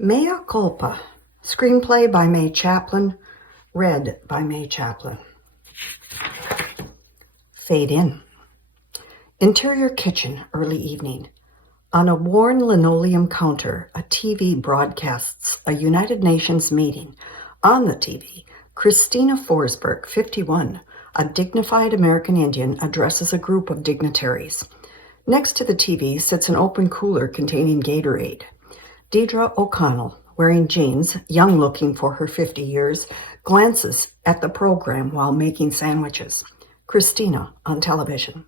Mea Culpa, screenplay by Mae Chaplin, read by Mae Chaplin. Fade in. Interior kitchen, early evening. On a worn linoleum counter, a TV broadcasts a United Nations meeting. On the TV, Christina Forsberg, 51, a dignified American Indian, addresses a group of dignitaries. Next to the TV sits an open cooler containing Gatorade. Deidre O'Connell, wearing jeans, young-looking for her 50 years, glances at the program while making sandwiches. Christina on television.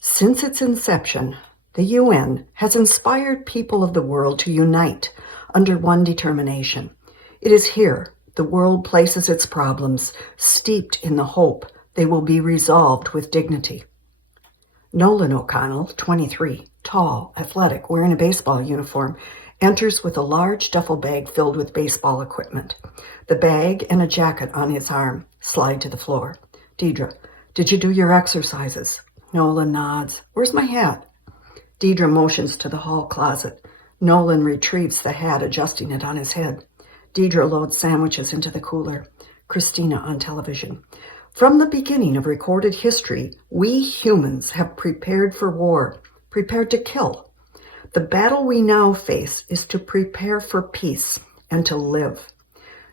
Since its inception, the UN has inspired people of the world to unite under one determination. It is here the world places its problems, steeped in the hope they will be resolved with dignity. Nolan O'Connell, 23, tall, athletic, wearing a baseball uniform, enters with a large duffel bag filled with baseball equipment. The bag and a jacket on his arm slide to the floor. Deidre, did you do your exercises? Nolan nods. Where's my hat? Deidre motions to the hall closet. Nolan retrieves the hat, adjusting it on his head. Deidre loads sandwiches into the cooler. Christina on television. From the beginning of recorded history, we humans have prepared for war, prepared to kill. The battle we now face is to prepare for peace and to live.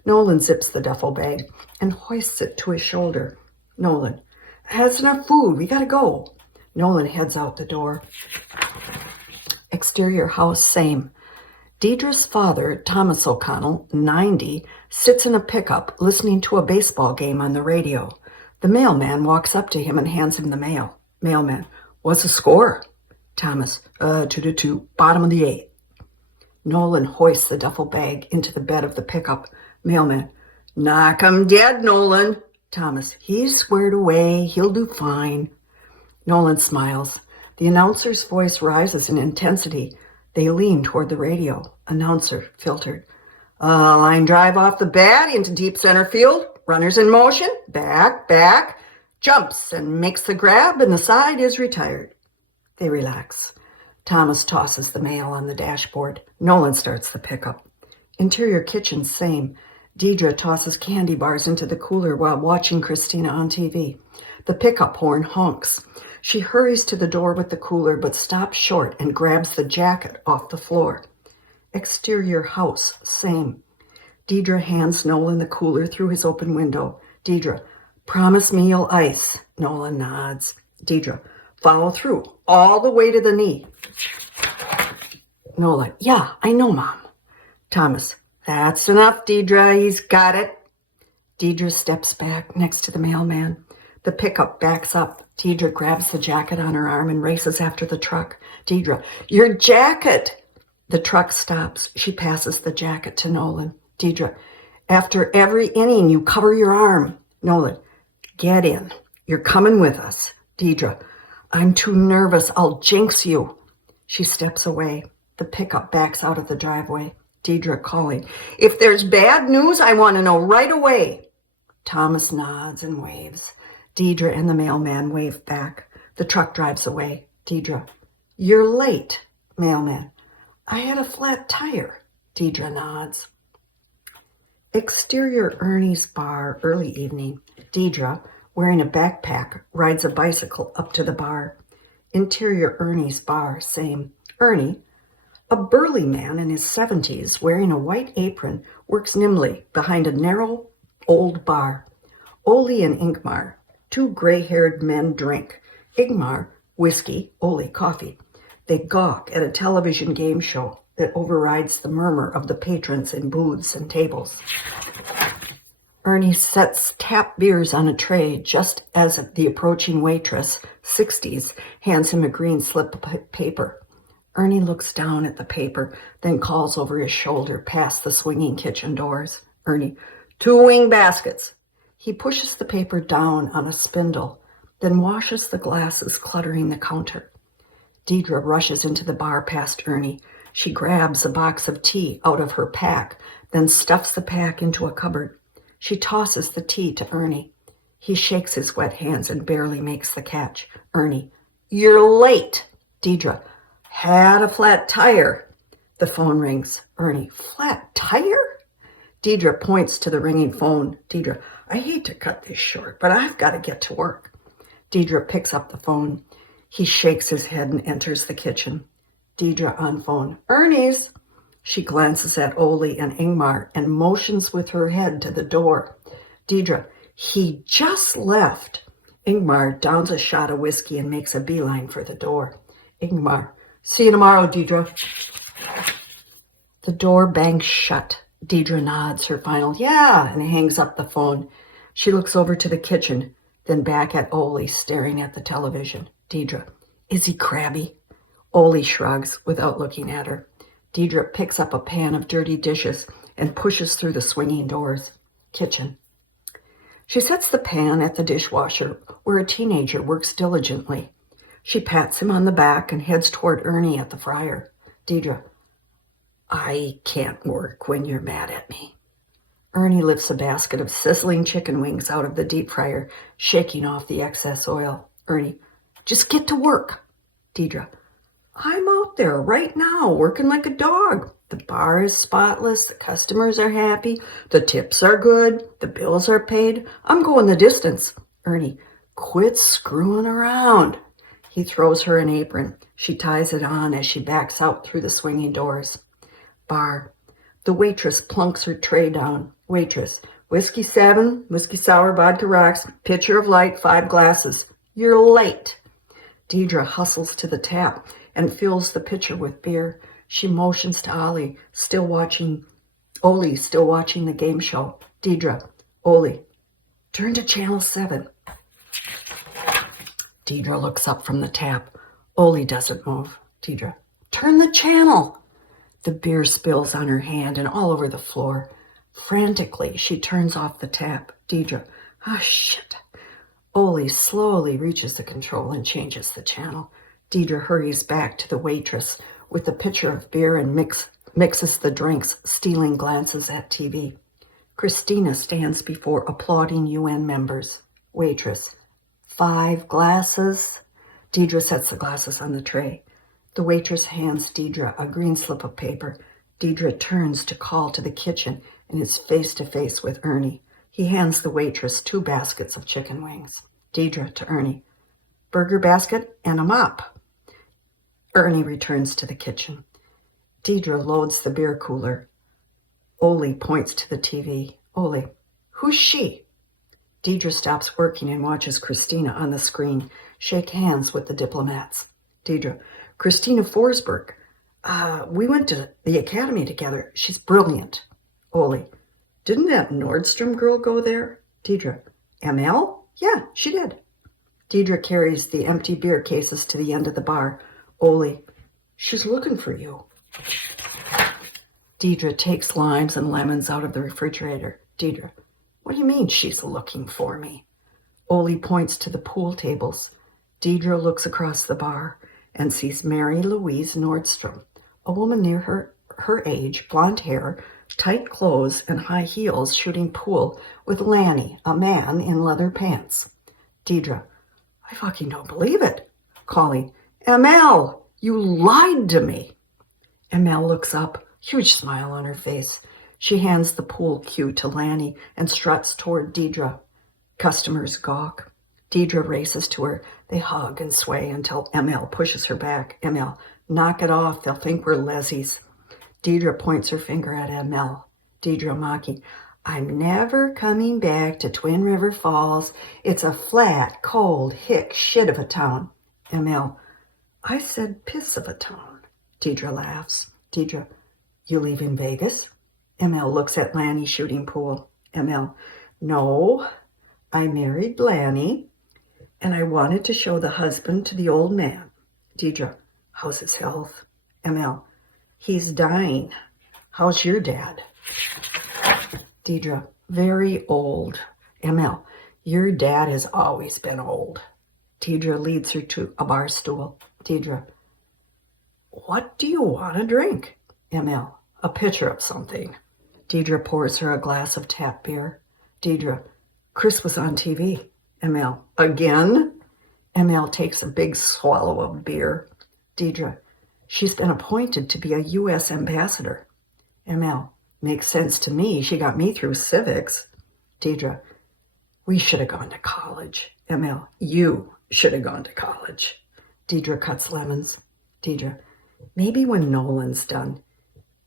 Nolan zips the duffel bag and hoists it to his shoulder. Nolan, has enough food, we gotta go. Nolan heads out the door. Exterior house, same. Deidre's father, Thomas O'Connell, 90, sits in a pickup listening to a baseball game on the radio. The mailman walks up to him and hands him the mail. Mailman, what's the score? Thomas, 2-2, bottom of the 8th. Nolan hoists the duffel bag into the bed of the pickup. Mailman, knock him dead, Nolan. Thomas, he's squared away, he'll do fine. Nolan smiles. The announcer's voice rises in intensity. They lean toward the radio. Announcer, filtered. Line drive off the bat into deep center field. Runners in motion. Back. Jumps and makes the grab, and the side is retired. They relax. Thomas tosses the mail on the dashboard. Nolan starts the pickup. Interior kitchen, same. Deidre tosses candy bars into the cooler while watching Christina on TV. The pickup horn honks. She hurries to the door with the cooler, but stops short and grabs the jacket off the floor. Exterior house, same. Deidre hands Nolan the cooler through his open window. Deidre, promise me you'll ice. Nolan nods. Deidre, follow through, all the way to the knee. Nolan, yeah, I know, Mom. Thomas, that's enough, Deidre, he's got it. Deidre steps back next to the mailman. The pickup backs up. Deidre grabs the jacket on her arm and races after the truck. Deidre, your jacket! The truck stops. She passes the jacket to Nolan. Deidre, after every inning, you cover your arm. Nolan, get in. You're coming with us. Deidre, I'm too nervous. I'll jinx you. She steps away. The pickup backs out of the driveway. Deidre calling, if there's bad news, I want to know right away. Thomas nods and waves. Deidre and the mailman wave back. The truck drives away. Deidre, you're late. Mailman, I had a flat tire. Deidre nods. Exterior Ernie's bar, early evening. Deidre, wearing a backpack, rides a bicycle up to the bar. Interior Ernie's bar, same. Ernie, a burly man in his 70s, wearing a white apron, works nimbly behind a narrow old bar. Oli and Ingmar, two gray-haired men, drink. Ingmar, whiskey, Oli, coffee. They gawk at a television game show that overrides the murmur of the patrons in booths and tables. Ernie sets tap beers on a tray just as the approaching waitress, 60s, hands him a green slip of paper. Ernie looks down at the paper, then calls over his shoulder past the swinging kitchen doors. Ernie, 2 wing baskets. He pushes the paper down on a spindle, then washes the glasses cluttering the counter. Deidre rushes into the bar past Ernie. She grabs a box of tea out of her pack, then stuffs the pack into a cupboard. She tosses the tea to Ernie. He shakes his wet hands and barely makes the catch. Ernie, you're late. Deidre, had a flat tire. The phone rings. Ernie, flat tire? Deidre points to the ringing phone. Deidre, I hate to cut this short, but I've got to get to work. Deidre picks up the phone. He shakes his head and enters the kitchen. Deidre on phone. Ernie's. She glances at Ole and Ingmar and motions with her head to the door. Deidre, he just left. Ingmar downs a shot of whiskey and makes a beeline for the door. Ingmar, see you tomorrow, Deidre. The door bangs shut. Deidre nods her final yeah and hangs up the phone. She looks over to the kitchen, then back at Ole staring at the television. Deidre, is he crabby? Ole shrugs without looking at her. Deidre picks up a pan of dirty dishes and pushes through the swinging doors. Kitchen. She sets the pan at the dishwasher where a teenager works diligently. She pats him on the back and heads toward Ernie at the fryer. Deidre, I can't work when you're mad at me. Ernie lifts a basket of sizzling chicken wings out of the deep fryer, shaking off the excess oil. Ernie, just get to work. Deidre, I'm out there right now working like a dog. The bar is spotless. The customers are happy. The tips are good. The bills are paid. I'm going the distance. Ernie, quit screwing around. He throws her an apron. She ties it on as she backs out through the swinging doors. Bar. The waitress plunks her tray down. Waitress, whiskey 7, whiskey sour, vodka rocks, pitcher of light, 5 glasses. You're late. Deidre hustles to the tap and fills the pitcher with beer. She motions to Ole, still watching the game show. Deidre, Ole, turn to channel 7. Deidre looks up from the tap. Ole doesn't move. Deidre, turn the channel. The beer spills on her hand and all over the floor. Frantically, she turns off the tap. Deidre, oh shit. Ole slowly reaches the control and changes the channel. Deidre hurries back to the waitress with the pitcher of beer and mixes the drinks, stealing glances at TV. Christina stands before applauding UN members. Waitress, 5 glasses. Deidre sets the glasses on the tray. The waitress hands Deidre a green slip of paper. Deidre turns to call to the kitchen and is face to face with Ernie. He hands the waitress 2 baskets of chicken wings. Deidre to Ernie, burger basket and a mop. Ernie returns to the kitchen. Deidre loads the beer cooler. Ole points to the TV. Ole, who's she? Deidre stops working and watches Christina on the screen shake hands with the diplomats. Deidre, Christina Forsberg. We went to the academy together. She's brilliant. Ole, didn't that Nordstrom girl go there? Deidre, ML? Yeah, she did. Deidre carries the empty beer cases to the end of the bar. Ole, she's looking for you. Deidre takes limes and lemons out of the refrigerator. Deidre, what do you mean she's looking for me? Ole points to the pool tables. Deidre looks across the bar and sees Mary Louise Nordstrom, a woman near her age, blonde hair, tight clothes, and high heels, shooting pool with Lanny, a man in leather pants. Deidre, I fucking don't believe it. Calling, ML, you lied to me. ML looks up, huge smile on her face. She hands the pool cue to Lanny and struts toward Deidre. Customers gawk. Deidre races to her. They hug and sway until ML pushes her back. ML, knock it off. They'll think we're lessies. Deidre points her finger at ML. Deidre mocking, I'm never coming back to Twin River Falls. It's a flat, cold, hick shit of a town. ML, I said piss of a town. Deidre laughs. Deidre, you leaving Vegas? ML looks at Lanny shooting pool. ML, no, I married Lanny, and I wanted to show the husband to the old man. Deidre, how's his health? ML, he's dying. How's your dad? Deidre, very old. ML, your dad has always been old. Deidre leads her to a bar stool. Deidre, what do you want to drink? ML, a pitcher of something. Deidre pours her a glass of tap beer. Deidre, Chris was on TV. ML, again? ML takes a big swallow of beer. Deidre, She's been appointed to be a U.S. ambassador. ML, makes sense to me. She got me through civics. Deidre, we should have gone to college. ML, you should have gone to college. Deidre cuts lemons. Deidre, maybe when Nolan's done.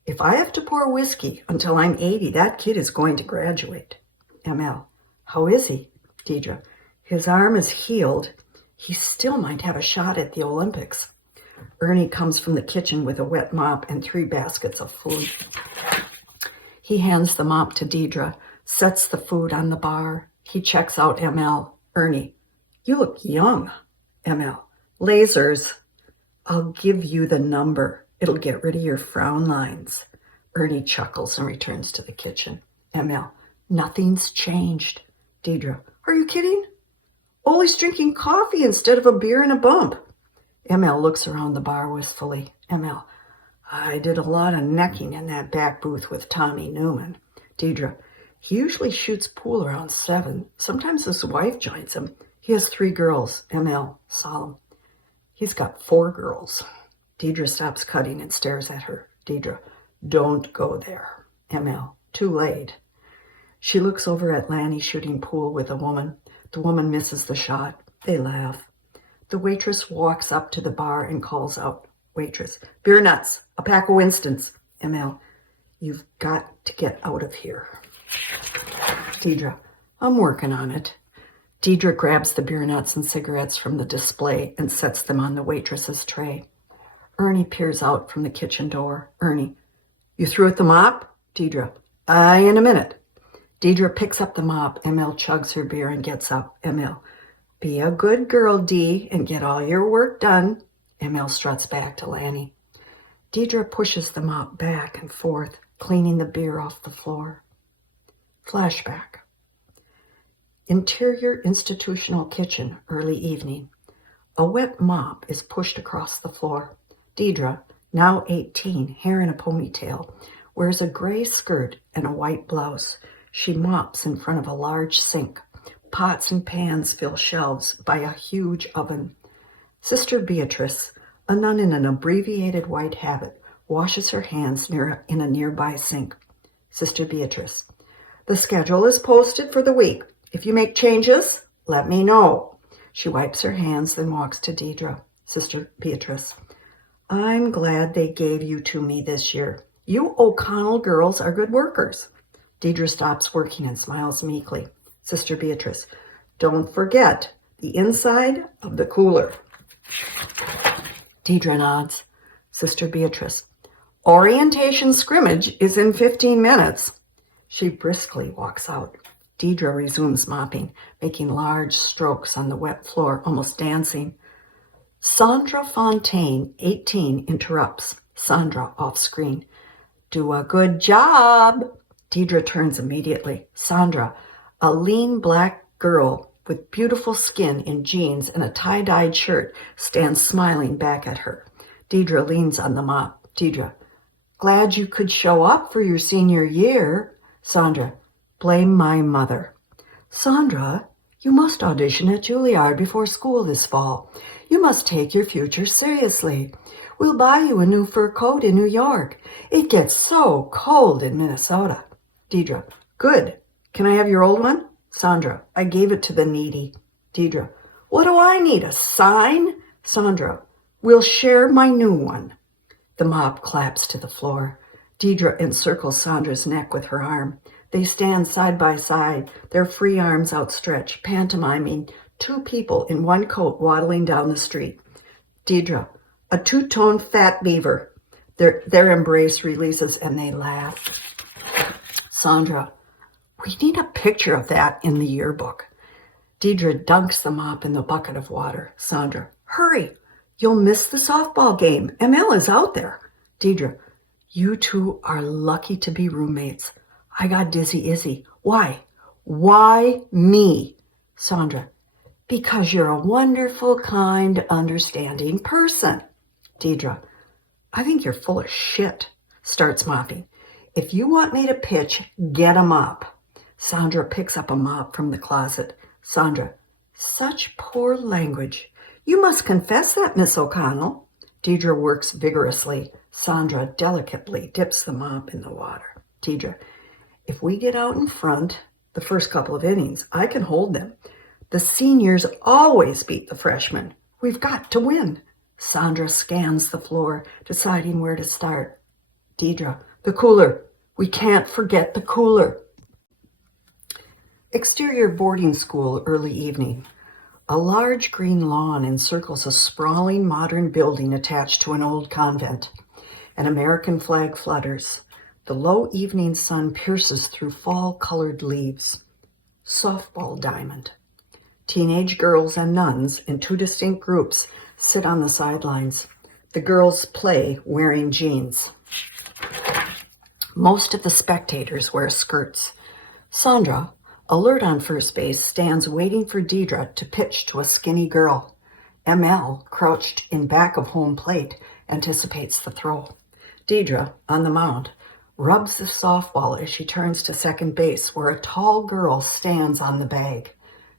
If I have to pour whiskey until I'm 80, that kid is going to graduate. ML, how is he? Deidre, his arm is healed. He still might have a shot at the Olympics. Ernie comes from the kitchen with a wet mop and 3 baskets of food. He hands the mop to Deidre, sets the food on the bar. He checks out ML. Ernie, you look young. ML, lasers. I'll give you the number. It'll get rid of your frown lines. Ernie chuckles and returns to the kitchen. ML, nothing's changed. Deidre, are you kidding? Ollie's drinking coffee instead of a beer and a bump. ML looks around the bar wistfully. ML, I did a lot of necking in that back booth with Tommy Newman. Deidre, he usually shoots pool around 7. Sometimes his wife joins him. He has 3 girls. ML, solemn. He's got 4 girls. Deidre stops cutting and stares at her. Deidre, don't go there. ML, too late. She looks over at Lanny shooting pool with a woman. The woman misses the shot. They laugh. The waitress walks up to the bar and calls out, waitress, beer nuts, a pack of Winstons. ML, you've got to get out of here. Deidre, I'm working on it. Deidre grabs the beer nuts and cigarettes from the display and sets them on the waitress's tray. Ernie peers out from the kitchen door. Ernie, you through with the mop? Deidre, aye, in a minute. Deidre picks up the mop. ML chugs her beer and gets up. ML, be a good girl, Dee, and get all your work done. ML struts back to Lanny. Deidre pushes the mop back and forth, cleaning the beer off the floor. Flashback. Interior institutional kitchen, early evening. A wet mop is pushed across the floor. Deidre, now 18, hair in a ponytail, wears a gray skirt and a white blouse. She mops in front of a large sink. Pots and pans fill shelves by a huge oven. Sister Beatrice, a nun in an abbreviated white habit, washes her hands in a nearby sink. Sister Beatrice, the schedule is posted for the week. If you make changes, let me know. She wipes her hands, then walks to Deidre. Sister Beatrice, I'm glad they gave you to me this year. You O'Connell girls are good workers. Deidre stops working and smiles meekly. Sister Beatrice, don't forget the inside of the cooler. Deidre nods. Sister Beatrice, orientation scrimmage is in 15 minutes. She briskly walks out. Deidre resumes mopping, making large strokes on the wet floor, almost dancing. Sandra Fontaine, 18, interrupts. Sandra, off screen. Do a good job. Deidre turns immediately. Sandra, a lean black girl with beautiful skin in jeans and a tie-dyed shirt, stands smiling back at her. Deidre leans on the mop. Deidre, glad you could show up for your senior year. Sandra, blame my mother. Sandra, you must audition at Juilliard before school this fall. You must take your future seriously. We'll buy you a new fur coat in New York. It gets so cold in Minnesota. Deidre, good. Can I have your old one? Sandra, I gave it to the needy. Deidre, what do I need, a sign? Sandra, we'll share my new one. The mop claps to the floor. Deidre encircles Sandra's neck with her arm. They stand side by side, their free arms outstretched, pantomiming 2 people in one coat waddling down the street. Deidre, a 2-tone fat beaver. Their embrace releases and they laugh. Sandra, we need a picture of that in the yearbook. Deidre dunks the mop in the bucket of water. Sandra, hurry. You'll miss the softball game. ML is out there. Deidre, you 2 are lucky to be roommates. I got dizzy Izzy. Why? Why me? Sandra, because you're a wonderful, kind, understanding person. Deidre, I think you're full of shit. Starts mopping. If you want me to pitch, get a mop. Sandra picks up a mop from the closet. Sandra, such poor language. You must confess that, Miss O'Connell. Deidre works vigorously. Sandra delicately dips the mop in the water. Deidre, if we get out in front the first couple of innings, I can hold them. The seniors always beat the freshmen. We've got to win. Sandra scans the floor, deciding where to start. Deidre, the cooler. We can't forget the cooler. Exterior boarding school, early evening. A large green lawn encircles a sprawling modern building attached to an old convent. An American flag flutters. The low evening sun pierces through fall-colored leaves. Softball diamond. Teenage girls and nuns in two distinct groups sit on the sidelines. The girls play wearing jeans. Most of the spectators wear skirts. Sandra, alert on first base, stands waiting for Deidre to pitch to a skinny girl. ML, crouched in back of home plate, anticipates the throw. Deidre, on the mound, rubs the softball as she turns to second base, where a tall girl stands on the bag.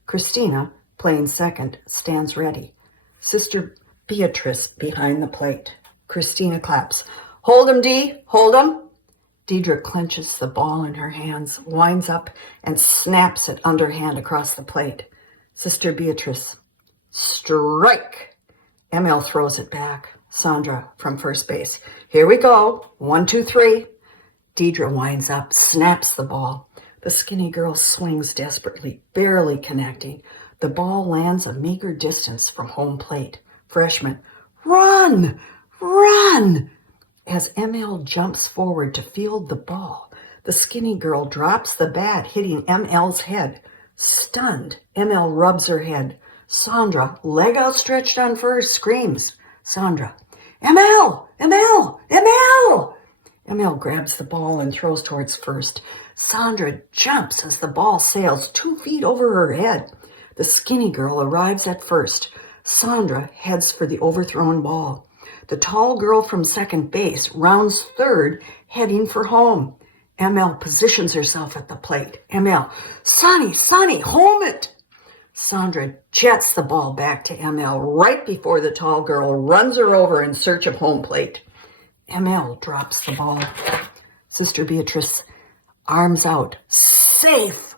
Christina, playing second, stands ready. Sister Beatrice behind the plate. Christina claps. Hold him, Dee, hold him. Deidre clenches the ball in her hands, winds up, and snaps it underhand across the plate. Sister Beatrice. Strike! ML throws it back. Sandra from first base. Here we go. 1, 2, 3. Deidre winds up, snaps the ball. The skinny girl swings desperately, barely connecting. The ball lands a meager distance from home plate. Freshman. Run! Run! As ML jumps forward to field the ball, the skinny girl drops the bat, hitting ML's head. Stunned, ML rubs her head. Sandra, leg outstretched on first, screams. Sandra, ML! ML! ML! ML grabs the ball and throws towards first. Sandra jumps as the ball sails 2 feet over her head. The skinny girl arrives at first. Sandra heads for the overthrown ball. The tall girl from second base rounds third, heading for home. ML positions herself at the plate. ML, Sonny, home it! Sandra jets the ball back to ML right before the tall girl runs her over in search of home plate. ML drops the ball. Sister Beatrice, arms out. Safe!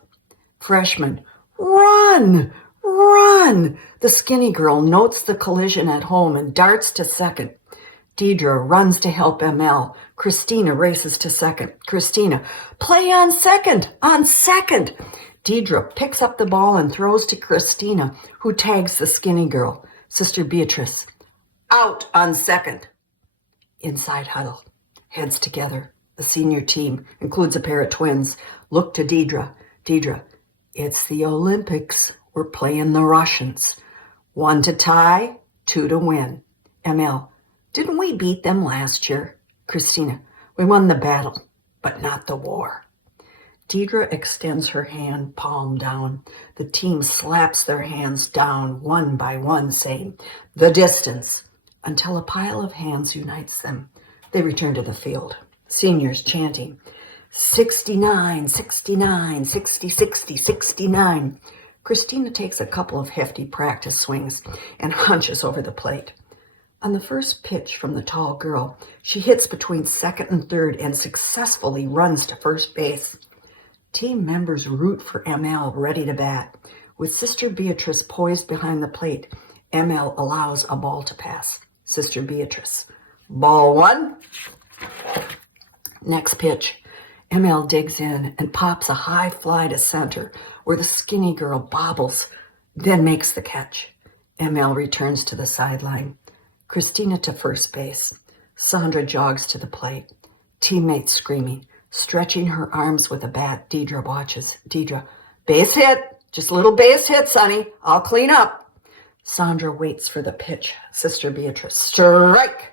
Freshman, run! Run! The skinny girl notes the collision at home and darts to second. Deidre runs to help ML. Christina races to second. Christina, play on second! On second! Deidre picks up the ball and throws to Christina, who tags the skinny girl. Sister Beatrice, out on second. Inside huddle. Heads together. The senior team includes a pair of twins. Look to Deidre. Deidre, it's the Olympics. We're playing the Russians. 1 to tie, 2 to win. ML, didn't we beat them last year? Christina, we won the battle, but not the war. Deidre extends her hand, palm down. The team slaps their hands down one by one, saying, the distance, until a pile of hands unites them. They return to the field. Seniors chanting, 69, 69, 60, 60, 69. Christina takes a couple of hefty practice swings and hunches over the plate. On the first pitch from the tall girl, she hits between second and third and successfully runs to first base. Team members root for ML ready to bat. With Sister Beatrice poised behind the plate, ML allows a ball to pass. Sister Beatrice, ball 1. Next pitch, ML digs in and pops a high fly to center where the skinny girl bobbles, then makes the catch. ML returns to the sideline. Christina to first base. Sandra jogs to the plate. Teammates screaming. Stretching her arms with a bat, Deidre watches. Deidre, base hit. Just a little base hit, Sonny. I'll clean up. Sandra waits for the pitch. Sister Beatrice, strike.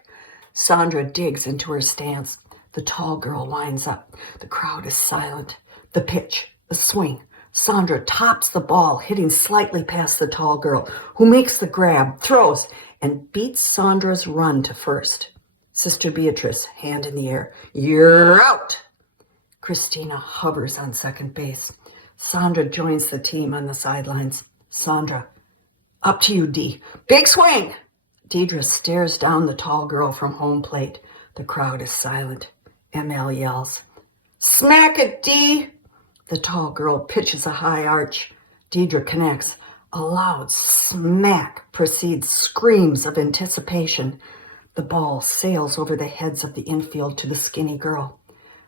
Sandra digs into her stance. The tall girl lines up. The crowd is silent. The pitch, the swing. Sandra tops the ball, hitting slightly past the tall girl, who makes the grab, throws, and beats Sandra's run to first. Sister Beatrice, hand in the air. You're out! Christina hovers on second base. Sandra joins the team on the sidelines. Sandra, up to you, Dee. Big swing! Deidre stares down the tall girl from home plate. The crowd is silent. ML yells, "Smack it, Dee!" The tall girl pitches a high arch. Deidre connects. A loud smack precedes screams of anticipation. The ball sails over the heads of the infield to the skinny girl.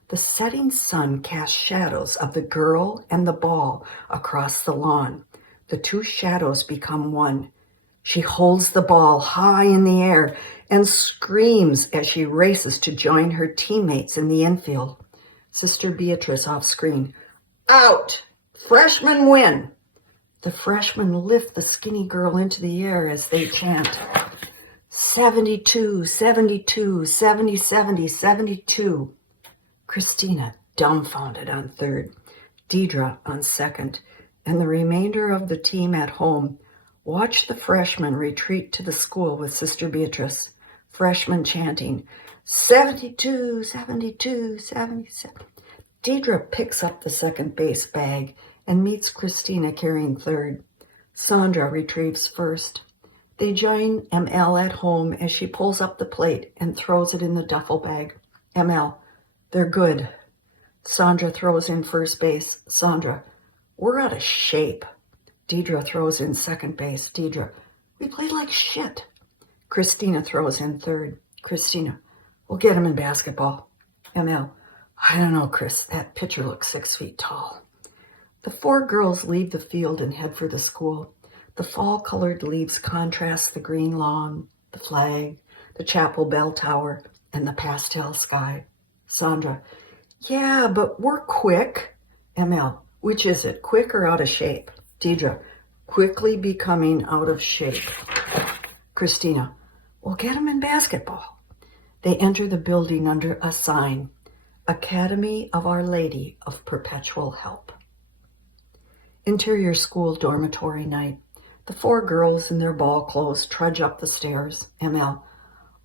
The setting sun casts shadows of the girl and the ball across the lawn. The two shadows become one. She holds the ball high in the air and screams as she races to join her teammates in the infield. Sister Beatrice off screen. "Out! Freshmen win!" The freshmen lift the skinny girl into the air as they chant, 72, 72, 70, 70, 72. Christina, dumbfounded, on third. Deidre on second. And the remainder of the team at home watch the freshmen retreat to the school with Sister Beatrice. Freshmen chanting, 72, 72, 77. Deidre picks up the second base bag and meets Christina carrying third. Sandra retrieves first. They join ML at home as she pulls up the plate and throws it in the duffel bag. ML, "They're good." Sandra throws in first base. Sandra, "We're out of shape." Deidre throws in second base. Deidre, "We played like shit." Christina throws in third. Christina, "We'll get him in basketball." ML, "I don't know, Chris. That pitcher looks 6 feet tall." The four girls leave the field and head for the school. The fall-colored leaves contrast the green lawn, the flag, the chapel bell tower, and the pastel sky. Sandra, "Yeah, but we're quick." ML, "Which is it, quick or out of shape?" Deidre, "Quickly becoming out of shape." Christina, "We'll get him in basketball." They enter the building under a sign, Academy of Our Lady of Perpetual Help. Interior school dormitory night. The four girls in their ball clothes trudge up the stairs. ML,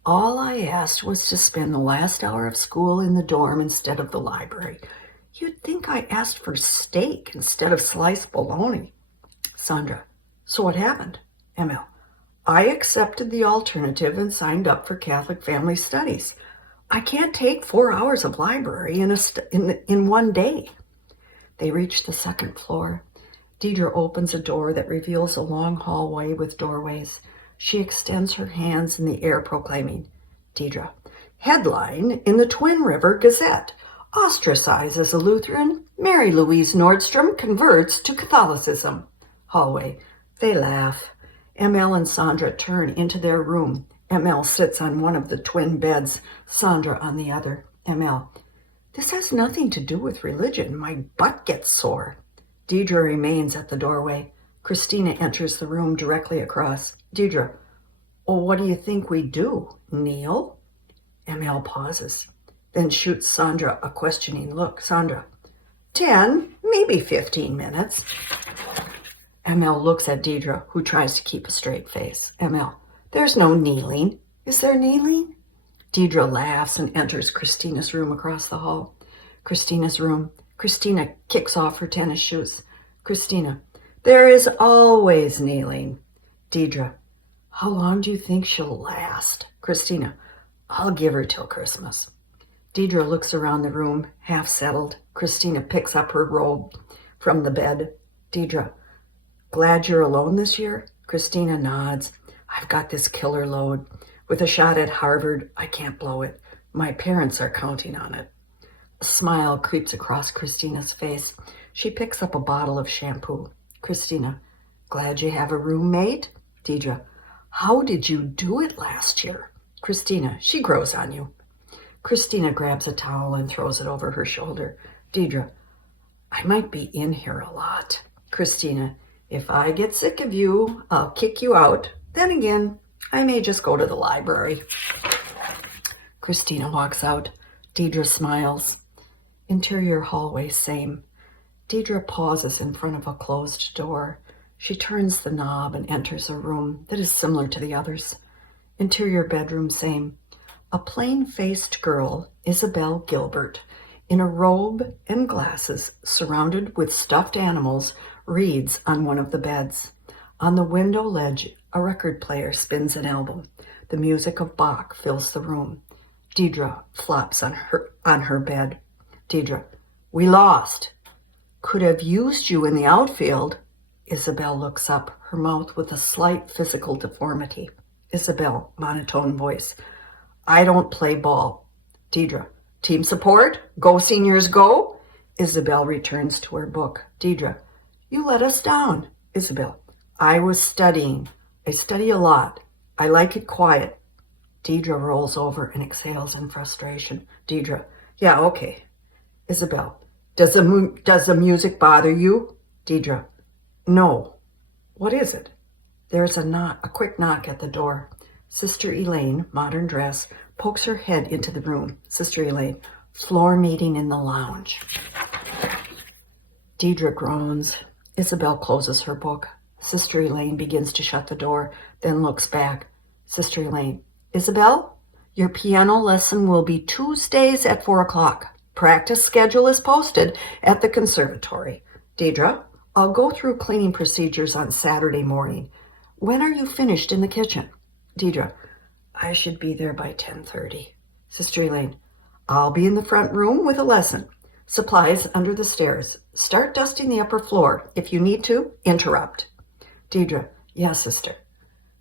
"All I asked was to spend the last hour of school in the dorm instead of the library. You'd think I asked for steak instead of sliced bologna." Sandra, "So what happened?" ML, "I accepted the alternative and signed up for Catholic Family Studies. I can't take 4 hours of library in one day." They reach the second floor. Deidre opens a door that reveals a long hallway with doorways. She extends her hands in the air, proclaiming, Deidre, "Headline in the Twin River Gazette. Ostracized as a Lutheran, Mary Louise Nordstrom converts to Catholicism." Hallway. They laugh. ML and Sandra turn into their room. ML sits on one of the twin beds, Sandra on the other. ML, "This has nothing to do with religion. My butt gets sore." Deidre remains at the doorway. Christina enters the room directly across. Deidre, "Well, what do you think we do? Kneel?" ML pauses, then shoots Sandra a questioning look. Sandra, 10, maybe 15 minutes. ML looks at Deidre, who tries to keep a straight face. ML, "There's no kneeling. Is there kneeling?" Deidre laughs and enters Christina's room across the hall. Christina's room. Christina kicks off her tennis shoes. Christina, "There is always kneeling." Deidre, "How long do you think she'll last?" Christina, "I'll give her till Christmas." Deidre looks around the room, half settled. Christina picks up her robe from the bed. Deidre, "Glad you're alone this year?" Christina nods. "I've got this killer load. With a shot at Harvard, I can't blow it. My parents are counting on it." A smile creeps across Christina's face. She picks up a bottle of shampoo. Christina, "Glad you have a roommate?" Deidre, "How did you do it last year?" Christina, "She grows on you." Christina grabs a towel and throws it over her shoulder. Deidre, "I might be in here a lot." Christina, "If I get sick of you, I'll kick you out. Then again, I may just go to the library." Christina walks out. Deidre smiles. Interior hallway, same. Deidre pauses in front of a closed door. She turns the knob and enters a room that is similar to the others. Interior bedroom, same. A plain-faced girl, Isabel Gilbert, in a robe and glasses, surrounded with stuffed animals, reads on one of the beds. On the window ledge, a record player spins an album. The music of Bach fills the room. Deidre flops on her bed. Deidre, we lost. Could have used you in the outfield. Isabel looks up, her mouth with a slight physical deformity. Isabel, monotone voice. I don't play ball. Deidre, team support? Go seniors go? Isabel returns to her book. Deidre, you let us down. Isabel, I was studying. I study a lot. I like it quiet. Deidre rolls over and exhales in frustration. Deidre, yeah, okay. Isabel, does the music bother you? Deidre, no. What is it? There's a quick knock at the door. Sister Elaine, modern dress, pokes her head into the room. Sister Elaine, floor meeting in the lounge. Deidre groans. Isabel closes her book. Sister Elaine begins to shut the door, then looks back. Sister Elaine, Isabel, your piano lesson will be Tuesdays at 4 o'clock. Practice schedule is posted at the conservatory. Deidre, I'll go through cleaning procedures on Saturday morning. When are you finished in the kitchen? Deidre, I should be there by 10:30. Sister Elaine, I'll be in the front room with a lesson. Supplies under the stairs. Start dusting the upper floor. If you need to, interrupt. Deidre, yes, sister.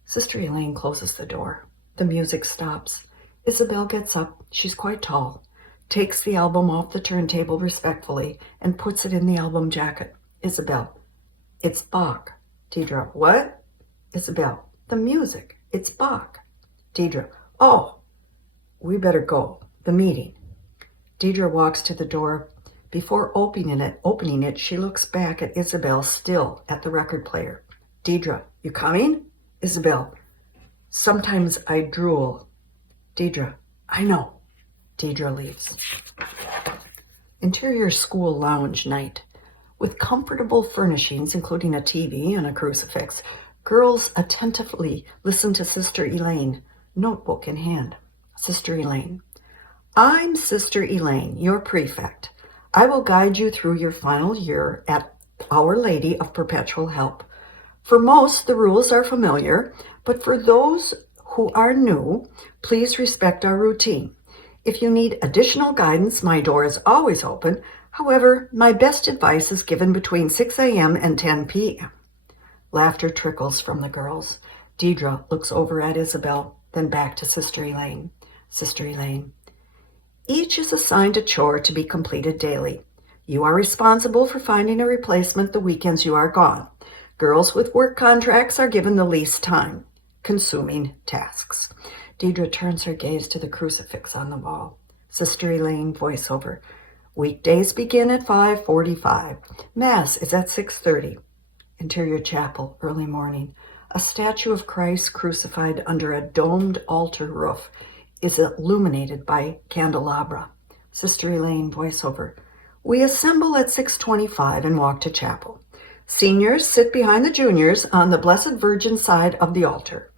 Sister Elaine closes the door. The music stops. Isabel gets up. She's quite tall. Takes the album off the turntable respectfully and puts it in the album jacket. Isabel, it's Bach. Deidre, what? Isabel, the music. It's Bach. Deidre, oh, we better go. The meeting. Deidre walks to the door. Before opening it, she looks back at Isabel, still at the record player. Deidre, you coming? Isabel, sometimes I drool. Deidre, I know. Deidre leaves. Interior school lounge night. With comfortable furnishings, including a TV and a crucifix, girls attentively listen to Sister Elaine, notebook in hand. Sister Elaine, I'm Sister Elaine, your prefect. I will guide you through your final year at Our Lady of Perpetual Help. For most, the rules are familiar, but for those who are new, please respect our routine. If you need additional guidance, my door is always open. However, my best advice is given between 6 a.m. and 10 p.m. Laughter trickles from the girls. Deidre looks over at Isabel, then back to Sister Elaine. Sister Elaine, each is assigned a chore to be completed daily. You are responsible for finding a replacement the weekends you are gone. Girls with work contracts are given the least time. Consuming tasks. Deidre turns her gaze to the crucifix on the wall. Sister Elaine, voiceover. Weekdays begin at 5:45. Mass is at 6:30. Interior chapel, early morning. A statue of Christ crucified under a domed altar roof is illuminated by candelabra. Sister Elaine, voiceover. We assemble at 6:25 and walk to chapel. Seniors sit behind the juniors on the Blessed Virgin side of the altar.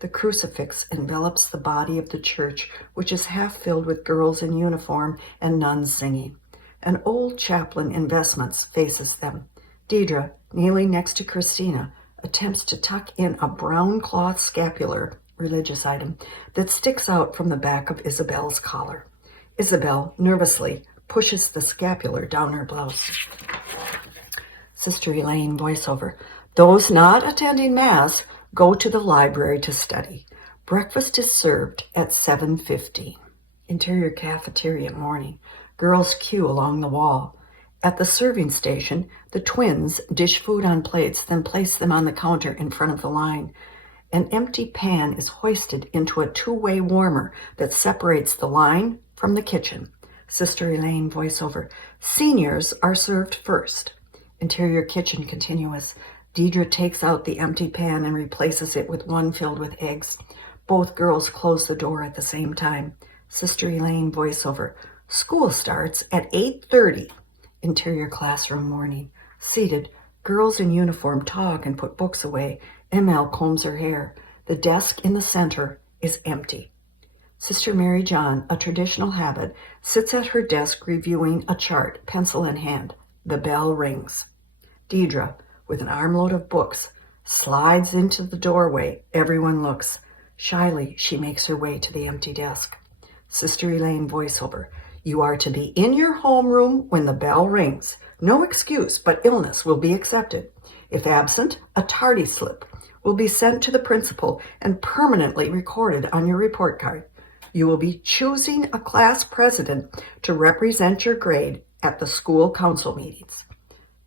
The crucifix envelops the body of the church, which is half filled with girls in uniform and nuns singing. An old Chaplin in vestments faces them. Deidre, kneeling next to Christina, attempts to tuck in a brown cloth scapular, religious item, that sticks out from the back of Isabel's collar. Isabel, nervously, pushes the scapular down her blouse. Sister Elaine, voiceover. Those not attending Mass go to the library to study. Breakfast is served at 7:15. Interior cafeteria morning. Girls queue along the wall. At the serving station, the twins dish food on plates, then place them on the counter in front of the line. An empty pan is hoisted into a two-way warmer that separates the line from the kitchen. Sister Elaine, voiceover. Seniors are served first. Interior kitchen continuous. Deidre takes out the empty pan and replaces it with one filled with eggs. Both girls close the door at the same time. Sister Elaine, voiceover. School starts at 8:30. Interior classroom morning. Seated, girls in uniform talk and put books away. ML combs her hair. The desk in the center is empty. Sister Mary John, a traditional habit, sits at her desk reviewing a chart, pencil in hand. The bell rings. Deidre, with an armload of books, slides into the doorway. Everyone looks. Shyly, she makes her way to the empty desk. Sister Elaine voiceover. You are to be in your homeroom when the bell rings. No excuse but illness will be accepted. If absent, a tardy slip will be sent to the principal and permanently recorded on your report card. You will be choosing a class president to represent your grade at the school council meetings.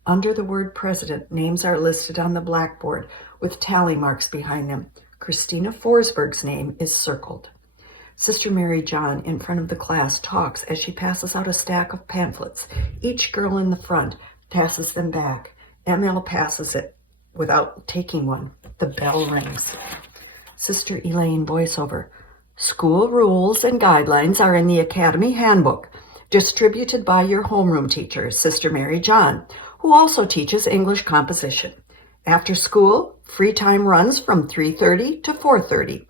Under the word president, names are listed on the blackboard with tally marks behind them. Christina Forsberg's name is circled. Sister Mary John in front of the class talks as she passes out a stack of pamphlets. Each girl in the front passes them back. ML passes it without taking one. The bell rings. Sister Elaine voiceover. School rules and guidelines are in the Academy Handbook, distributed by your homeroom teacher, Sister Mary John, who also teaches English composition. After school, free time runs from 3:30 to 4:30.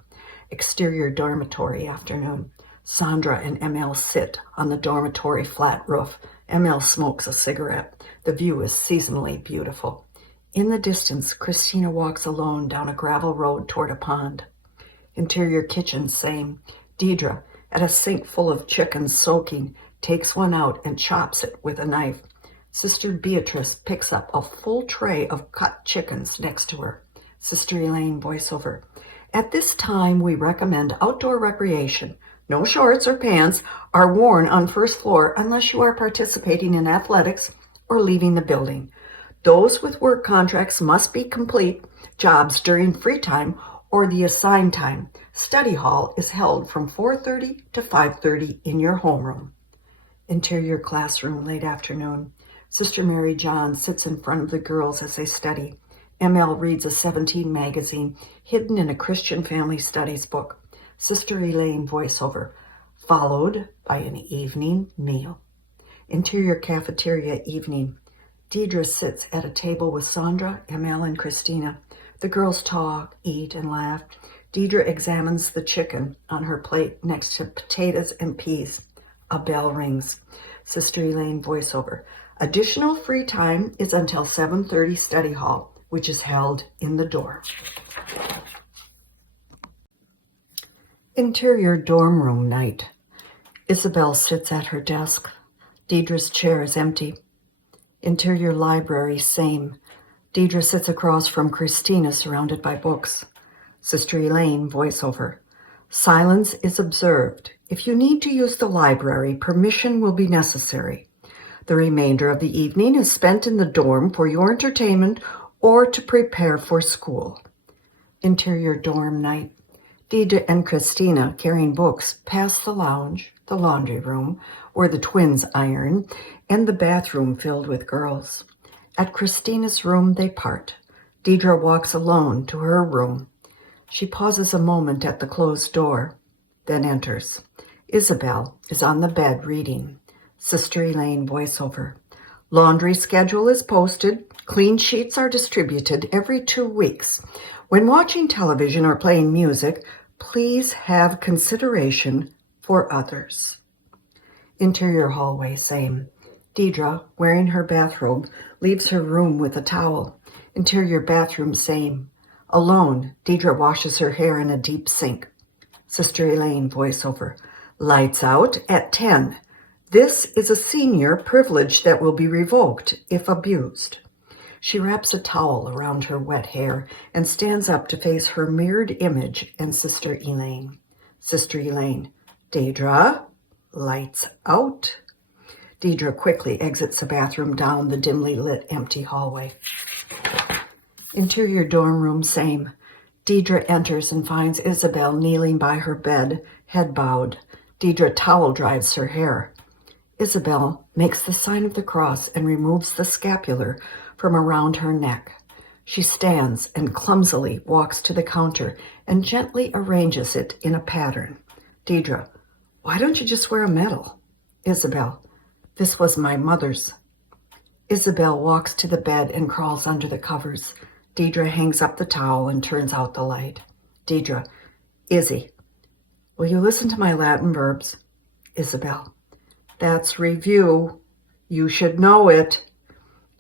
Exterior dormitory afternoon. Sandra and ML sit on the dormitory flat roof. ML smokes a cigarette. The view is seasonally beautiful. In the distance, Christina walks alone down a gravel road toward a pond. Interior kitchen, same. Deidre, at a sink full of chickens soaking, takes one out and chops it with a knife. Sister Beatrice picks up a full tray of cut chickens next to her. Sister Elaine voiceover. At this time, we recommend outdoor recreation. No shorts or pants are worn on first floor unless you are participating in athletics or leaving the building. Those with work contracts must be complete jobs during free time or the assigned time. Study hall is held from 4:30 to 5:30 in your homeroom. Interior classroom, late afternoon. Sister Mary John sits in front of the girls as they study. ML reads a 17 magazine hidden in a Christian family studies book. Sister Elaine voiceover, followed by an evening meal. Interior cafeteria, evening. Deidre sits at a table with Sandra, ML, and Christina. The girls talk, eat, and laugh. Deidre examines the chicken on her plate next to potatoes and peas. A bell rings. Sister Elaine voiceover. Additional free time is until 7:30 study hall, which is held in the dorm. Interior dorm room night. Isabel sits at her desk. Deidre's chair is empty. Interior library, same. Deidre sits across from Christina, surrounded by books. Sister Elaine, voiceover. Silence is observed. If you need to use the library, permission will be necessary. The remainder of the evening is spent in the dorm for your entertainment or to prepare for school. Interior dorm night. Deidre and Christina, carrying books, pass the lounge, the laundry room, where the twins iron, and the bathroom filled with girls. At Christina's room, they part. Deidre walks alone to her room. She pauses a moment at the closed door, then enters. Isabel is on the bed reading. Sister Elaine voiceover. Laundry schedule is posted. Clean sheets are distributed every 2 weeks. When watching television or playing music, please have consideration for others. Interior hallway, same. Deidre, wearing her bathrobe, leaves her room with a towel. Interior bathroom, same. Alone, Deidre washes her hair in a deep sink. Sister Elaine voiceover. Lights out at 10. This is a senior privilege that will be revoked if abused. She wraps a towel around her wet hair and stands up to face her mirrored image and Sister Elaine. Sister Elaine. Deidre, lights out. Deidre quickly exits the bathroom down the dimly lit empty hallway. Interior dorm room, same. Deidre enters and finds Isabel kneeling by her bed, head bowed. Deidre towel dries her hair. Isabel makes the sign of the cross and removes the scapular from around her neck. She stands and clumsily walks to the counter and gently arranges it in a pattern. Deidre, why don't you just wear a medal? Isabel, this was my mother's. Isabel walks to the bed and crawls under the covers. Deidre hangs up the towel and turns out the light. Deidre, Izzy, will you listen to my Latin verbs? Isabel, that's review. You should know it.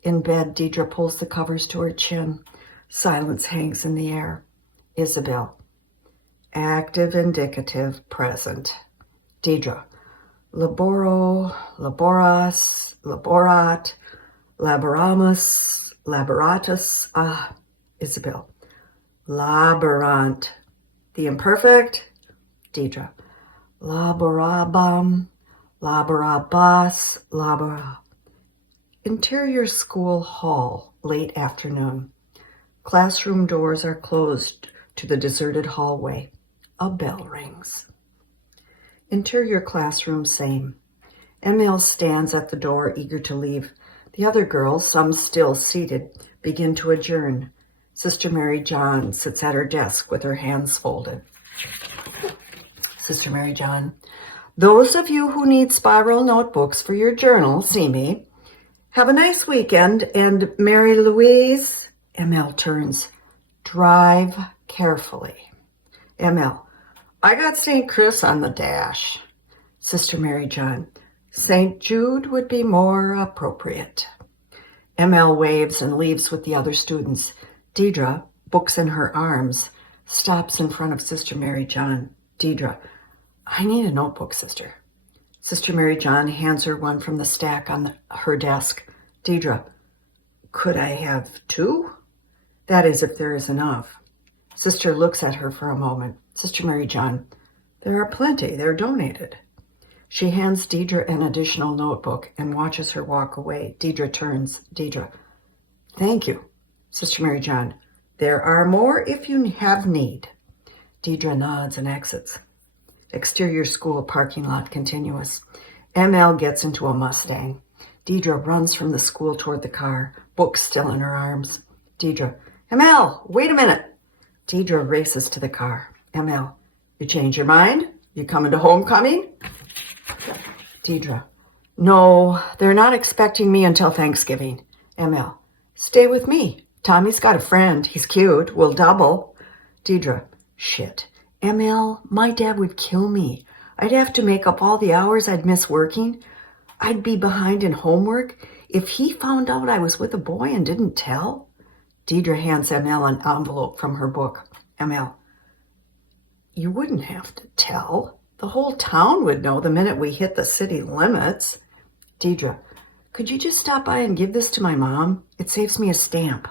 In bed, Deidre pulls the covers to her chin. Silence hangs in the air. Isabel. Active indicative present. Deidre. Laboro, laboras, laborat, laboramus, laboratus. Isabel. Laborant. The imperfect. Deidre. Laborabam, laborabas, labora. Interior school hall, late afternoon. Classroom doors are closed to the deserted hallway. A bell rings. Interior classroom, same. Emil stands at the door, eager to leave. The other girls, some still seated, begin to adjourn. Sister Mary John sits at her desk with her hands folded. Sister Mary John, those of you who need spiral notebooks for your journal, see me. Have a nice weekend. And Mary Louise, ML turns, drive carefully. ML, I got St. Chris on the dash. Sister Mary John, St. Jude would be more appropriate. ML waves and leaves with the other students. Deidre, books in her arms, stops in front of Sister Mary John. Deidre, I need a notebook, sister. Sister Mary John hands her one from the stack on her desk. Deidre, could I have two? That is, if there is enough. Sister looks at her for a moment. Sister Mary John, there are plenty. They're donated. She hands Deidre an additional notebook and watches her walk away. Deidre turns. Deidre, thank you. Sister Mary John, there are more if you have need. Deidre nods and exits. Exterior school parking lot continuous. ML gets into a Mustang. Deidre runs from the school toward the car, books still in her arms. Deidre, ML, wait a minute. Deidre races to the car. ML, you change your mind? You coming to homecoming? Deidre, no, they're not expecting me until Thanksgiving. ML, stay with me. Tommy's got a friend. He's cute. We'll double. Deidre, shit. ML, my dad would kill me. I'd have to make up all the hours I'd miss working. I'd be behind in homework. If he found out I was with a boy and didn't tell. Deidre hands ML an envelope from her book. ML, you wouldn't have to tell. The whole town would know the minute we hit the city limits. Deidre, could you just stop by and give this to my mom? It saves me a stamp.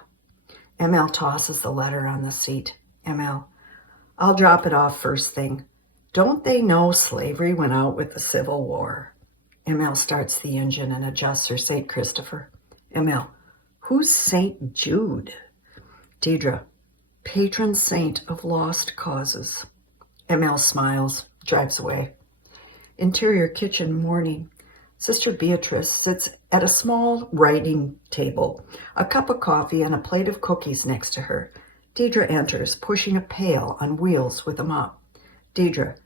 ML tosses the letter on the seat. ML, I'll drop it off first thing. Don't they know slavery went out with the Civil War? ML starts the engine and adjusts her St. Christopher. ML, who's St. Jude? Deidre, patron saint of lost causes. ML smiles, drives away. Interior kitchen, morning. Sister Beatrice sits at a small writing table, a cup of coffee and a plate of cookies next to her. Deidre enters, pushing a pail on wheels with a mop. Deidre,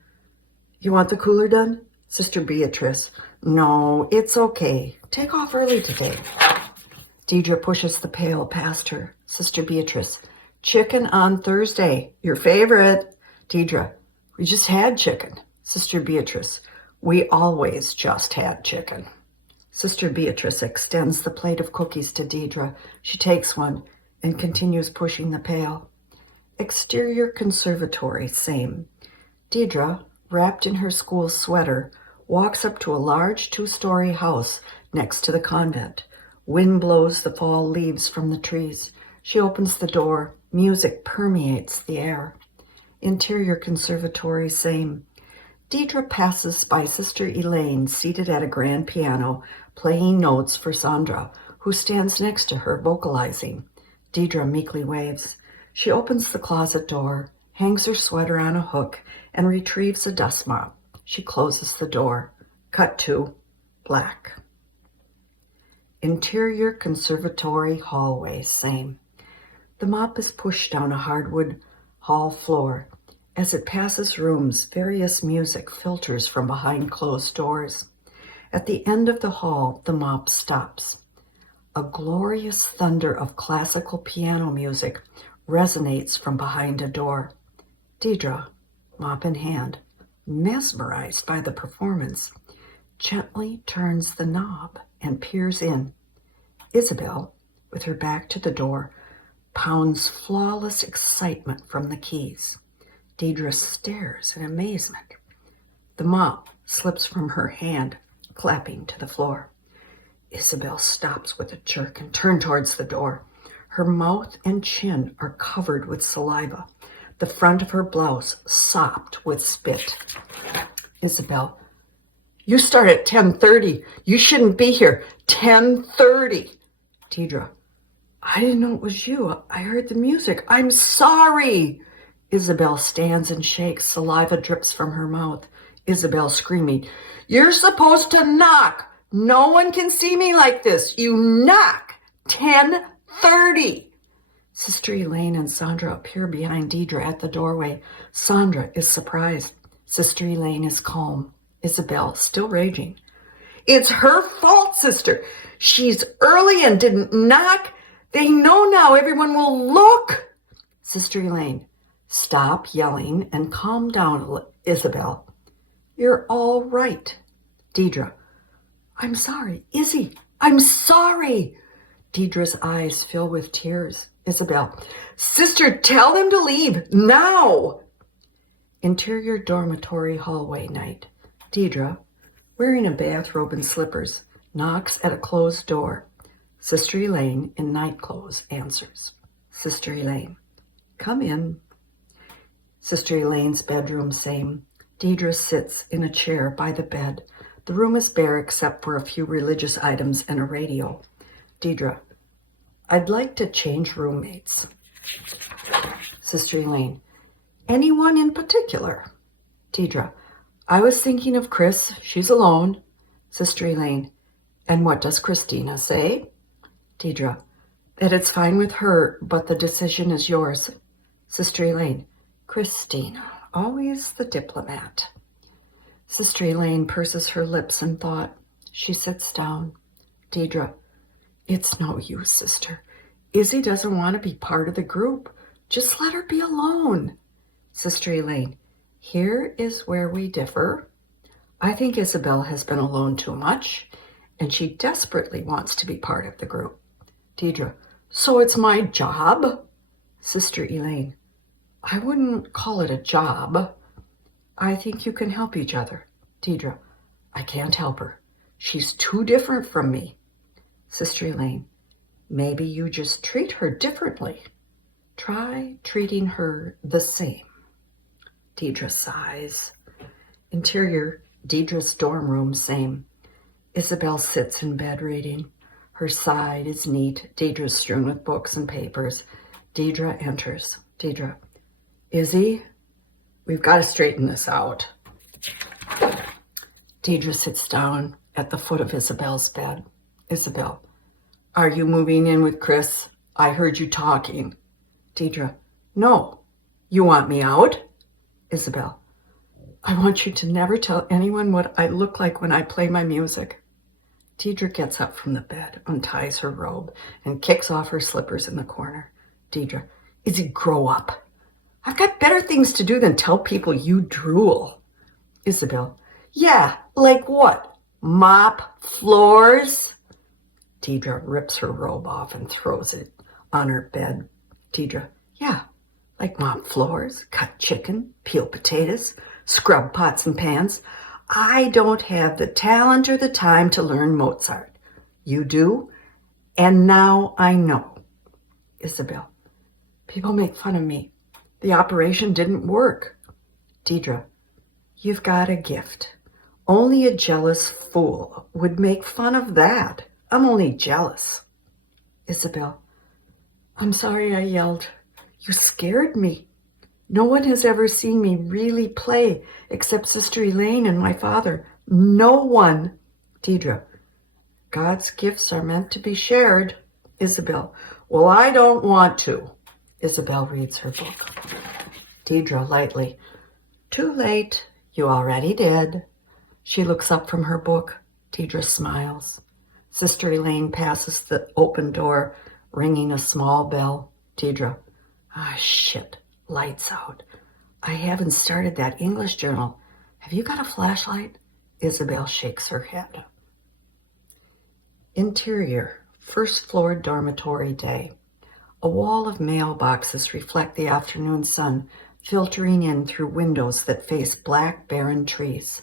you want the cooler done? Sister Beatrice, no, it's okay. Take off early today. Deidre pushes the pail past her. Sister Beatrice, chicken on Thursday, your favorite. Deidre, we just had chicken. Sister Beatrice, we always just had chicken. Sister Beatrice extends the plate of cookies to Deidre. She takes one and continues pushing the pail. Exterior conservatory, same. Deidre, wrapped in her school sweater, walks up to a large 2-story house next to the convent. Wind blows the fall leaves from the trees. She opens the door. Music permeates the air. Interior conservatory, same. Deidre passes by Sister Elaine, seated at a grand piano, playing notes for Sandra, who stands next to her, vocalizing. Deidre meekly waves. She opens the closet door, hangs her sweater on a hook, and retrieves a dust mop. She closes the door. Cut to black. Interior conservatory hallway, same. The mop is pushed down a hardwood hall floor. As it passes rooms, various music filters from behind closed doors. At the end of the hall, the mop stops. A glorious thunder of classical piano music resonates from behind a door. Deidre, mop in hand, mesmerized by the performance, gently turns the knob and peers in. Isabel, with her back to the door, pounds flawless excitement from the keys. Deidre stares in amazement. The mop slips from her hand, clapping to the floor. Isabel stops with a jerk and turns towards the door. Her mouth and chin are covered with saliva. The front of her blouse sopped with spit. Isabel, you start at 10:30. You shouldn't be here. 10:30. Deidre, I didn't know it was you. I heard the music. I'm sorry. Isabel stands and shakes. Saliva drips from her mouth. Isabel screaming, you're supposed to knock. No one can see me like this. You knock. 10:30. Sister Elaine and Sandra appear behind Deidre at the doorway. Sandra is surprised. Sister Elaine is calm. Isabel, still raging. It's her fault, sister. She's early and didn't knock. They know now. Everyone will look. Sister Elaine, stop yelling and calm down, Isabel. You're all right. Deidre, I'm sorry. Izzy, I'm sorry. Deidre's eyes fill with tears. Isabel, sister, tell them to leave now. Interior dormitory hallway night. Deidre, wearing a bathrobe and slippers, knocks at a closed door. Sister Elaine, in night clothes, answers. Sister Elaine, come in. Sister Elaine's bedroom, same. Deidre sits in a chair by the bed. The room is bare except for a few religious items and a radio. Deidre, I'd like to change roommates. Sister Elaine, anyone in particular? Deidre, I was thinking of Chris. She's alone. Sister Elaine, and what does Christina say? Deidre, that it's fine with her, but the decision is yours. Sister Elaine, Christina, always the diplomat. Sister Elaine purses her lips in thought. She sits down. Deidre, it's no use, sister. Izzy doesn't want to be part of the group. Just let her be alone. Sister Elaine, here is where we differ. I think Isabel has been alone too much, and she desperately wants to be part of the group. Deidre, so it's my job? Sister Elaine, I wouldn't call it a job. I think you can help each other. Deidre, I can't help her. She's too different from me. Sister Elaine, maybe you just treat her differently. Try treating her the same. Deidre sighs. Interior, Deidre's dorm room, same. Isabel sits in bed reading. Her side is neat. Deidre's strewn with books and papers. Deidre enters. Deidre, Izzy, we've got to straighten this out. Deidre sits down at the foot of Isabel's bed. Isabel, are you moving in with Chris? I heard you talking. Deidre, no. You want me out? Isabel, I want you to never tell anyone what I look like when I play my music. Deidre gets up from the bed, unties her robe, and kicks off her slippers in the corner. Deidre, Izzy, grow up. I've got better things to do than tell people you drool. Isabel, yeah, like what? Mop floors? Deidre rips her robe off and throws it on her bed. Deidre, yeah, like mop floors, cut chicken, peel potatoes, scrub pots and pans. I don't have the talent or the time to learn Mozart. You do, and now I know. Isabel, people make fun of me. The operation didn't work. Deidre, you've got a gift. Only a jealous fool would make fun of that. I'm only jealous. Isabel, I'm sorry I yelled. You scared me. No one has ever seen me really play except Sister Elaine and my father. No one. Deidre, God's gifts are meant to be shared. Isabel, well, I don't want to. Isabel reads her book. Deidre lightly, too late. You already did. She looks up from her book. Deidre smiles. Sister Elaine passes the open door, ringing a small bell. Deidre, shit. Lights out. I haven't started that English journal. Have you got a flashlight? Isabel shakes her head. Interior, first floor dormitory day. A wall of mailboxes reflect the afternoon sun, filtering in through windows that face black, barren trees.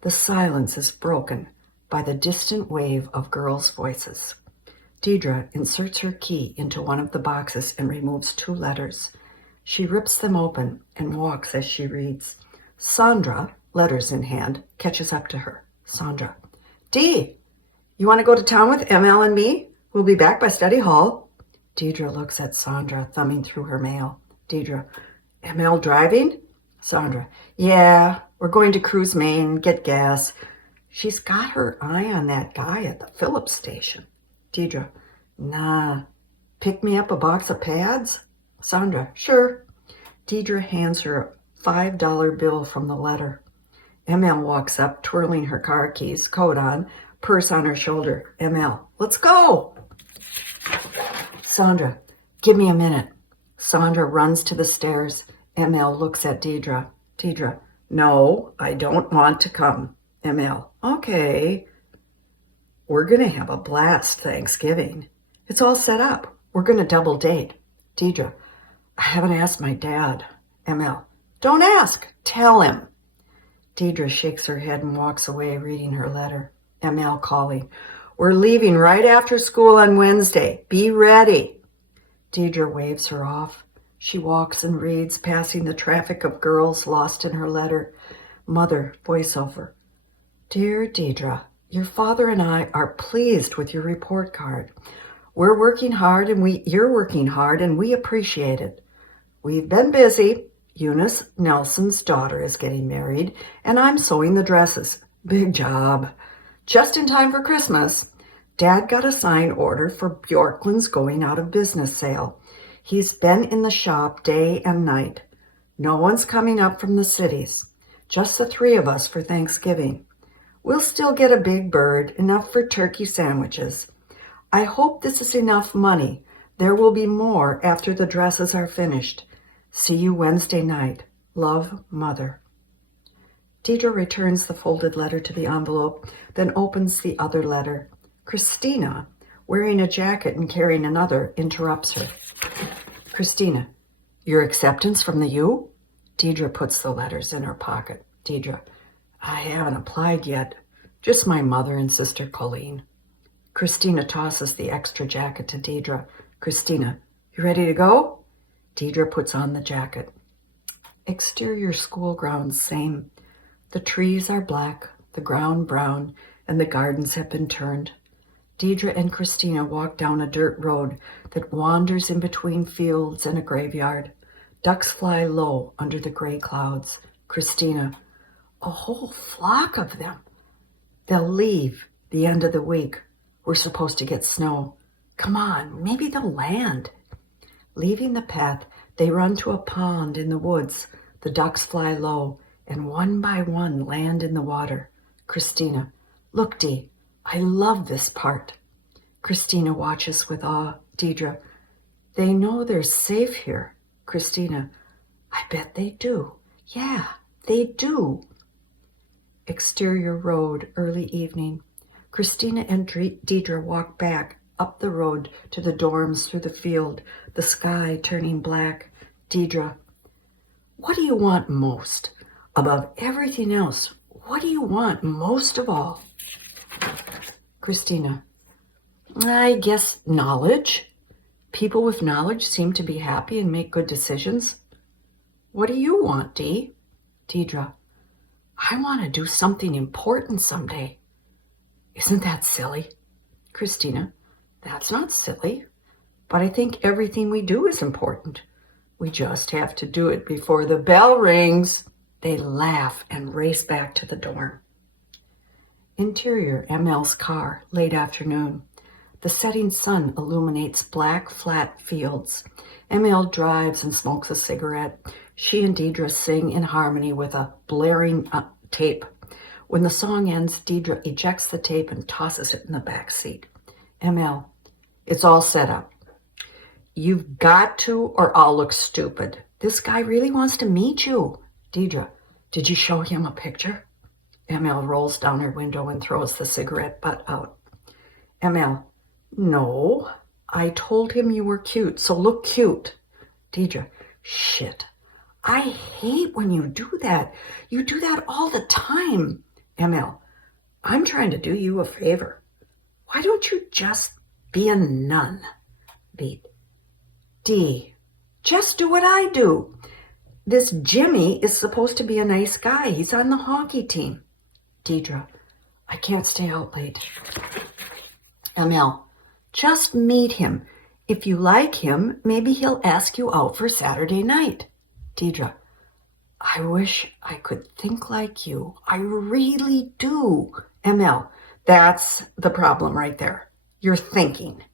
The silence is broken by the distant wave of girls' voices. Deidre inserts her key into one of the boxes and removes 2 letters. She rips them open and walks as she reads. Sandra, letters in hand, catches up to her. Sandra. Dee, you want to go to town with ML and me? We'll be back by study hall. Deidre looks at Sandra, thumbing through her mail. Deidre. ML driving? Sandra. Yeah, we're going to cruise Maine, get gas. She's got her eye on that guy at the Phillips station. Deidre. Nah. Pick me up a box of pads? Sandra. Sure. Deidre hands her a $5 bill from the letter. ML walks up, twirling her car keys, coat on, purse on her shoulder. ML. Let's go. Sandra. Give me a minute. Sandra runs to the stairs. ML looks at Deidre. Deidre. No, I don't want to come. ML. Okay. We're going to have a blast Thanksgiving. It's all set up. We're going to double date. Deidre. I haven't asked my dad. ML. Don't ask. Tell him. Deidre shakes her head and walks away, reading her letter. ML calling. We're leaving right after school on Wednesday. Be ready. Deidre waves her off. She walks and reads, passing the traffic of girls lost in her letter. Mother, voiceover. Dear Deidre, your father and I are pleased with your report card. You're working hard and we appreciate it. We've been busy. Eunice Nelson's daughter is getting married, and I'm sewing the dresses. Big job. Just in time for Christmas. Dad got a sign order for Bjorklund's going out of business sale. He's been in the shop day and night. No one's coming up from the cities. Just the 3 of us for Thanksgiving. We'll still get a big bird, enough for turkey sandwiches. I hope this is enough money. There will be more after the dresses are finished. See you Wednesday night. Love, Mother. Deidre returns the folded letter to the envelope, then opens the other letter. Christina, wearing a jacket and carrying another, interrupts her. Christina, your acceptance from the U? Deidre puts the letters in her pocket. Deidre, I haven't applied yet. Just my mother and sister Colleen. Christina tosses the extra jacket to Deidre. Christina, you ready to go? Deidre puts on the jacket. Exterior school grounds same. The trees are black, the ground brown, and the gardens have been turned. Deidre and Christina walk down a dirt road that wanders in between fields and a graveyard. Ducks fly low under the gray clouds. Christina, a whole flock of them. They'll leave the end of the week. We're supposed to get snow. Come on, maybe they'll land. Leaving the path, they run to a pond in the woods. The ducks fly low, and one by one land in the water. Christina, look, Dee, I love this part. Christina watches with awe. Deidre, they know they're safe here. Christina, I bet they do. Yeah, they do. Exterior road, early evening. Christina and Deidre walk back up the road to the dorms through the field, the sky turning black. Deidre, what do you want most? Above everything else, what do you want most of all? Christina, I guess knowledge. People with knowledge seem to be happy and make good decisions. What do you want, Dee? Deidre, I want to do something important someday. Isn't that silly? Christina, that's not silly, but I think everything we do is important. We just have to do it before the bell rings. They laugh and race back to the dorm. Interior, ML's car, late afternoon. The setting sun illuminates black, flat fields. ML drives and smokes a cigarette. She and Deidre sing in harmony with a blaring tape. When the song ends, Deidre ejects the tape and tosses it in the back seat. ML, it's all set up. You've got to or I'll look stupid. This guy really wants to meet you. Deidre, did you show him a picture? ML rolls down her window and throws the cigarette butt out. ML, no, I told him you were cute, so look cute. Deidre, shit. I hate when you do that. You do that all the time. ML, I'm trying to do you a favor. Why don't you just be a nun? Beat. D, just do what I do. This Jimmy is supposed to be a nice guy. He's on the hockey team. Deidre, I can't stay out late. ML, just meet him. If you like him, maybe he'll ask you out for Saturday night. Deidre, I wish I could think like you. I really do. ML, that's the problem right there. You're thinking.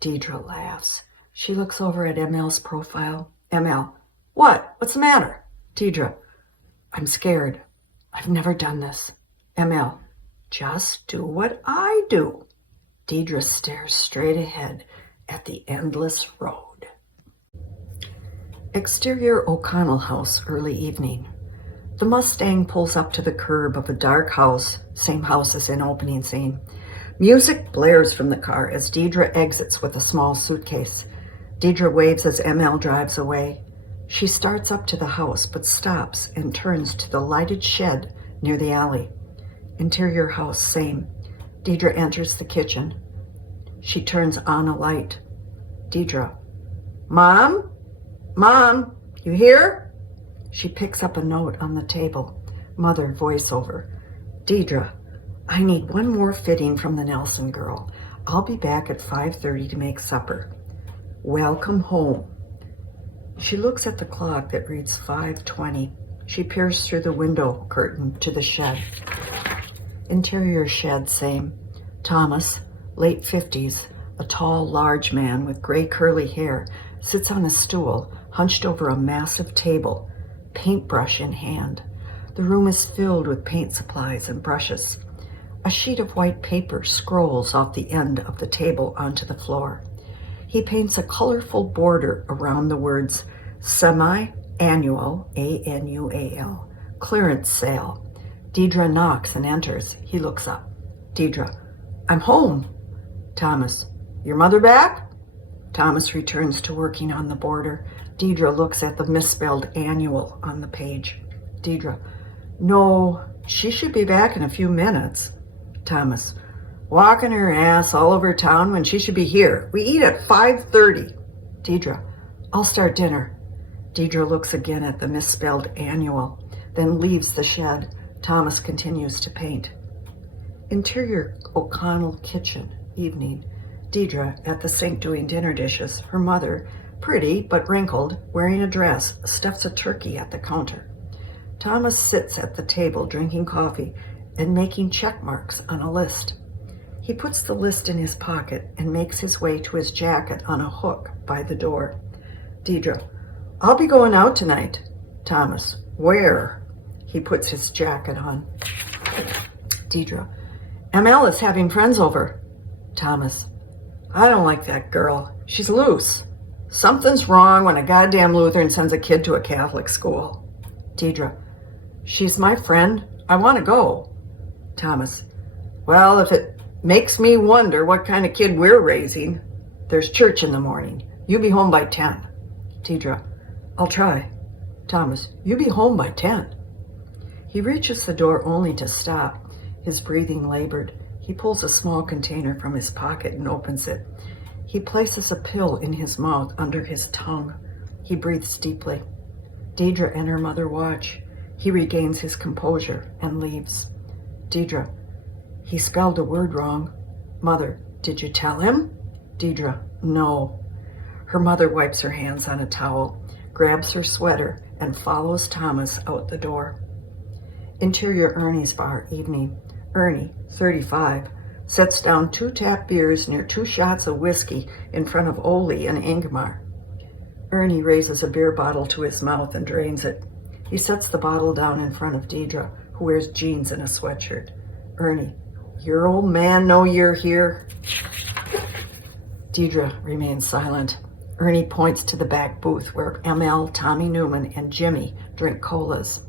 Deidre laughs. She looks over at ML's profile. ML, what? What's the matter? Deidre, I'm scared. I've never done this. ML, just do what I do. Deidre stares straight ahead at the endless road. Exterior O'Connell house, early evening. The Mustang pulls up to the curb of a dark house, same house as in opening scene. Music blares from the car as Deidre exits with a small suitcase. Deidre waves as ML drives away. She starts up to the house but stops and turns to the lighted shed near the alley. Interior house, same. Deidre enters the kitchen. She turns on a light. Deidre, Mom? Mom, you here? She picks up a note on the table. Mother voiceover. Deidre, I need one more fitting from the Nelson girl. I'll be back at 5:30 to make supper. Welcome home. She looks at the clock that reads 5:20. She peers through the window curtain to the shed. Interior shed, same. Thomas, late 50s, a tall, large man with gray curly hair, sits on a stool, hunched over a massive table, paintbrush in hand. The room is filled with paint supplies and brushes. A sheet of white paper scrolls off the end of the table onto the floor. He paints a colorful border around the words semi-annual, A-N-U-A-L, clearance sale. Deidre knocks and enters. He looks up. Deidre, I'm home. Thomas, your mother back? Thomas returns to working on the border. Deidre looks at the misspelled annual on the page. Deidre, no, she should be back in a few minutes. Thomas, walking her ass all over town when she should be here. We eat at 5:30. Deidre, I'll start dinner. Deidre looks again at the misspelled annual, then leaves the shed. Thomas continues to paint. Interior O'Connell kitchen, evening. Deidre at the sink doing dinner dishes. Her mother, pretty but wrinkled, wearing a dress, stuffs a turkey at the counter. Thomas sits at the table drinking coffee and making check marks on a list. He puts the list in his pocket and makes his way to his jacket on a hook by the door. Deidre, I'll be going out tonight. Thomas, where? He puts his jacket on. Deidre, ML is having friends over. Thomas, I don't like that girl. She's loose. Something's wrong when a goddamn Lutheran sends a kid to a Catholic school. Deidre, she's my friend. I want to go. Thomas, well, if it makes me wonder what kind of kid we're raising. There's church in the morning. You be home by 10. Deidre, I'll try. Thomas, you be home by 10. He reaches the door only to stop, his breathing labored. He pulls a small container from his pocket and opens it. He places a pill in his mouth under his tongue. He breathes deeply. Deidre and her mother watch. He regains his composure and leaves. Deidre, he spelled a word wrong. Mother, did you tell him? Deidre, no. Her mother wipes her hands on a towel, grabs her sweater, and follows Thomas out the door. Interior Ernie's bar, evening. Ernie, 35, sets down 2 tap beers near 2 shots of whiskey in front of Ole and Ingmar. Ernie raises a beer bottle to his mouth and drains it. He sets the bottle down in front of Deidre, who wears jeans and a sweatshirt. Ernie, your old man know you're here? Deidre remains silent. Ernie points to the back booth where ML, Tommy Newman, and Jimmy drink colas.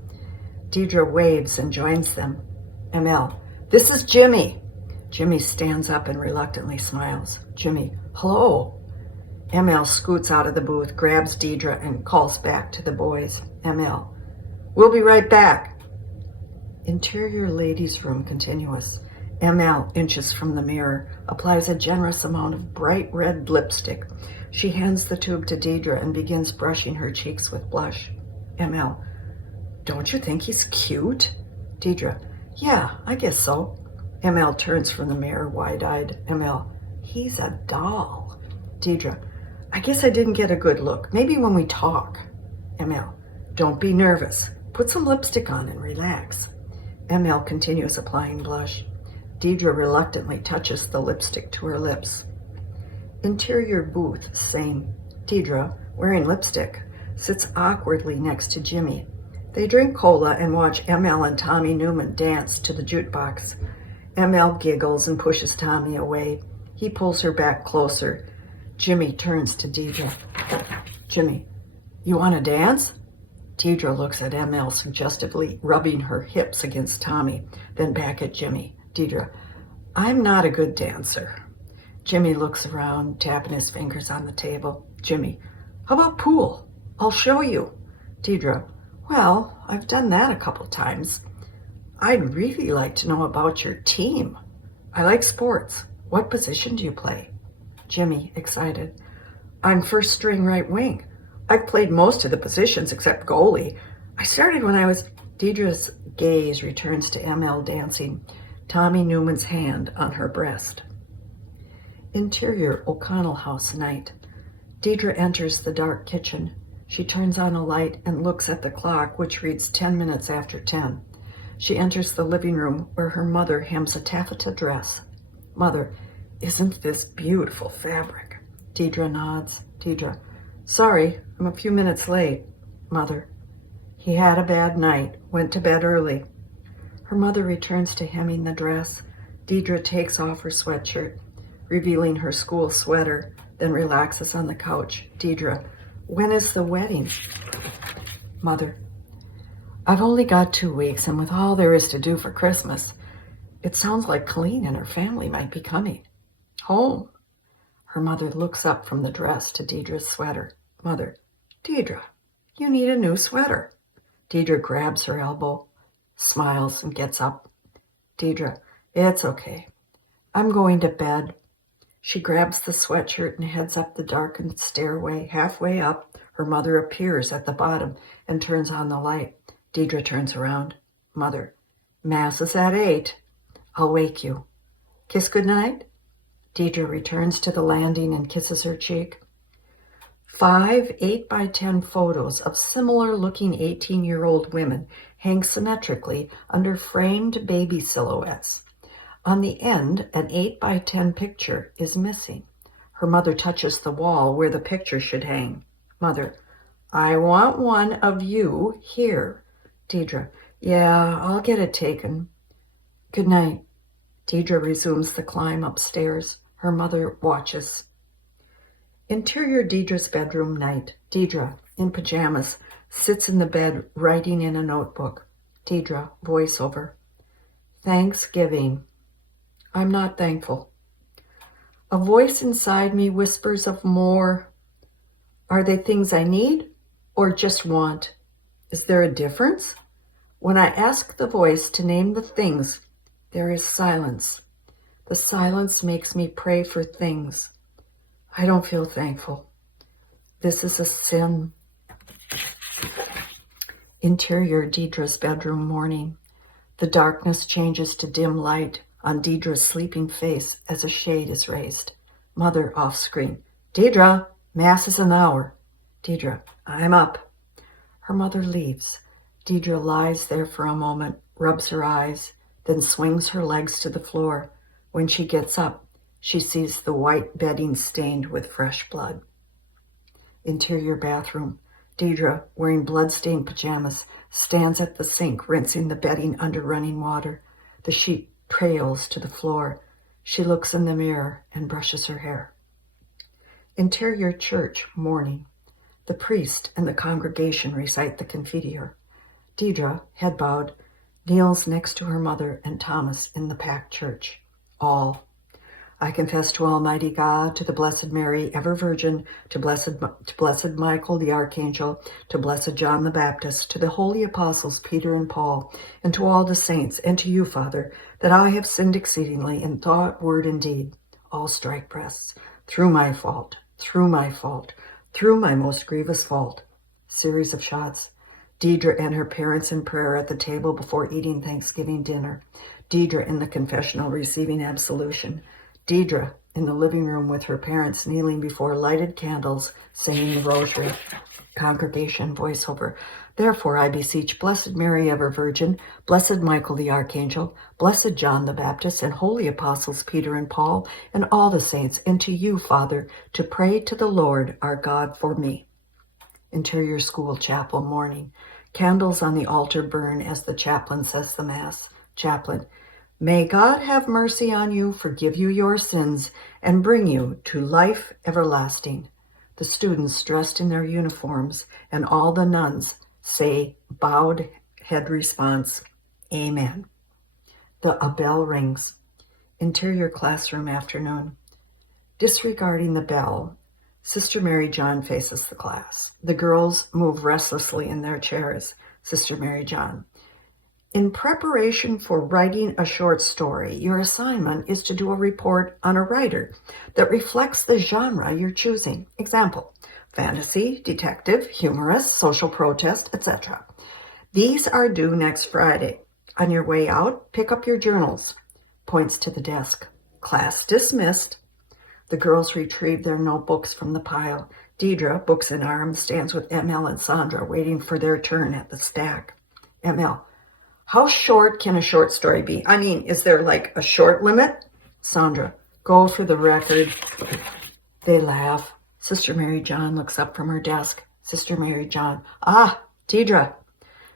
Deidre waves and joins them. ML, this is Jimmy. Jimmy stands up and reluctantly smiles. Jimmy, hello. ML scoots out of the booth, grabs Deidre, and calls back to the boys. ML, we'll be right back. Interior ladies' room continuous. ML inches from the mirror, applies a generous amount of bright red lipstick. She hands the tube to Deidre and begins brushing her cheeks with blush. ML, don't you think he's cute? Deidre, yeah, I guess so. ML turns from the mirror, wide-eyed. ML, he's a doll. Deidre, I guess I didn't get a good look. Maybe when we talk. ML, don't be nervous. Put some lipstick on and relax. ML continues applying blush. Deidre reluctantly touches the lipstick to her lips. Interior booth, same. Deidre, wearing lipstick, sits awkwardly next to Jimmy. They drink cola and watch ML and Tommy Newman dance to the jukebox. ML giggles and pushes Tommy away. He pulls her back closer. Jimmy turns to Deidre. Jimmy, you want to dance? Deidre looks at ML suggestively, rubbing her hips against Tommy, then back at Jimmy. Deidre, I'm not a good dancer. Jimmy looks around, tapping his fingers on the table. Jimmy, how about pool? I'll show you. Deidre, well, I've done that a couple times. I'd really like to know about your team. I like sports. What position do you play? Jimmy, excited. I'm first string right wing. I've played most of the positions except goalie. I started when I was... Deidre's gaze returns to ML dancing, Tommy Newman's hand on her breast. Interior O'Connell House night. Deidre enters the dark kitchen. She turns on a light and looks at the clock, which reads 10 minutes after 10. She enters the living room where her mother hems a taffeta dress. Mother, isn't this beautiful fabric? Deidre nods. Deidre, sorry, I'm a few minutes late. Mother, he had a bad night, went to bed early. Her mother returns to hemming the dress. Deidre takes off her sweatshirt, revealing her school sweater, then relaxes on the couch. Deidre, when is the wedding? Mother, I've only got 2 weeks, and with all there is to do for Christmas, it sounds like Colleen and her family might be coming. Home. Her mother looks up from the dress to Deidre's sweater. Mother, Deidre, you need a new sweater. Deidre grabs her elbow, smiles, and gets up. Deidre, it's okay. I'm going to bed. She grabs the sweatshirt and heads up the darkened stairway. Halfway up, her mother appears at the bottom and turns on the light. Deidre turns around. Mother, Mass is at 8. I'll wake you. Kiss goodnight. Deidre returns to the landing and kisses her cheek. 5 8x10 photos of similar-looking 18-year-old women hang symmetrically under framed baby silhouettes. On the end, an 8x10 picture is missing. Her mother touches the wall where the picture should hang. Mother, I want one of you here. Deidre, yeah, I'll get it taken. Good night. Deidre resumes the climb upstairs. Her mother watches. Interior Deidre's bedroom night. Deidre, in pajamas, sits in the bed writing in a notebook. Deidre, voiceover. Thanksgiving. I'm not thankful. A voice inside me whispers of more. Are they things I need or just want? Is there a difference? When I ask the voice to name the things, there is silence. The silence makes me pray for things. I don't feel thankful. This is a sin. Interior Deidre's bedroom morning. The darkness changes to dim light on Deidre's sleeping face as a shade is raised. Mother off screen. Deidre, Mass is an hour. Deidre, I'm up. Her mother leaves. Deidre lies there for a moment, rubs her eyes, then swings her legs to the floor. When she gets up, she sees the white bedding stained with fresh blood. Interior bathroom. Deidre, wearing blood-stained pajamas, stands at the sink, rinsing the bedding under running water. The sheet trails to the floor. She looks in the mirror and brushes her hair. Interior church, morning. The priest and the congregation recite the Confiteor. Deidre, head bowed, kneels next to her mother and Thomas in the packed church. All. I confess to Almighty God, to the Blessed Mary, ever Virgin, to blessed Michael the Archangel, to blessed John the Baptist, to the holy apostles Peter and Paul, and to all the saints, and to you, Father, that I have sinned exceedingly in thought, word, and deed. All strike breasts, through my fault, through my most grievous fault. Series of shots. Deidre and her parents in prayer at the table before eating Thanksgiving dinner. Deidre in the confessional receiving absolution. Deidre in the living room with her parents kneeling before lighted candles, saying the rosary. Congregation voiceover. Therefore I beseech Blessed Mary, ever Virgin, Blessed Michael the Archangel, Blessed John the Baptist, and holy apostles Peter and Paul, and all the saints, and to you, Father, to pray to the Lord our God for me. Interior School Chapel morning. Candles on the altar burn as the chaplain says the Mass. Chaplain. May God have mercy on you, forgive you your sins, and bring you to life everlasting. The students dressed in their uniforms and all the nuns say bowed head response, Amen. A bell rings. Interior classroom afternoon. Disregarding the bell, Sister Mary John faces the class. The girls move restlessly in their chairs. Sister Mary John. In preparation for writing a short story, your assignment is to do a report on a writer that reflects the genre you're choosing. Example, fantasy, detective, humorous, social protest, etc. These are due next Friday. On your way out, pick up your journals. Points to the desk. Class dismissed. The girls retrieve their notebooks from the pile. Deidre, books in arm, stands with ML and Sandra waiting for their turn at the stack. ML. How short can a short story be? I mean, is there like a short limit? Sandra, go for the record. They laugh. Sister Mary John looks up from her desk. Sister Mary John, Deidre.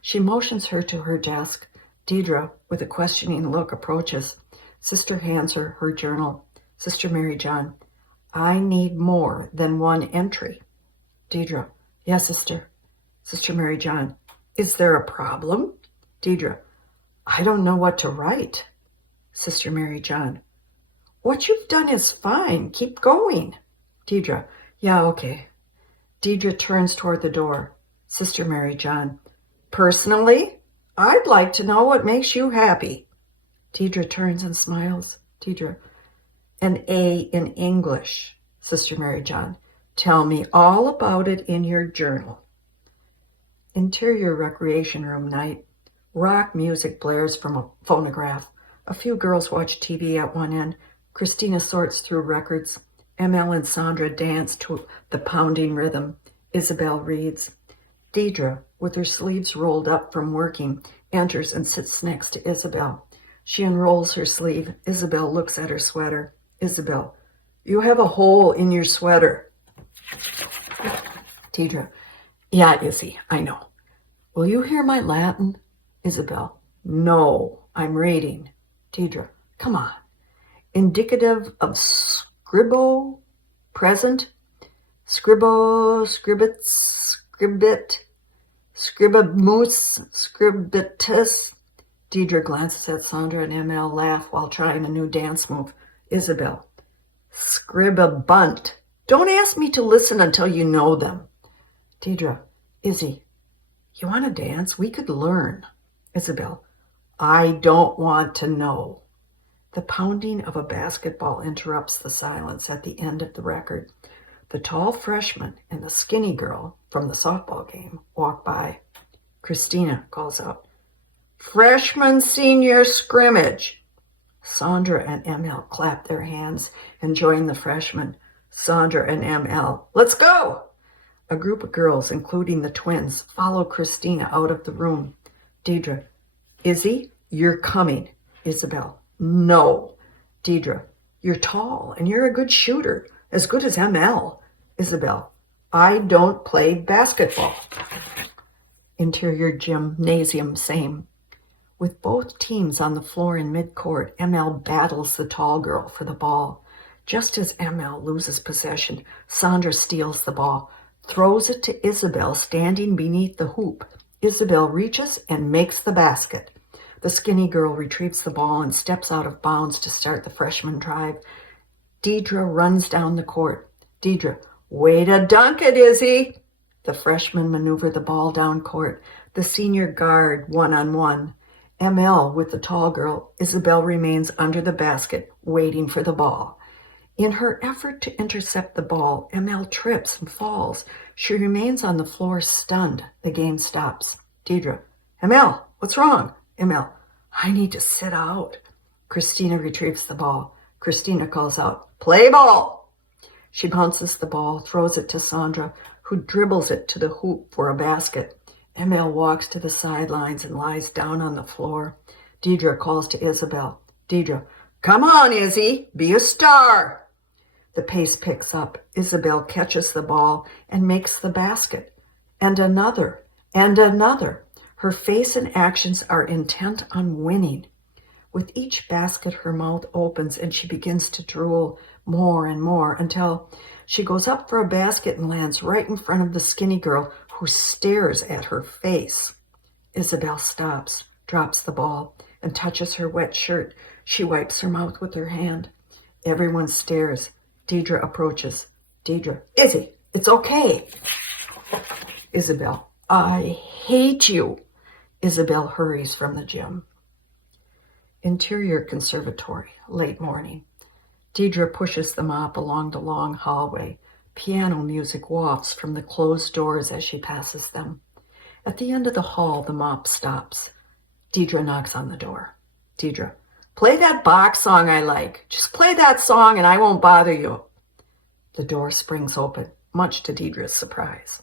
She motions her to her desk. Deidre, with a questioning look, approaches. Sister hands her her journal. Sister Mary John, I need more than one entry. Deidre, yes, sister. Sister Mary John, is there a problem? Deidre, I don't know what to write. Sister Mary John, what you've done is fine. Keep going. Deidre, yeah, okay. Deidre turns toward the door. Sister Mary John, personally, I'd like to know what makes you happy. Deidre turns and smiles. Deidre, an A in English. Sister Mary John, tell me all about it in your journal. Interior recreation room night. Rock music blares from a phonograph. A few girls watch TV at one end. Christina sorts through records. ML and Sandra dance to the pounding rhythm. Isabel reads. Deidre, with her sleeves rolled up from working, enters and sits next to Isabel. She unrolls her sleeve. Isabel looks at her sweater. Isabel, you have a hole in your sweater. Deidre, yeah, Izzy, I know. Will you hear my Latin? Isabel, no, I'm reading. Deidre, come on. Indicative of scribo, present. Scribo, scribits, scribit, scribamus, scribitus. Deidre glances at Sandra and ML laugh while trying a new dance move. Isabel, scribabunt. Don't ask me to listen until you know them. Deidre, Izzy, you want to dance? We could learn. Isabel, I don't want to know. The pounding of a basketball interrupts the silence at the end of the record. The tall freshman and the skinny girl from the softball game walk by. Christina calls out, Freshman senior scrimmage. Sandra and ML clap their hands and join the freshmen. Sandra and ML, let's go! A group of girls, including the twins, follow Christina out of the room. Deidre, Izzy, you're coming. Isabel, no. Deidre, you're tall and you're a good shooter, as good as ML. Isabel, I don't play basketball. Interior gymnasium, same. With both teams on the floor in midcourt, ML battles the tall girl for the ball. Just as ML loses possession, Sandra steals the ball, throws it to Isabel standing beneath the hoop. Isabel reaches and makes the basket. The skinny girl retrieves the ball and steps out of bounds to start the freshman drive. Deidre runs down the court. Deidre, way to dunk it, Izzy. The freshmen maneuver the ball down court. The senior guard one-on-one. ML with the tall girl. Isabel remains under the basket, waiting for the ball. In her effort to intercept the ball, ML trips and falls. She remains on the floor, stunned. The game stops. Deidre, ML, what's wrong? ML, I need to sit out. Christina retrieves the ball. Christina calls out, play ball. She bounces the ball, throws it to Sandra, who dribbles it to the hoop for a basket. ML walks to the sidelines and lies down on the floor. Deidre calls to Isabel. Deidre, come on, Izzy, be a star. The pace picks up. Isabel catches the ball and makes the basket. And another, and another. Her face and actions are intent on winning. With each basket, her mouth opens and she begins to drool more and more until she goes up for a basket and lands right in front of the skinny girl who stares at her face. Isabel stops, drops the ball, and touches her wet shirt. She wipes her mouth with her hand. Everyone stares. Deidre approaches. Deidre, Izzy, it's okay. Isabel, I hate you. Isabel hurries from the gym. Interior conservatory, late morning. Deidre pushes the mop along the long hallway. Piano music wafts from the closed doors as she passes them. At the end of the hall, the mop stops. Deidre knocks on the door. Deidre, play that Bach song I like. Just play that song and I won't bother you. The door springs open, much to Deidre's surprise.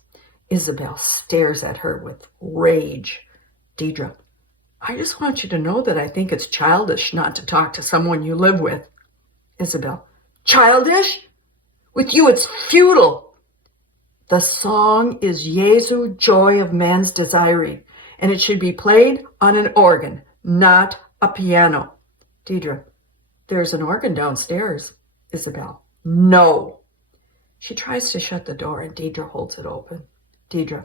Isabel stares at her with rage. Deidre, I just want you to know that I think it's childish not to talk to someone you live with. Isabel, childish? With you it's futile. The song is Jesu, joy of man's desiring, and it should be played on an organ, not a piano. Deidre, there's an organ downstairs. Isabel, no. She tries to shut the door and Deidre holds it open. Deidre,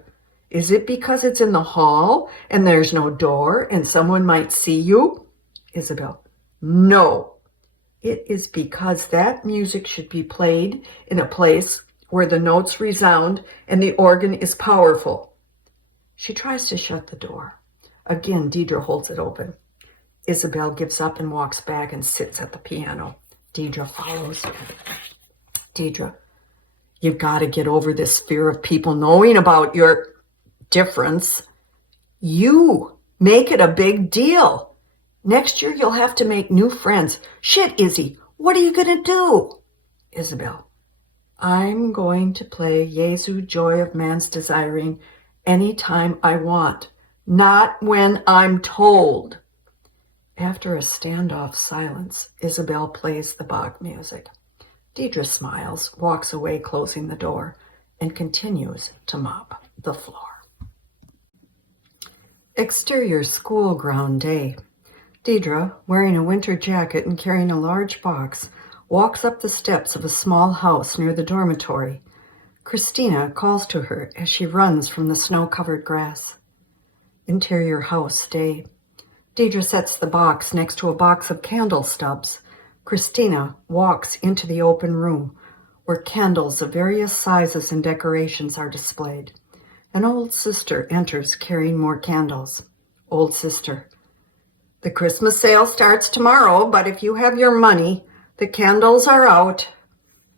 is it because it's in the hall and there's no door and someone might see you? Isabel, no. It is because that music should be played in a place where the notes resound and the organ is powerful. She tries to shut the door. Again, Deidre holds it open. Isabel gives up and walks back and sits at the piano. Deidre follows. Deidre, you've got to get over this fear of people knowing about your difference. You make it a big deal. Next year, you'll have to make new friends. Shit, Izzy, what are you going to do? Isabel, I'm going to play Jesu, joy of man's desiring anytime I want, not when I'm told. After a standoff silence, Isabel plays the Bach music. Deidre smiles, walks away, closing the door, and continues to mop the floor. Exterior school ground day. Deidre, wearing a winter jacket and carrying a large box, walks up the steps of a small house near the dormitory. Christina calls to her as she runs from the snow-covered grass. Interior house day. Deidre sets the box next to a box of candle stubs. Christina walks into the open room where candles of various sizes and decorations are displayed. An old sister enters carrying more candles. Old sister, the Christmas sale starts tomorrow, but if you have your money, the candles are out.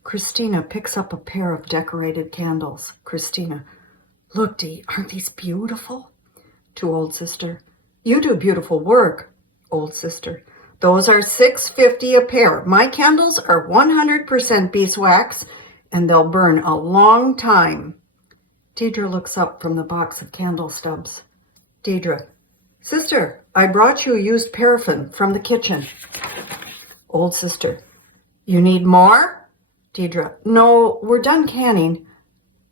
Christina picks up a pair of decorated candles. Christina, look, Dee, aren't these beautiful? To old sister, you do beautiful work. Old sister, those are $6.50 a pair. My candles are 100% beeswax, and they'll burn a long time. Deidre looks up from the box of candle stubs. Deidre, sister, I brought you used paraffin from the kitchen. Old sister, you need more? Deidre, no, we're done canning.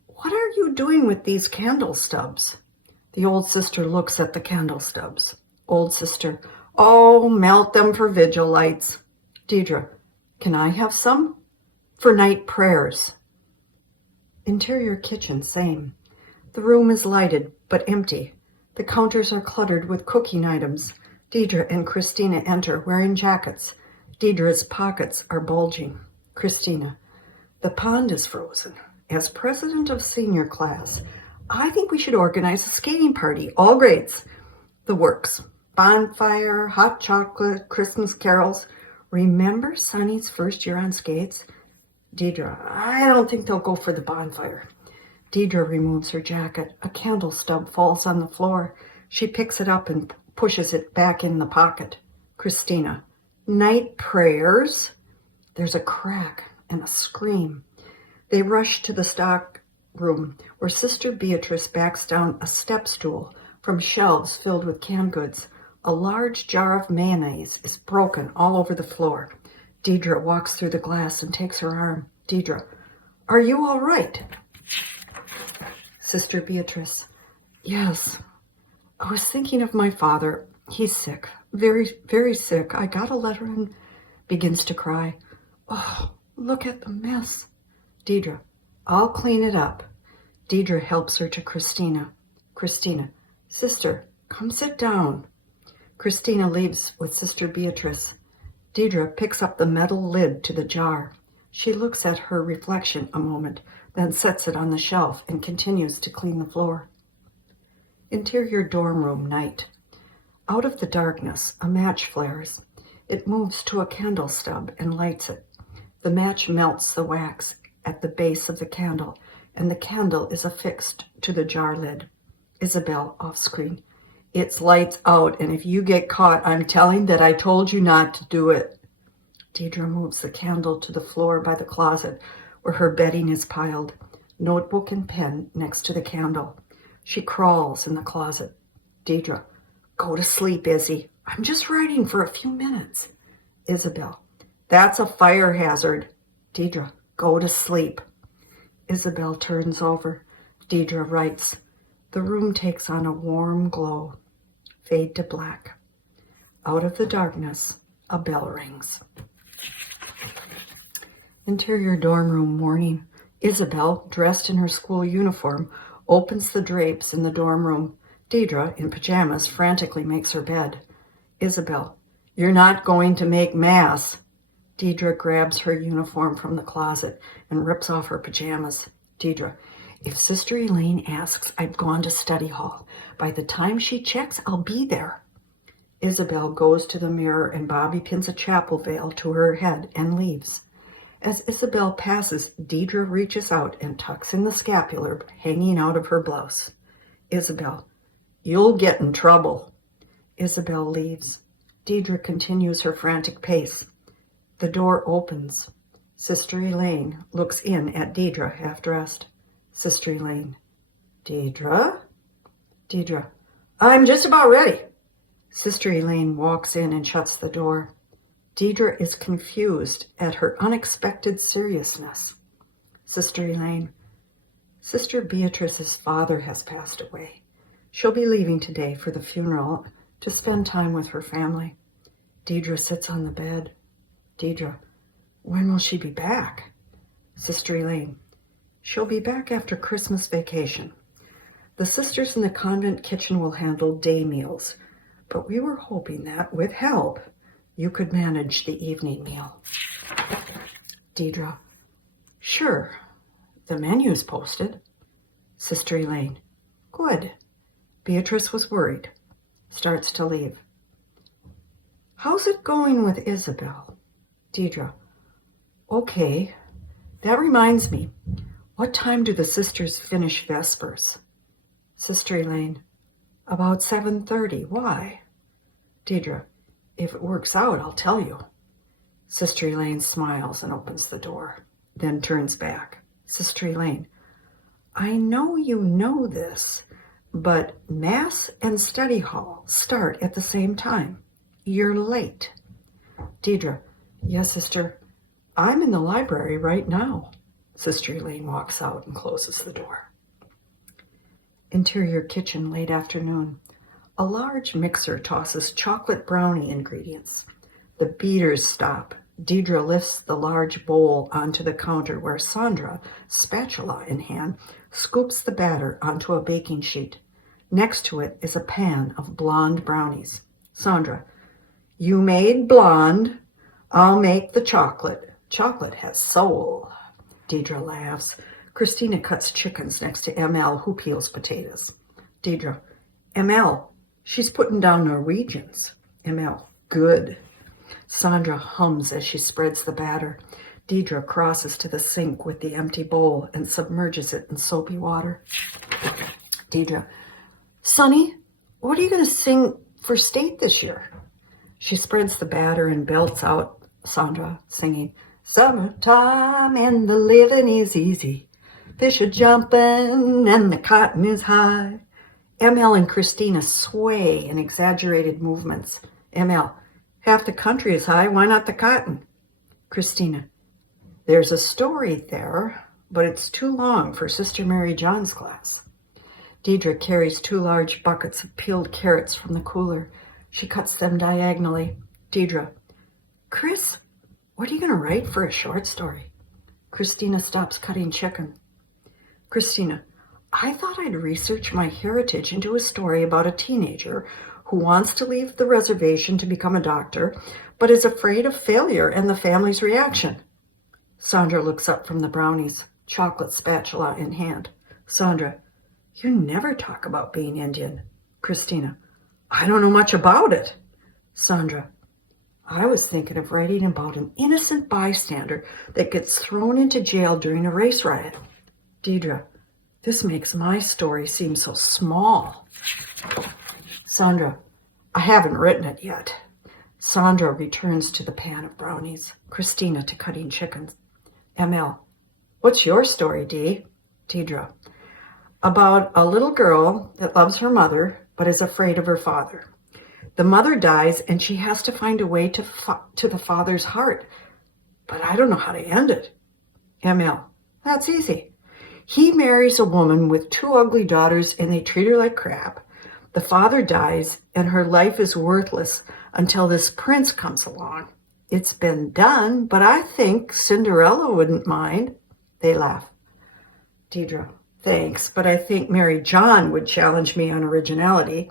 What are you doing with these candle stubs? The old sister looks at the candle stubs. Old sister, oh, melt them for vigil lights. Deidre, can I have some? For night prayers. Interior kitchen, same. The room is lighted, but empty. The counters are cluttered with cooking items. Deidre and Christina enter wearing jackets. Deidre's pockets are bulging. Christina, the pond is frozen. As president of senior class, I think we should organize a skating party, all grades. The works. Bonfire, hot chocolate, Christmas carols. Remember Sonny's first year on skates? Deidre, I don't think they'll go for the bonfire. Deidre removes her jacket. A candle stub falls on the floor. She picks it up and pushes it back in the pocket. Christina, night prayers? There's a crack and a scream. They rush to the stock room where Sister Beatrice backs down a step stool from shelves filled with canned goods. A large jar of mayonnaise is broken all over the floor. Deidre walks through the glass and takes her arm. Deidre, are you all right? Sister Beatrice, yes. I was thinking of my father. He's sick, very, very sick. I got a letter and begins to cry. Oh, look at the mess. Deidre, I'll clean it up. Deidre helps her to Christina. Christina, Sister, come sit down. Christina leaves with Sister Beatrice. Deidre picks up the metal lid to the jar. She looks at her reflection a moment, then sets it on the shelf and continues to clean the floor. Interior dorm room night. Out of the darkness, a match flares. It moves to a candle stub and lights it. The match melts the wax at the base of the candle, and the candle is affixed to the jar lid. Isabel, off screen. It's lights out, and if you get caught, I'm telling that I told you not to do it. Deidre moves the candle to the floor by the closet where her bedding is piled, notebook and pen next to the candle. She crawls in the closet. Deidre, go to sleep, Izzy. I'm just writing for a few minutes. Isabel, that's a fire hazard. Deidre, go to sleep. Isabel turns over. Deidre writes. The room takes on a warm glow. Fade to black. Out of the darkness, a bell rings. Interior dorm room morning. Isabel, dressed in her school uniform, opens the drapes in the dorm room. Deidre, in pajamas, frantically makes her bed. Isabel, you're not going to make mass. Deidre grabs her uniform from the closet and rips off her pajamas. Deidre, if Sister Elaine asks, I've gone to study hall. By the time she checks, I'll be there. Isabel goes to the mirror and Bobby pins a chapel veil to her head and leaves. As Isabel passes, Deidre reaches out and tucks in the scapular hanging out of her blouse. Isabel, you'll get in trouble. Isabel leaves. Deidre continues her frantic pace. The door opens. Sister Elaine looks in at Deidre, half-dressed. Sister Elaine, Deidre? Deidre, I'm just about ready. Sister Elaine walks in and shuts the door. Deidre is confused at her unexpected seriousness. Sister Elaine, Sister Beatrice's father has passed away. She'll be leaving today for the funeral to spend time with her family. Deidre sits on the bed. Deidre, when will she be back? Sister Elaine, she'll be back after Christmas vacation. The sisters in the convent kitchen will handle day meals, but we were hoping that, with help, you could manage the evening meal. Deidre, sure. The menu's posted. Sister Elaine, good. Beatrice was worried. Starts to leave. How's it going with Isabel? Deidre, okay. That reminds me, what time do the sisters finish Vespers? Sister Elaine, about 7:30. Why? Deidre, if it works out, I'll tell you. Sister Elaine smiles and opens the door, then turns back. Sister Elaine, I know you know this, but Mass and study hall start at the same time. You're late. Deidre, yes, sister. I'm in the library right now. Sister Elaine walks out and closes the door. Interior kitchen, late afternoon. A large mixer tosses chocolate brownie ingredients. The beaters stop. Deidre lifts the large bowl onto the counter where Sandra, spatula in hand, scoops the batter onto a baking sheet. Next to it is a pan of blonde brownies. Sandra, you made blonde. I'll make the chocolate. Chocolate has soul. Deidre laughs. Christina cuts chickens next to ML, who peels potatoes. Deidre, ML, she's putting down Norwegians. ML, good. Sandra hums as she spreads the batter. Deidre crosses to the sink with the empty bowl and submerges it in soapy water. Deidre, Sonny, what are you going to sing for state this year? She spreads the batter and belts out Sandra, singing, Summertime and the living is easy. Fish are jumping and the cotton is high. ML and Christina sway in exaggerated movements. ML, half the country is high, why not the cotton? Christina, there's a story there, but it's too long for Sister Mary John's class. Deidre carries 2 large buckets of peeled carrots from the cooler. She cuts them diagonally. Deidre, Chris, what are you going to write for a short story? Christina stops cutting chicken. Christina, I thought I'd research my heritage into a story about a teenager who wants to leave the reservation to become a doctor, but is afraid of failure and the family's reaction. Sandra looks up from the brownies, chocolate spatula in hand. Sandra, you never talk about being Indian. Christina, I don't know much about it. Sandra, I was thinking of writing about an innocent bystander that gets thrown into jail during a race riot. Deidre, this makes my story seem so small. Sandra, I haven't written it yet. Sandra returns to the pan of brownies. Christina to cutting chickens. ML, what's your story, Dee? Deidre, about a little girl that loves her mother but is afraid of her father. The mother dies and she has to find a way to the father's heart, but I don't know how to end it. ML, that's easy. He marries a woman with 2 ugly daughters and they treat her like crap. The father dies and her life is worthless until this prince comes along. It's been done, but I think Cinderella wouldn't mind. They laugh. Deidre, thanks, but I think Mary John would challenge me on originality.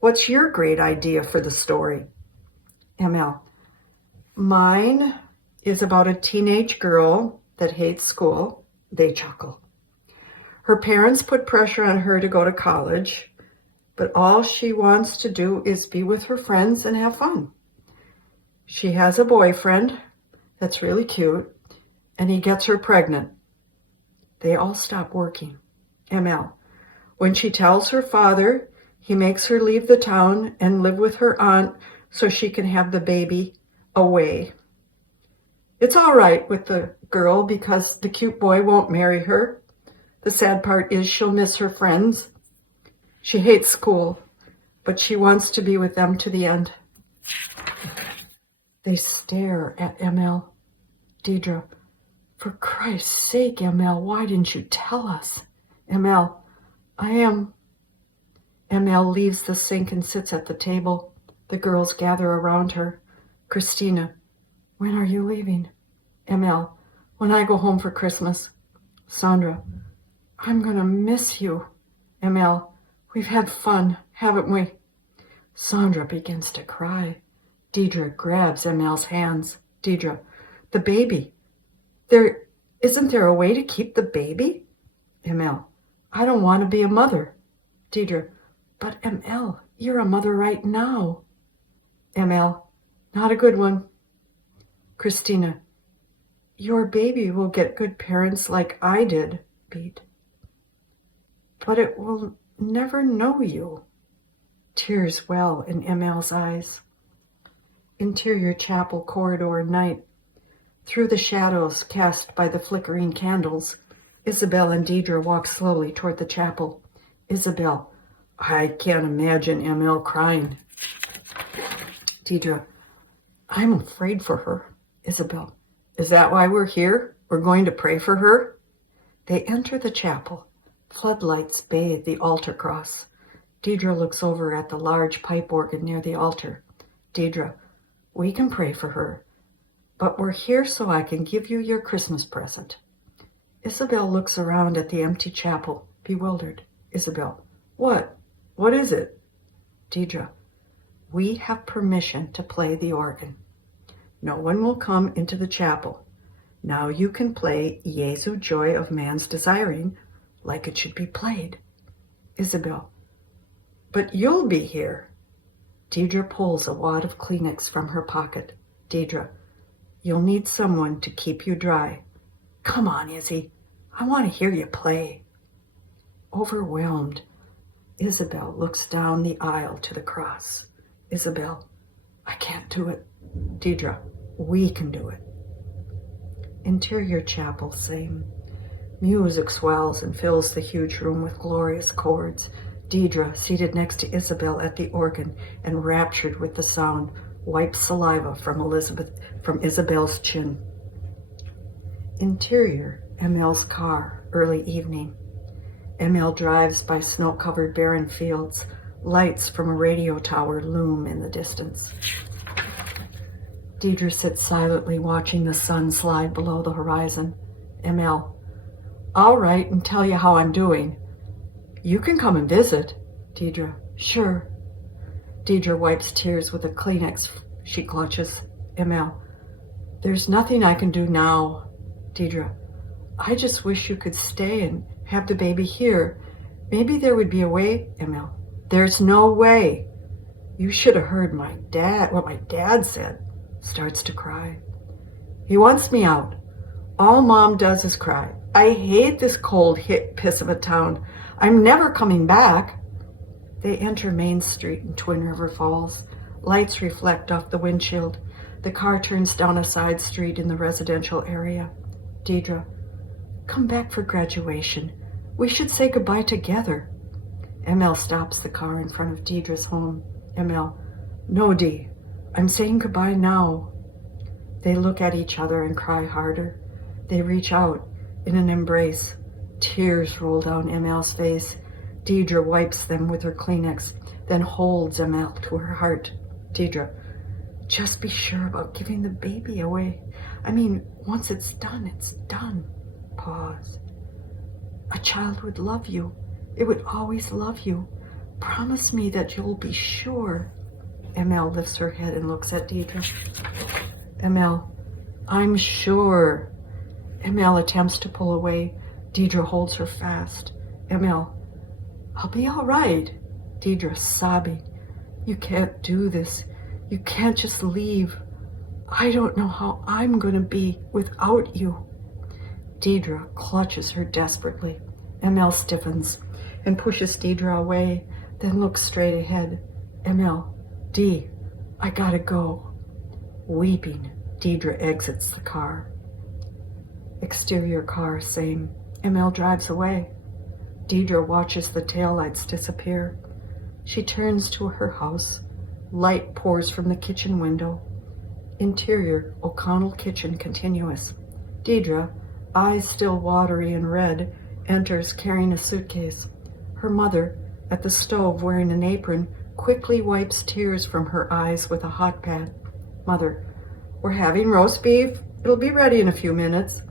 What's your great idea for the story? ML, mine is about a teenage girl that hates school. They chuckle. Her parents put pressure on her to go to college, but all she wants to do is be with her friends and have fun. She has a boyfriend that's really cute, and he gets her pregnant. They all stop working. ML, when she tells her father, he makes her leave the town and live with her aunt so she can have the baby away. It's all right with the girl because the cute boy won't marry her. The sad part is she'll miss her friends. She hates school, but she wants to be with them to the end. They stare at ML. Deidre, for Christ's sake, ML, why didn't you tell us? ML, I am. ML leaves the sink and sits at the table. The girls gather around her. Christina, when are you leaving? ML, when I go home for Christmas. Sandra, I'm going to miss you. ML, we've had fun, haven't we? Sandra begins to cry. Deidre grabs ML's hands. Deidre, the baby. Isn't there a way to keep the baby? ML, I don't want to be a mother. Deidre, but ML, you're a mother right now. ML, not a good one. Christina, your baby will get good parents like I did, Pete. But it will never know you. Tears well in ML's eyes. Interior chapel corridor night. Through the shadows cast by the flickering candles, Isabel and Deidre walk slowly toward the chapel. Isabel, I can't imagine ML crying. Deidre, I'm afraid for her. Isabel, is that why we're here? We're going to pray for her? They enter the chapel. Floodlights bathe the altar cross. Deidre looks over at the large pipe organ near the altar. Deidre, we can pray for her, but we're here so I can give you your Christmas present. Isabel looks around at the empty chapel, bewildered. Isabel, what? What is it? Deidre, we have permission to play the organ. No one will come into the chapel, Now you can play Jesu Joy of Man's Desiring like it should be played. Isabel, but you'll be here. Deidre pulls a wad of Kleenex from her pocket. Deidre, you'll need someone to keep you dry. Come on, Izzy. I want to hear you play. Overwhelmed, Isabel looks down the aisle to the cross. Isabel, I can't do it. Deidre, we can do it. Interior chapel, same. Music swells and fills the huge room with glorious chords. Deidre, seated next to Isabel at the organ and raptured with the sound, wipes saliva from Isabel's chin. Interior, ML's car, early evening. ML drives by snow-covered barren fields. Lights from a radio tower loom in the distance. Deidre sits silently watching the sun slide below the horizon. ML, I'll write and tell you how I'm doing. You can come and visit. Deidre, sure. Deidre wipes tears with a Kleenex she clutches. ML, there's nothing I can do now. Deidre, I just wish you could stay and have the baby here. Maybe there would be a way. ML, there's no way. You should have heard what my dad said. Starts to cry. He wants me out. All Mom does is cry. I hate this cold piss of a town. I'm never coming back. They enter Main Street in Twin River Falls. Lights reflect off the windshield. The car turns down a side street in the residential area. Deidre, come back for graduation. We should say goodbye together. ML stops the car in front of Deidre's home. ML, no, Dee. I'm saying goodbye now. They look at each other and cry harder. They reach out in an embrace. Tears roll down ML's face. Deidre wipes them with her Kleenex, then holds ML to her heart. Deidre, just be sure about giving the baby away. I mean, once it's done, it's done. Pause. A child would love you. It would always love you. Promise me that you'll be sure. ML lifts her head and looks at Deidre. ML, I'm sure. ML attempts to pull away. Deidre holds her fast. ML, I'll be all right. Deidre sobbing. You can't do this. You can't just leave. I don't know how I'm going to be without you. Deidre clutches her desperately. ML stiffens and pushes Deidre away, then looks straight ahead. ML, Dee, I gotta go. Weeping, Deidre exits the car. Exterior car, same. ML drives away. Deidre watches the taillights disappear. She turns to her house. Light pours from the kitchen window. Interior, O'Connell kitchen continuous. Deidre, eyes still watery and red, enters carrying a suitcase. Her mother, at the stove wearing an apron, quickly wipes tears from her eyes with a hot pad. Mother, we're having roast beef. It'll be ready in a few minutes.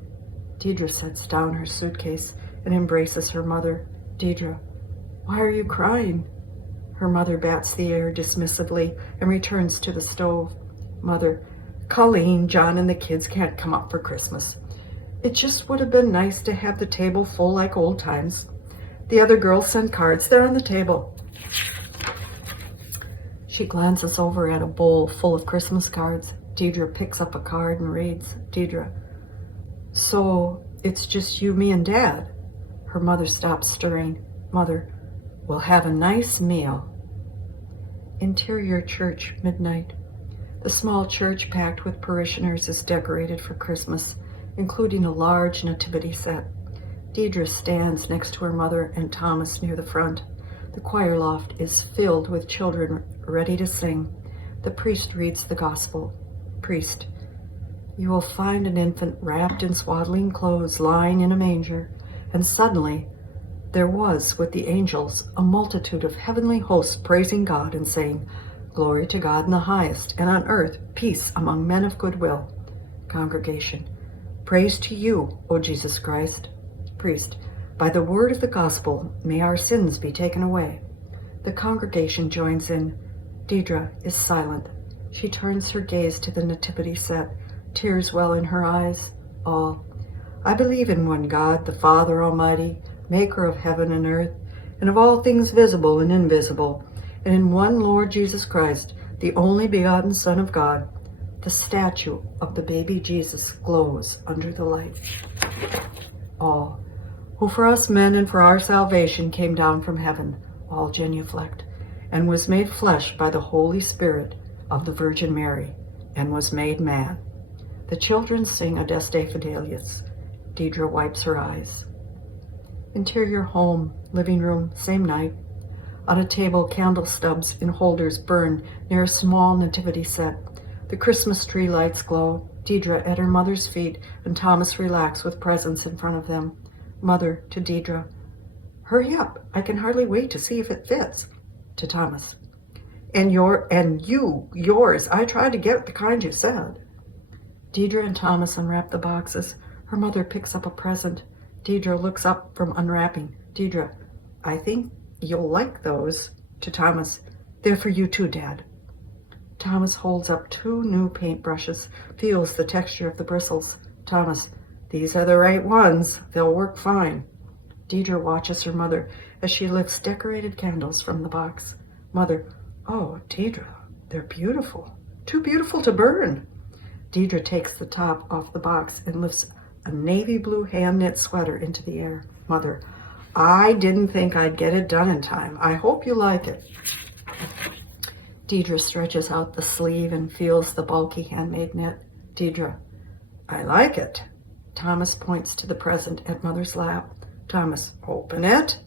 Deidre sets down her suitcase and embraces her mother. Deidre, why are you crying? Her mother bats the air dismissively and returns to the stove. Mother, Colleen, John, and the kids can't come up for Christmas. It just would have been nice to have the table full like old times. The other girls sent cards. They're on the table. She glances over at a bowl full of Christmas cards. Deidre picks up a card and reads. Deidre, so it's just you, me, and Dad? Her mother stops stirring. Mother, we'll have a nice meal. Interior church, midnight. The small church packed with parishioners is decorated for Christmas, including a large nativity set. Deidre stands next to her mother and Thomas near the front. The choir loft is filled with children ready to sing. The priest reads the gospel. Priest, you will find an infant wrapped in swaddling clothes lying in a manger. And suddenly there was with the angels a multitude of heavenly hosts praising God and saying, Glory to God in the highest, and on earth peace among men of good will. Congregation, praise to you, O Jesus Christ. Priest, by the word of the gospel, may our sins be taken away. The congregation joins in. Deidre is silent. She turns her gaze to the nativity set. Tears well in her eyes. All. I believe in one God, the Father Almighty, maker of heaven and earth, and of all things visible and invisible, and in one Lord Jesus Christ, the only begotten Son of God. The statue of the baby Jesus glows under the light. All. Who for us men and for our salvation came down from heaven, all genuflect, and was made flesh by the Holy Spirit of the Virgin Mary, and was made man. The children sing Adeste Fidelis. Deidre wipes her eyes. Interior home, living room, same night. On a table, candle stubs in holders burn near a small nativity set. The Christmas tree lights glow. Deidre at her mother's feet, and Thomas relax with presents in front of them. Mother to Deidre. Hurry up, I can hardly wait to see if it fits. To Thomas. Yours. I tried to get the kind you said. Deidre and Thomas unwrap the boxes. Her mother picks up a present. Deidre looks up from unwrapping. Deidre, I think you'll like those. To Thomas, they're for you too, Dad. Thomas holds up 2 new paintbrushes, feels the texture of the bristles. Thomas, these are the right ones. They'll work fine. Deidre watches her mother as she lifts decorated candles from the box. Mother, oh, Deidre, they're beautiful. Too beautiful to burn. Deidre takes the top off the box and lifts a navy blue hand-knit sweater into the air. Mother, I didn't think I'd get it done in time. I hope you like it. Deidre stretches out the sleeve and feels the bulky handmade knit. Deidre, I like it. Thomas points to the present at Mother's lap. Thomas, open it.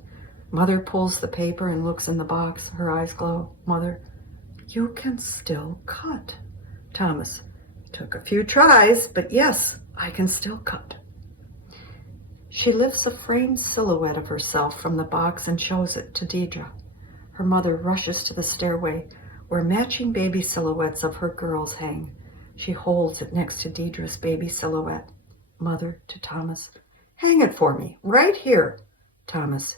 Mother pulls the paper and looks in the box. Her eyes glow. Mother, you can still cut. Thomas, took a few tries, but yes, I can still cut. She lifts a framed silhouette of herself from the box and shows it to Deidre. Her mother rushes to the stairway where matching baby silhouettes of her girls hang. She holds it next to Deidre's baby silhouette. Mother to Thomas, hang it for me, right here. Thomas,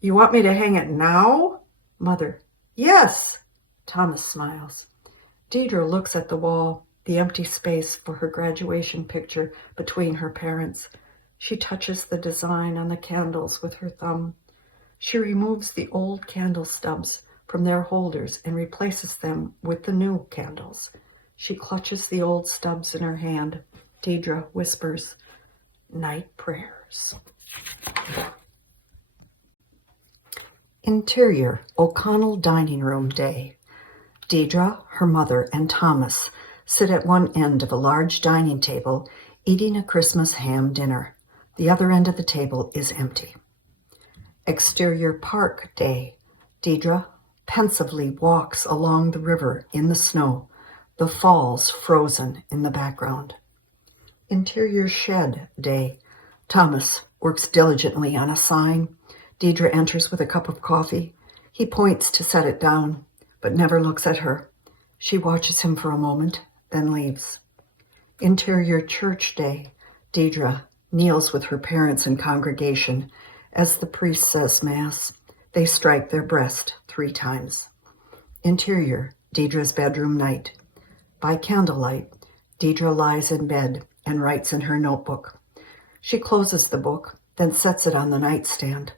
you want me to hang it now? Mother, yes. Thomas smiles. Deidre looks at the wall, the empty space for her graduation picture between her parents. She touches the design on the candles with her thumb. She removes the old candle stubs from their holders and replaces them with the new candles. She clutches the old stubs in her hand. Deidre whispers, night prayers. Interior O'Connell dining room day. Deidre, her mother, and Thomas sit at one end of a large dining table eating a Christmas ham dinner. The other end of the table is empty. Exterior park day. Deidre pensively walks along the river in the snow, the falls frozen in the background. Interior shed day. Thomas works diligently on a sign. Deidre enters with a cup of coffee. He points to set it down, but never looks at her. She watches him for a moment, then leaves. Interior church day. Deidre kneels with her parents and congregation. As the priest says Mass, they strike their breast 3 times. Interior, Deidre's bedroom night. By candlelight, Deidre lies in bed and writes in her notebook. She closes the book, then sets it on the nightstand.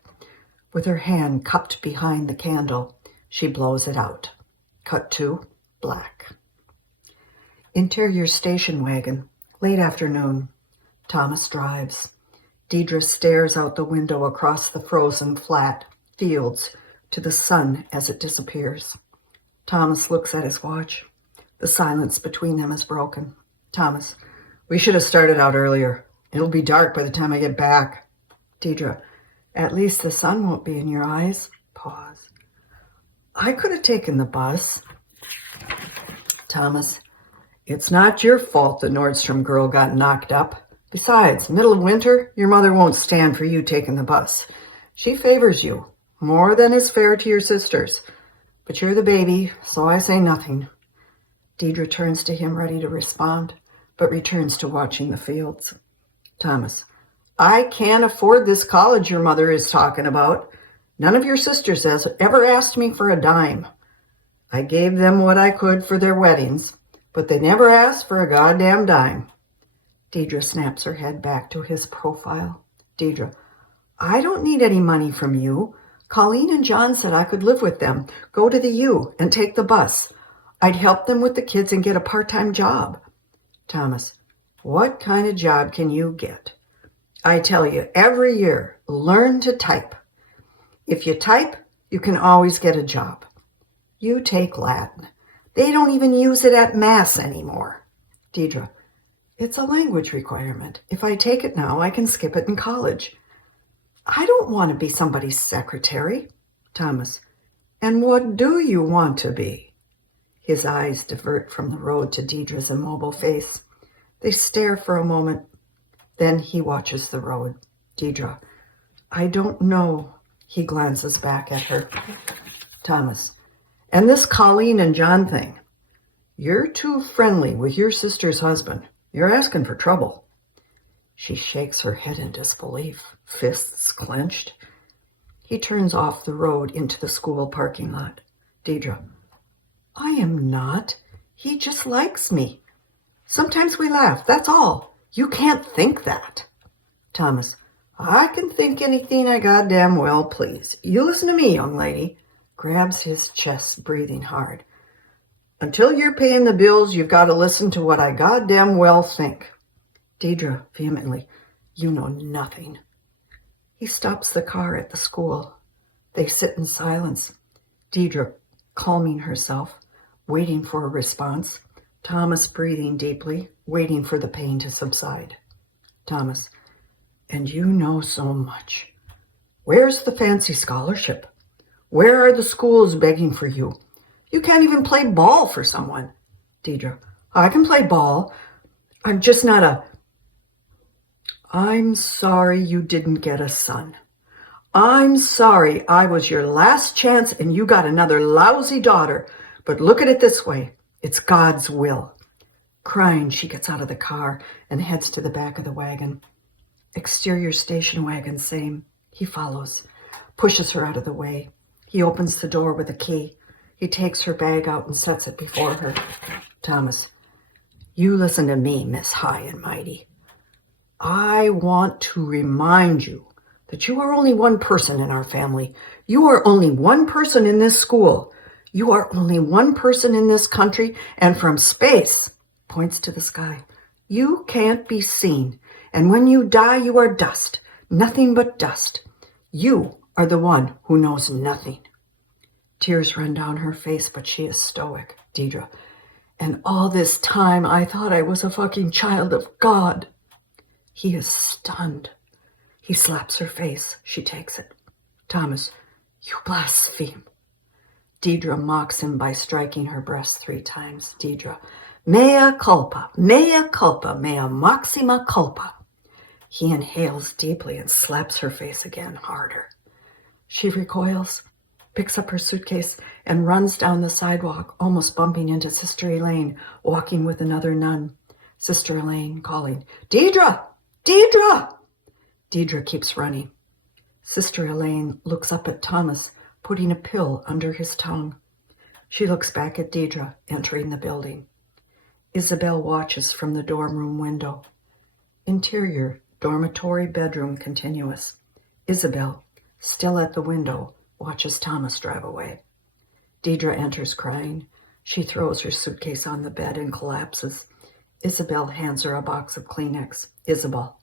With her hand cupped behind the candle, she blows it out. Cut to black. Interior station wagon, late afternoon. Thomas drives. Deidre stares out the window across the frozen flat fields to the sun as it disappears. Thomas looks at his watch. The silence between them is broken. Thomas, we should have started out earlier. It'll be dark by the time I get back. Deidre, at least the sun won't be in your eyes. Pause. I could have taken the bus. Thomas, it's not your fault the Nordstrom girl got knocked up. Besides, middle of winter, your mother won't stand for you taking the bus. She favors you, more than is fair to your sisters. But you're the baby, so I say nothing. Deidre turns to him ready to respond, but returns to watching the fields. Thomas, I can't afford this college your mother is talking about. None of your sisters has ever asked me for a dime. I gave them what I could for their weddings, but they never asked for a goddamn dime. Deidre snaps her head back to his profile. Deidre, I don't need any money from you. Colleen and John said I could live with them, go to the U, and take the bus. I'd help them with the kids and get a part-time job. Thomas, what kind of job can you get? I tell you, every year, learn to type. If you type, you can always get a job. You take Latin. They don't even use it at Mass anymore. Deidre, it's a language requirement. If I take it now, I can skip it in college. I don't want to be somebody's secretary. Thomas, and what do you want to be? His eyes divert from the road to Deidre's immobile face. They stare for a moment. Then he watches the road. Deidre, I don't know. He glances back at her. Thomas, and this Colleen and John thing. You're too friendly with your sister's husband. You're asking for trouble. She shakes her head in disbelief, fists clenched. He turns off the road into the school parking lot. Deidre, I am not. He just likes me. Sometimes we laugh, that's all. You can't think that. Thomas, I can think anything I goddamn well please. You listen to me, young lady. Grabs his chest, breathing hard. Until you're paying the bills, you've got to listen to what I goddamn well think. Deidre, vehemently, you know nothing. He stops the car at the school. They sit in silence. Deidre, calming herself, waiting for a response. Thomas breathing deeply, waiting for the pain to subside. Thomas, and you know so much. Where's the fancy scholarship? Where are the schools begging for you? You can't even play ball for someone. Deidre, I can play ball. I'm just not a... I'm sorry you didn't get a son. I'm sorry I was your last chance and you got another lousy daughter. But look at it this way. It's God's will. Crying, she gets out of the car and heads to the back of the wagon. Exterior station wagon, same. He follows, pushes her out of the way. He opens the door with a key. He takes her bag out and sets it before her. Thomas, you listen to me, Miss High and Mighty. I want to remind you that you are only one person in our family. You are only one person in this school. You are only one person in this country, and from space, points to the sky, you can't be seen. And when you die, you are dust, nothing but dust. You are the one who knows nothing. Tears run down her face, but she is stoic. Deidre, and all this time I thought I was a fucking child of God. He is stunned. He slaps her face. She takes it. Thomas, you blaspheme. Deidre mocks him by striking her breast 3 times. Deidre, mea culpa, mea maxima culpa. He inhales deeply and slaps her face again, harder. She recoils, picks up her suitcase, and runs down the sidewalk, almost bumping into Sister Elaine, walking with another nun. Sister Elaine calling, Deidre! Deidre! Deidre keeps running. Sister Elaine looks up at Thomas, putting a pill under his tongue. She looks back at Deidre, entering the building. Isabel watches from the dorm room window. Interior, dormitory bedroom continuous. Isabel, still at the window, watches Thomas drive away. Deidre enters crying. She throws her suitcase on the bed and collapses. Isabel hands her a box of Kleenex. Isabel,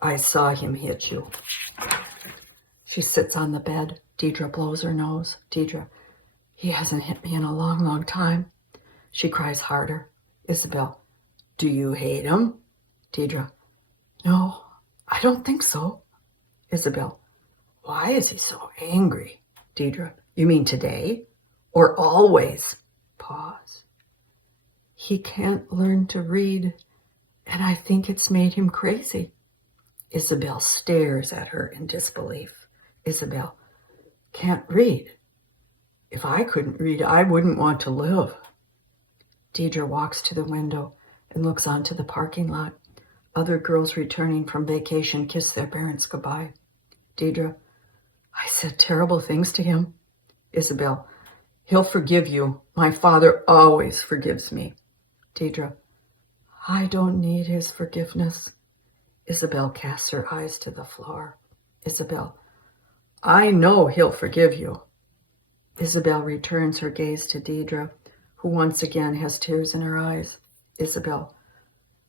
I saw him hit you. She sits on the bed. Deidre blows her nose. Deidre, he hasn't hit me in a long, long time. She cries harder. Isabel, do you hate him? Deidre, no, I don't think so. Isabel, why is he so angry? Deidre, you mean today? Or always? Pause. He can't learn to read, and I think it's made him crazy. Isabel stares at her in disbelief. Isabel, can't read. If I couldn't read, I wouldn't want to live. Deidre walks to the window and looks onto the parking lot. Other girls returning from vacation kiss their parents goodbye. Deidre, I said terrible things to him. Isabel, he'll forgive you. My father always forgives me. Deidre, I don't need his forgiveness. Isabel casts her eyes to the floor. Isabel, I know he'll forgive you. Isabel returns her gaze to Deidre, who once again has tears in her eyes. Isabel,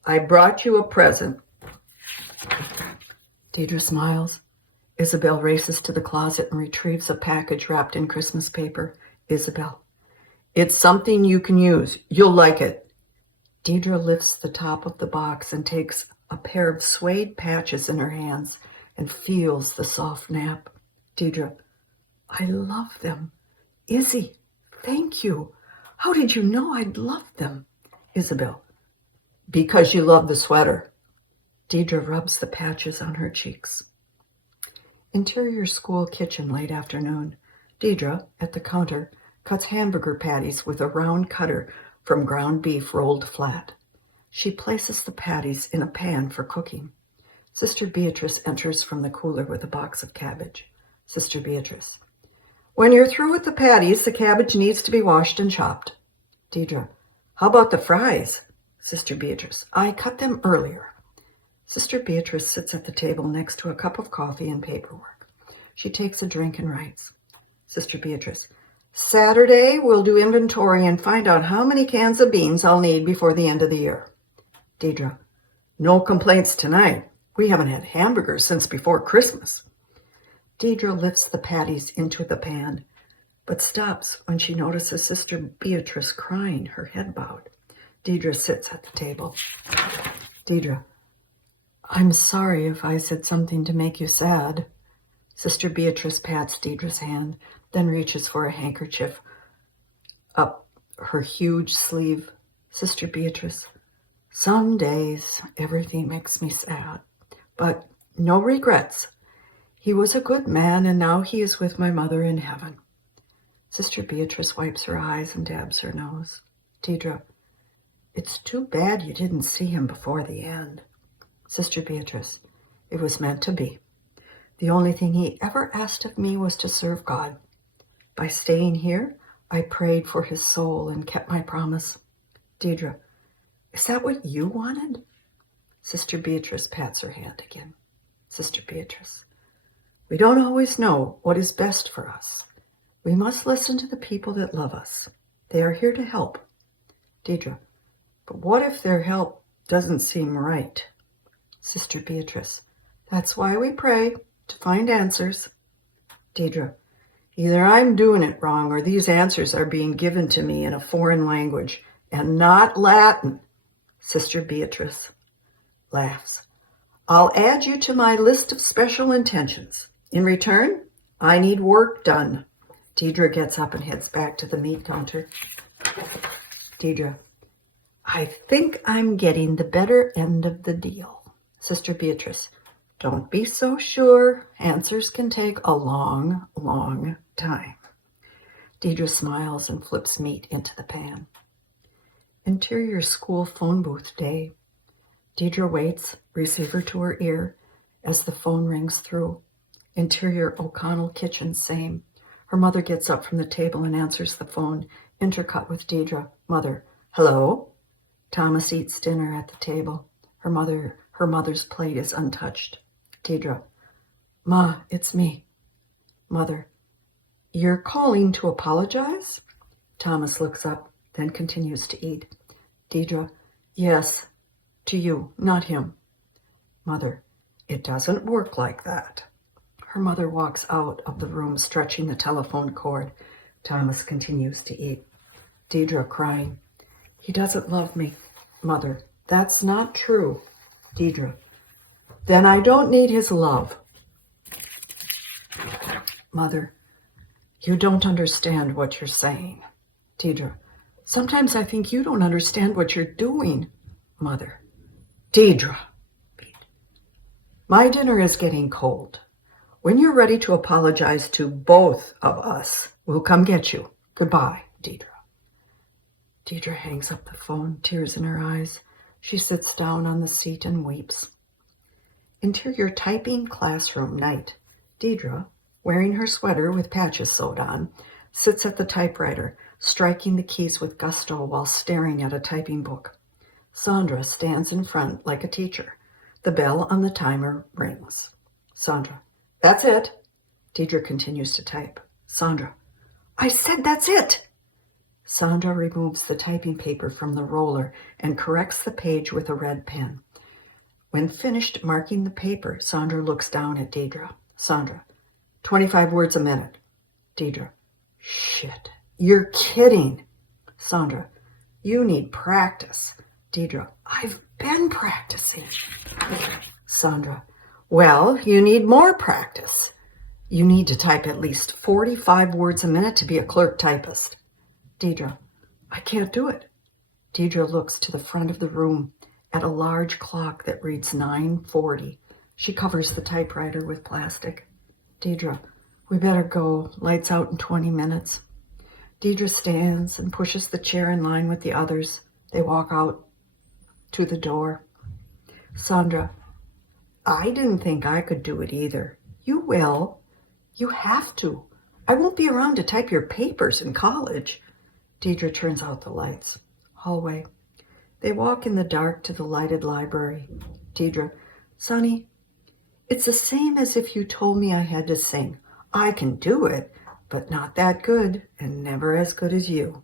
I brought you a present. Deidre smiles. Isabel races to the closet and retrieves a package wrapped in Christmas paper. Isabel, it's something you can use. You'll like it. Deidre lifts the top of the box and takes a pair of suede patches in her hands and feels the soft nap. Deidre, I love them. Izzy, thank you. How did you know I'd love them? Isabel, because you love the sweater. Deidre rubs the patches on her cheeks. Interior school kitchen, late afternoon. Deidre, at the counter, cuts hamburger patties with a round cutter from ground beef rolled flat. She places the patties in a pan for cooking. Sister Beatrice enters from the cooler with a box of cabbage. Sister Beatrice, when you're through with the patties, the cabbage needs to be washed and chopped. Deidre, how about the fries? Sister Beatrice, I cut them earlier. Sister Beatrice sits at the table next to a cup of coffee and paperwork. She takes a drink and writes. Sister Beatrice, Saturday we'll do inventory and find out how many cans of beans I'll need before the end of the year. Deidre, no complaints tonight. We haven't had hamburgers since before Christmas. Deidre lifts the patties into the pan, but stops when she notices Sister Beatrice crying, her head bowed. Deidre sits at the table. Deidre, I'm sorry if I said something to make you sad. Sister Beatrice pats Deidre's hand, then reaches for a handkerchief up her huge sleeve. Sister Beatrice, some days everything makes me sad, but no regrets. He was a good man, and now he is with my mother in heaven. Sister Beatrice wipes her eyes and dabs her nose. Deidre, it's too bad you didn't see him before the end. Sister Beatrice, it was meant to be. The only thing he ever asked of me was to serve God. By staying here, I prayed for his soul and kept my promise. Deidre, is that what you wanted? Sister Beatrice pats her hand again. Sister Beatrice, we don't always know what is best for us. We must listen to the people that love us. They are here to help. Deidre, but what if their help doesn't seem right? Sister Beatrice, that's why we pray, to find answers. Deidre, either I'm doing it wrong or these answers are being given to me in a foreign language and not Latin. Sister Beatrice laughs. I'll add you to my list of special intentions. In return, I need work done. Deidre gets up and heads back to the meat counter. Deidre, I think I'm getting the better end of the deal. Sister Beatrice, don't be so sure. Answers can take a long, long time. Deidre smiles and flips meat into the pan. Interior school phone booth day. Deidre waits, receiver to her ear, as the phone rings through. Interior O'Connell kitchen, same. Her mother gets up from the table and answers the phone, intercut with Deidre. Mother, hello? Thomas eats dinner at the table. Her mother's plate is untouched. Deidre, Ma, it's me. Mother, you're calling to apologize? Thomas looks up, then continues to eat. Deidre, yes, to you, not him. Mother, it doesn't work like that. Her mother walks out of the room, stretching the telephone cord. Thomas continues to eat. Deidre crying. He doesn't love me. Mother, that's not true. Deidre, then I don't need his love. Mother, you don't understand what you're saying. Deidre, sometimes I think you don't understand what you're doing. Mother, Deidre, my dinner is getting cold. When you're ready to apologize to both of us, we'll come get you. Goodbye, Deidre. Deidre hangs up the phone, tears in her eyes. She sits down on the seat and weeps. Interior typing classroom night. Deidre, wearing her sweater with patches sewed on, sits at the typewriter, striking the keys with gusto while staring at a typing book. Sandra stands in front like a teacher. The bell on the timer rings. Sandra, that's it. Deidre continues to type. Sandra, I said that's it. Sandra removes the typing paper from the roller and corrects the page with a red pen. When finished marking the paper, Sandra looks down at Deidre. Sandra, 25 words a minute. Deidre, shit, you're kidding. Sandra, you need practice. Deidre, I've been practicing. Sandra, well, you need more practice. You need to type at least 45 words a minute to be a clerk typist. Deidre, I can't do it. Deidre looks to the front of the room at a large clock that reads 9:40. She covers the typewriter with plastic. Deidre, we better go. Lights out in 20 minutes. Deidre stands and pushes the chair in line with the others. They walk out to the door. Sandra, I didn't think I could do it either. You will. You have to. I won't be around to type your papers in college. Deidre turns out the lights. Hallway. They walk in the dark to the lighted library. Deidre, Sonny, it's the same as if you told me I had to sing. I can do it, but not that good, and never as good as you.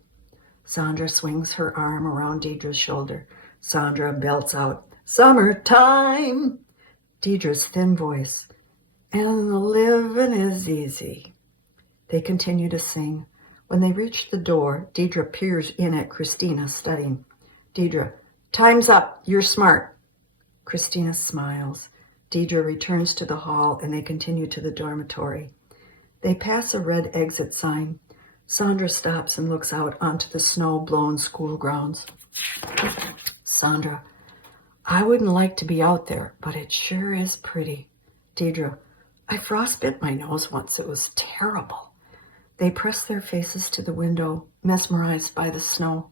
Sandra swings her arm around Deidre's shoulder. Sandra belts out, summertime. Deidre's thin voice, and the living is easy. They continue to sing. When they reach the door, Deidre peers in at Christina studying. Deidre, time's up. You're smart. Christina smiles. Deidre returns to the hall and they continue to the dormitory. They pass a red exit sign. Sandra stops and looks out onto the snow-blown school grounds. Sandra, I wouldn't like to be out there, but it sure is pretty. Deidre, I frostbit my nose once. It was terrible. They press their faces to the window, mesmerized by the snow.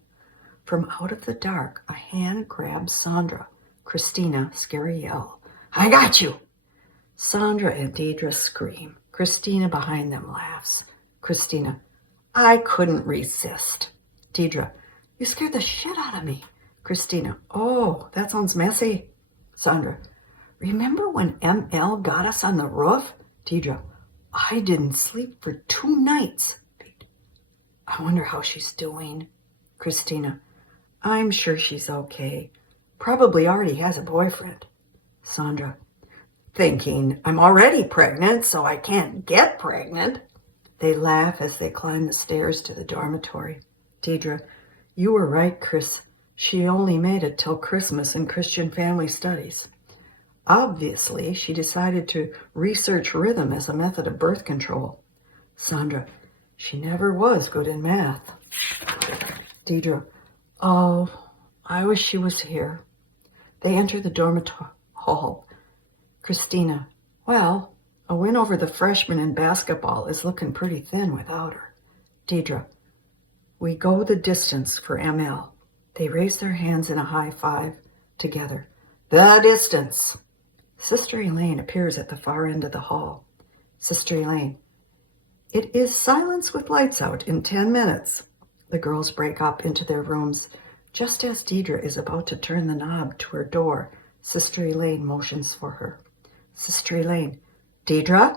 From out of the dark, a hand grabs Sandra. Christina, scary yell. I got you! Sandra and Deidre scream. Christina behind them laughs. Christina, I couldn't resist. Deidre, you scared the shit out of me. Christina, oh, that sounds messy. Sandra, remember when ML got us on the roof? Deidre, I didn't sleep for 2 nights. I wonder how she's doing. Christina, I'm sure she's okay. Probably already has a boyfriend. Sandra, thinking I'm already pregnant, so I can't get pregnant. They laugh as they climb the stairs to the dormitory. Deidre, you were right, Chris. She only made it till Christmas in Christian family studies. Obviously, she decided to research rhythm as a method of birth control. Sandra, she never was good in math. Deidre, oh, I wish she was here. They enter the dormitory hall. Christina, well, a win over the freshmen in basketball is looking pretty thin without her. Deidre, we go the distance for ML. They raise their hands in a high five together. The distance. Sister Elaine appears at the far end of the hall. Sister Elaine, it is silence with lights out in 10 minutes. The girls break up into their rooms. Just as Deidre is about to turn the knob to her door, Sister Elaine motions for her. Sister Elaine, Deidre,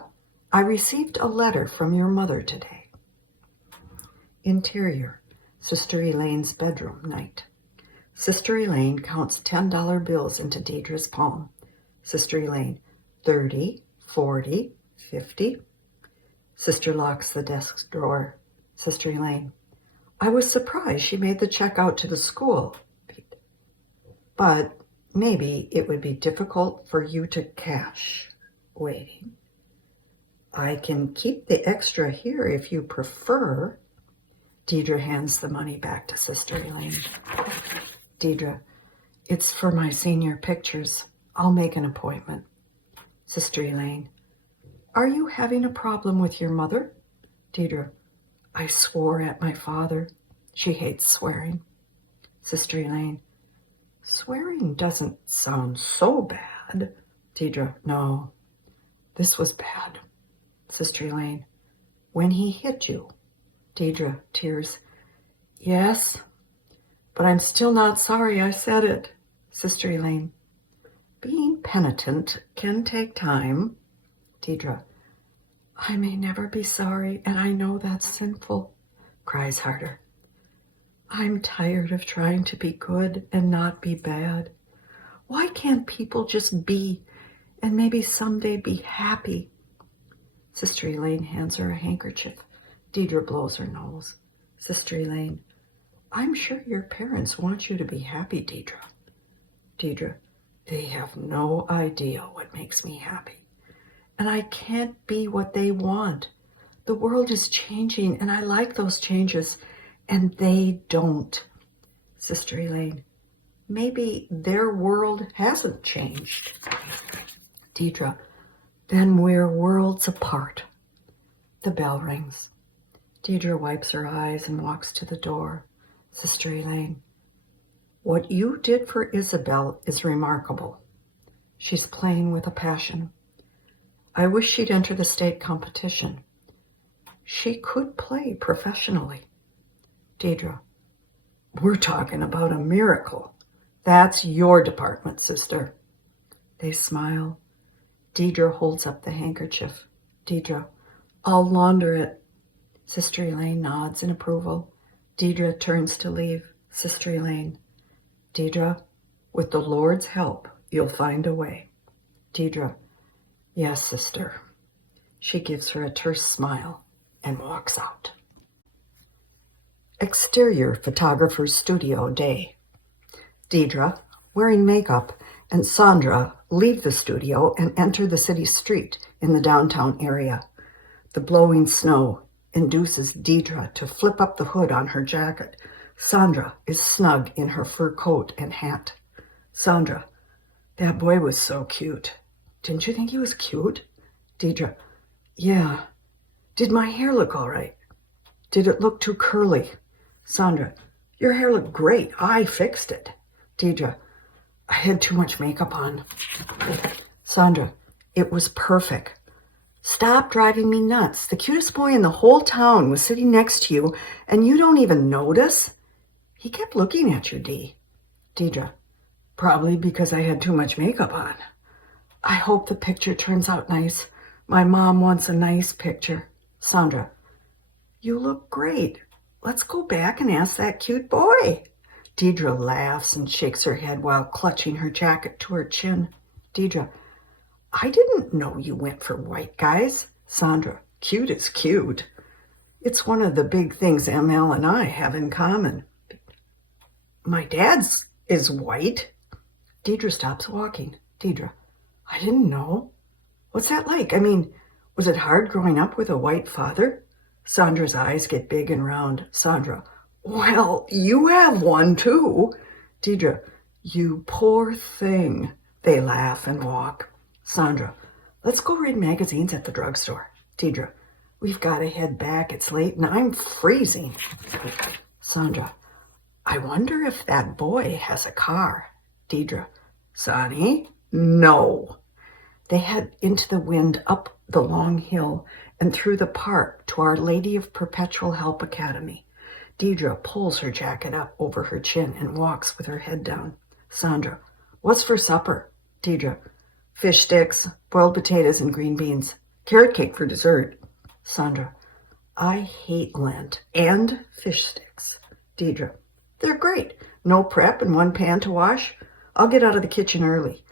I received a letter from your mother today. Interior, Sister Elaine's bedroom night. Sister Elaine counts $10 bills into Deidre's palm. Sister Elaine, 30, 40, 50. Sister locks the desk drawer. Sister Elaine, I was surprised she made the check out to the school. But maybe it would be difficult for you to cash. Waiting. I can keep the extra here if you prefer. Deidre hands the money back to Sister Elaine. Deidre, it's for my senior pictures. I'll make an appointment. Sister Elaine, are you having a problem with your mother? Deidre, I swore at my father. She hates swearing. Sister Elaine, swearing doesn't sound so bad. Deidre, no, this was bad. Sister Elaine, when he hit you. Deidre, tears, yes, but I'm still not sorry I said it. Sister Elaine, being penitent can take time. Deidre, I may never be sorry, and I know that's sinful. Cries harder. I'm tired of trying to be good and not be bad. Why can't people just be and maybe someday be happy? Sister Elaine hands her a handkerchief. Deidre blows her nose. Sister Elaine, I'm sure your parents want you to be happy, Deidre. Deidre, they have no idea what makes me happy. And I can't be what they want. The world is changing, and I like those changes, and they don't. Sister Elaine, maybe their world hasn't changed. Deidre, then we're worlds apart. The bell rings. Deidre wipes her eyes and walks to the door. Sister Elaine, what you did for Isabel is remarkable. She's playing with a passion. I wish she'd enter the state competition. She could play professionally. Deidre, we're talking about a miracle. That's your department, sister. They smile. Deidre holds up the handkerchief. Deidre, I'll launder it. Sister Elaine nods in approval. Deidre turns to leave. Sister Elaine, Deidre, with the Lord's help, you'll find a way. Deidre, yes, sister. She gives her a terse smile and walks out. Exterior photographer's studio day. Deidre, wearing makeup, and Sandra leave the studio and enter the city street in the downtown area. The blowing snow induces Deidre to flip up the hood on her jacket. Sandra is snug in her fur coat and hat. Sandra, that boy was so cute. Didn't you think he was cute? Deidre, yeah. Did my hair look all right? Did it look too curly? Sandra, your hair looked great. I fixed it. Deidre, I had too much makeup on. Sandra, it was perfect. Stop driving me nuts. The cutest boy in the whole town was sitting next to you, and you don't even notice? He kept looking at you, Dee. Deidre, probably because I had too much makeup on. I hope the picture turns out nice. My mom wants a nice picture. Sandra, you look great. Let's go back and ask that cute boy. Deidre laughs and shakes her head while clutching her jacket to her chin. Deidre, I didn't know you went for white guys. Sandra, cute is cute. It's one of the big things ML and I have in common. My dad's is white. Deidre stops walking. Deidre, I didn't know. What's that like? I mean, was it hard growing up with a white father? Sandra's eyes get big and round. Sandra, well, you have one too. Deidre, you poor thing. They laugh and walk. Sandra, let's go read magazines at the drugstore. Deidre, we've got to head back. It's late and I'm freezing. Sandra, I wonder if that boy has a car. Deidre, Sonny, no. They head into the wind up the long hill and through the park to Our Lady of Perpetual Help Academy. Deidre pulls her jacket up over her chin and walks with her head down. Sandra, what's for supper? Deidre, fish sticks, boiled potatoes and green beans, carrot cake for dessert. Sandra, I hate Lent and fish sticks. Deidre, they're great. No prep and one pan to wash. I'll get out of the kitchen early.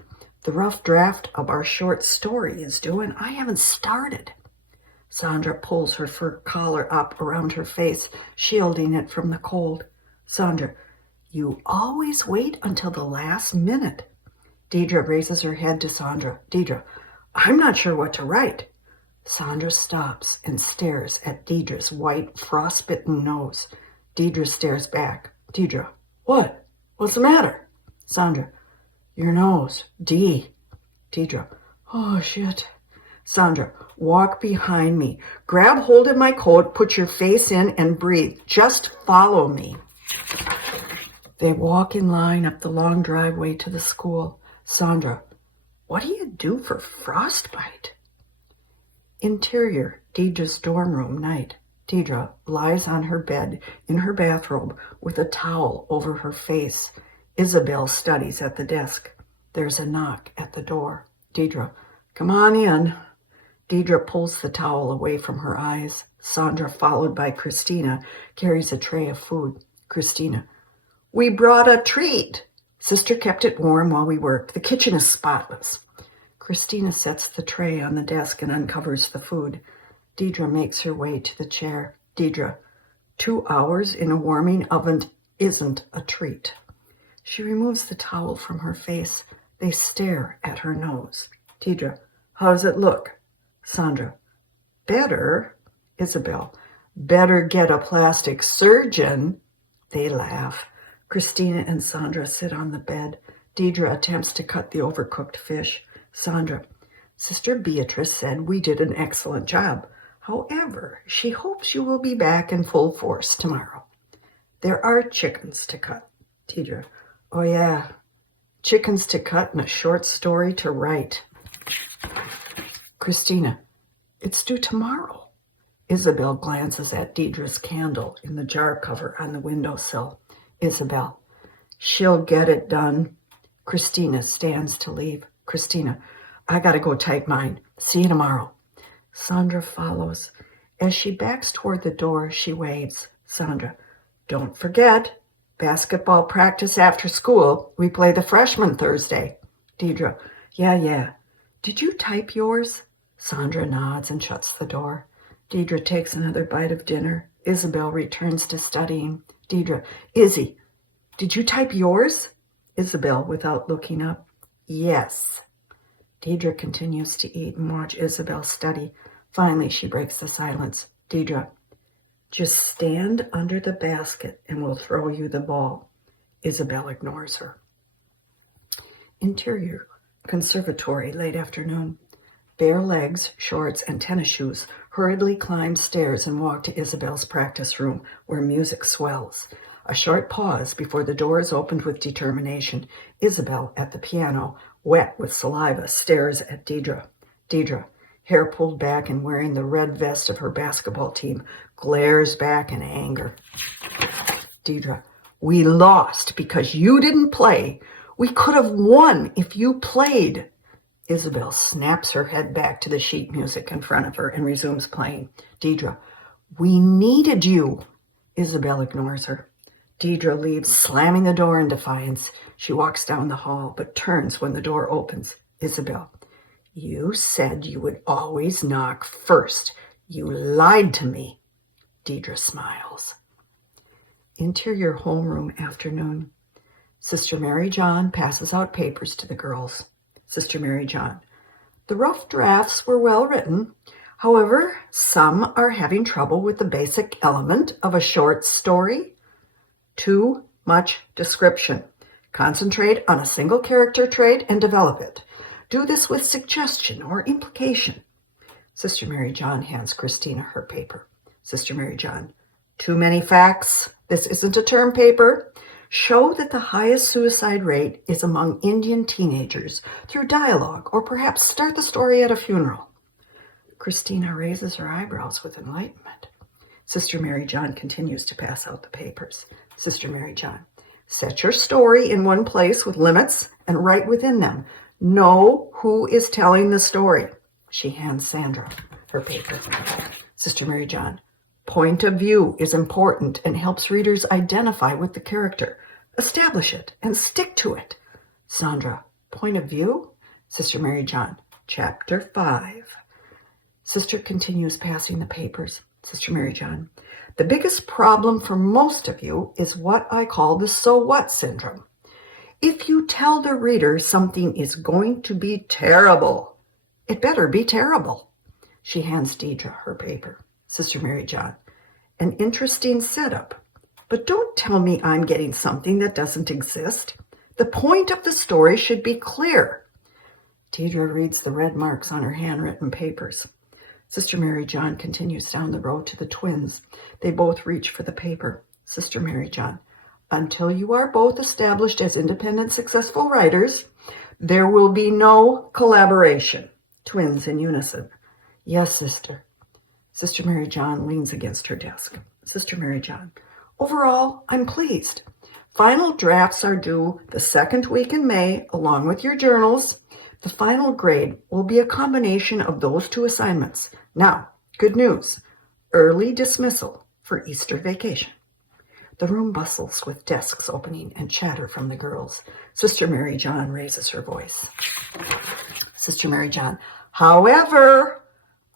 The rough draft of our short story is due and I haven't started. Sandra pulls her fur collar up around her face, shielding it from the cold. Sandra, you always wait until the last minute. Deidre raises her head to Sandra. Deidre, I'm not sure what to write. Sandra stops and stares at Deidre's white, frostbitten nose. Deidre stares back. Deidre, what? What's the matter? Sandra, your nose. Dee. Deidre, oh, shit. Sandra, walk behind me. Grab hold of my coat, put your face in, and breathe. Just follow me. They walk in line up the long driveway to the school. Sandra, what do you do for frostbite? Interior, Deidre's dorm room night. Deidre lies on her bed in her bathrobe with a towel over her face. Isabel studies at the desk. There's a knock at the door. Deidre, come on in. Deidre pulls the towel away from her eyes. Sandra, followed by Christina, carries a tray of food. Christina, we brought a treat. Sister kept it warm while we worked. The kitchen is spotless. Christina sets the tray on the desk and uncovers the food. Deidre makes her way to the chair. Deidre, 2 hours in a warming oven isn't a treat. She removes the towel from her face. They stare at her nose. Deidre, how does it look? Sandra, better. Isabel, better get a plastic surgeon. They laugh. Christina and Sandra sit on the bed. Deidre attempts to cut the overcooked fish. Sandra, Sister Beatrice said we did an excellent job. However, she hopes you will be back in full force tomorrow. There are chickens to cut. Deidre, oh yeah, chickens to cut and a short story to write. Christina, it's due tomorrow. Isabel glances at Deidre's candle in the jar cover on the windowsill. Isabel, she'll get it done. Christina stands to leave. Christina, I gotta go type mine. See you tomorrow. Sandra follows. As she backs toward the door, she waves. Sandra, don't forget, basketball practice after school. We play the freshmen Thursday. Deidre, yeah. Did you type yours? Sandra nods and shuts the door. Deidre takes another bite of dinner. Isabel returns to studying. Deidre, Izzy, did you type yours? Isabel, without looking up. Yes. Deidre continues to eat and watch Isabel study. Finally, she breaks the silence. Deidre, just stand under the basket and we'll throw you the ball. Isabel ignores her. Interior, conservatory, late afternoon. Bare legs, shorts, and tennis shoes hurriedly climb stairs and walk to Isabel's practice room, where music swells. A short pause before the door is opened with determination. Isabel, at the piano, wet with saliva, stares at Deidre. Deidre, hair pulled back and wearing the red vest of her basketball team, glares back in anger. Deidre, we lost because you didn't play. We could have won if you played. Isabel snaps her head back to the sheet music in front of her and resumes playing. Deidre, we needed you. Isabel ignores her. Deidre leaves, slamming the door in defiance. She walks down the hall, but turns when the door opens. Isabel, you said you would always knock first. You lied to me. Deidre smiles. Interior homeroom afternoon. Sister Mary John passes out papers to the girls. Sister Mary John, the rough drafts were well written. However, some are having trouble with the basic element of a short story. Too much description. Concentrate on a single character trait and develop it. Do this with suggestion or implication. Sister Mary John hands Christina her paper. Sister Mary John, too many facts. This isn't a term paper. Show that the highest suicide rate is among Indian teenagers through dialogue, or perhaps start the story at a funeral. Christina raises her eyebrows with enlightenment. Sister Mary John continues to pass out the papers. Sister Mary John, set your story in one place with limits and write within them. Know who is telling the story. She hands Sandra her paper. Sister Mary John, point of view is important and helps readers identify with the character. Establish it and stick to it. Sandra, point of view? Sister Mary John, chapter 5. Sister continues passing the papers. Sister Mary John, the biggest problem for most of you is what I call the so what syndrome. If you tell the reader something is going to be terrible, it better be terrible. She hands Deidre her paper. Sister Mary John, an interesting setup, but don't tell me I'm getting something that doesn't exist. The point of the story should be clear. Deidre reads the red marks on her handwritten papers. Sister Mary John continues down the road to the twins. They both reach for the paper. Sister Mary John, until you are both established as independent, successful writers, there will be no collaboration. Twins in unison. Yes, sister. Sister Mary John leans against her desk. Sister Mary John, overall, I'm pleased. Final drafts are due the second week in May, along with your journals. The final grade will be a combination of those two assignments. Now, good news, early dismissal for Easter vacation. The room bustles with desks opening and chatter from the girls. Sister Mary John raises her voice. Sister Mary John, however,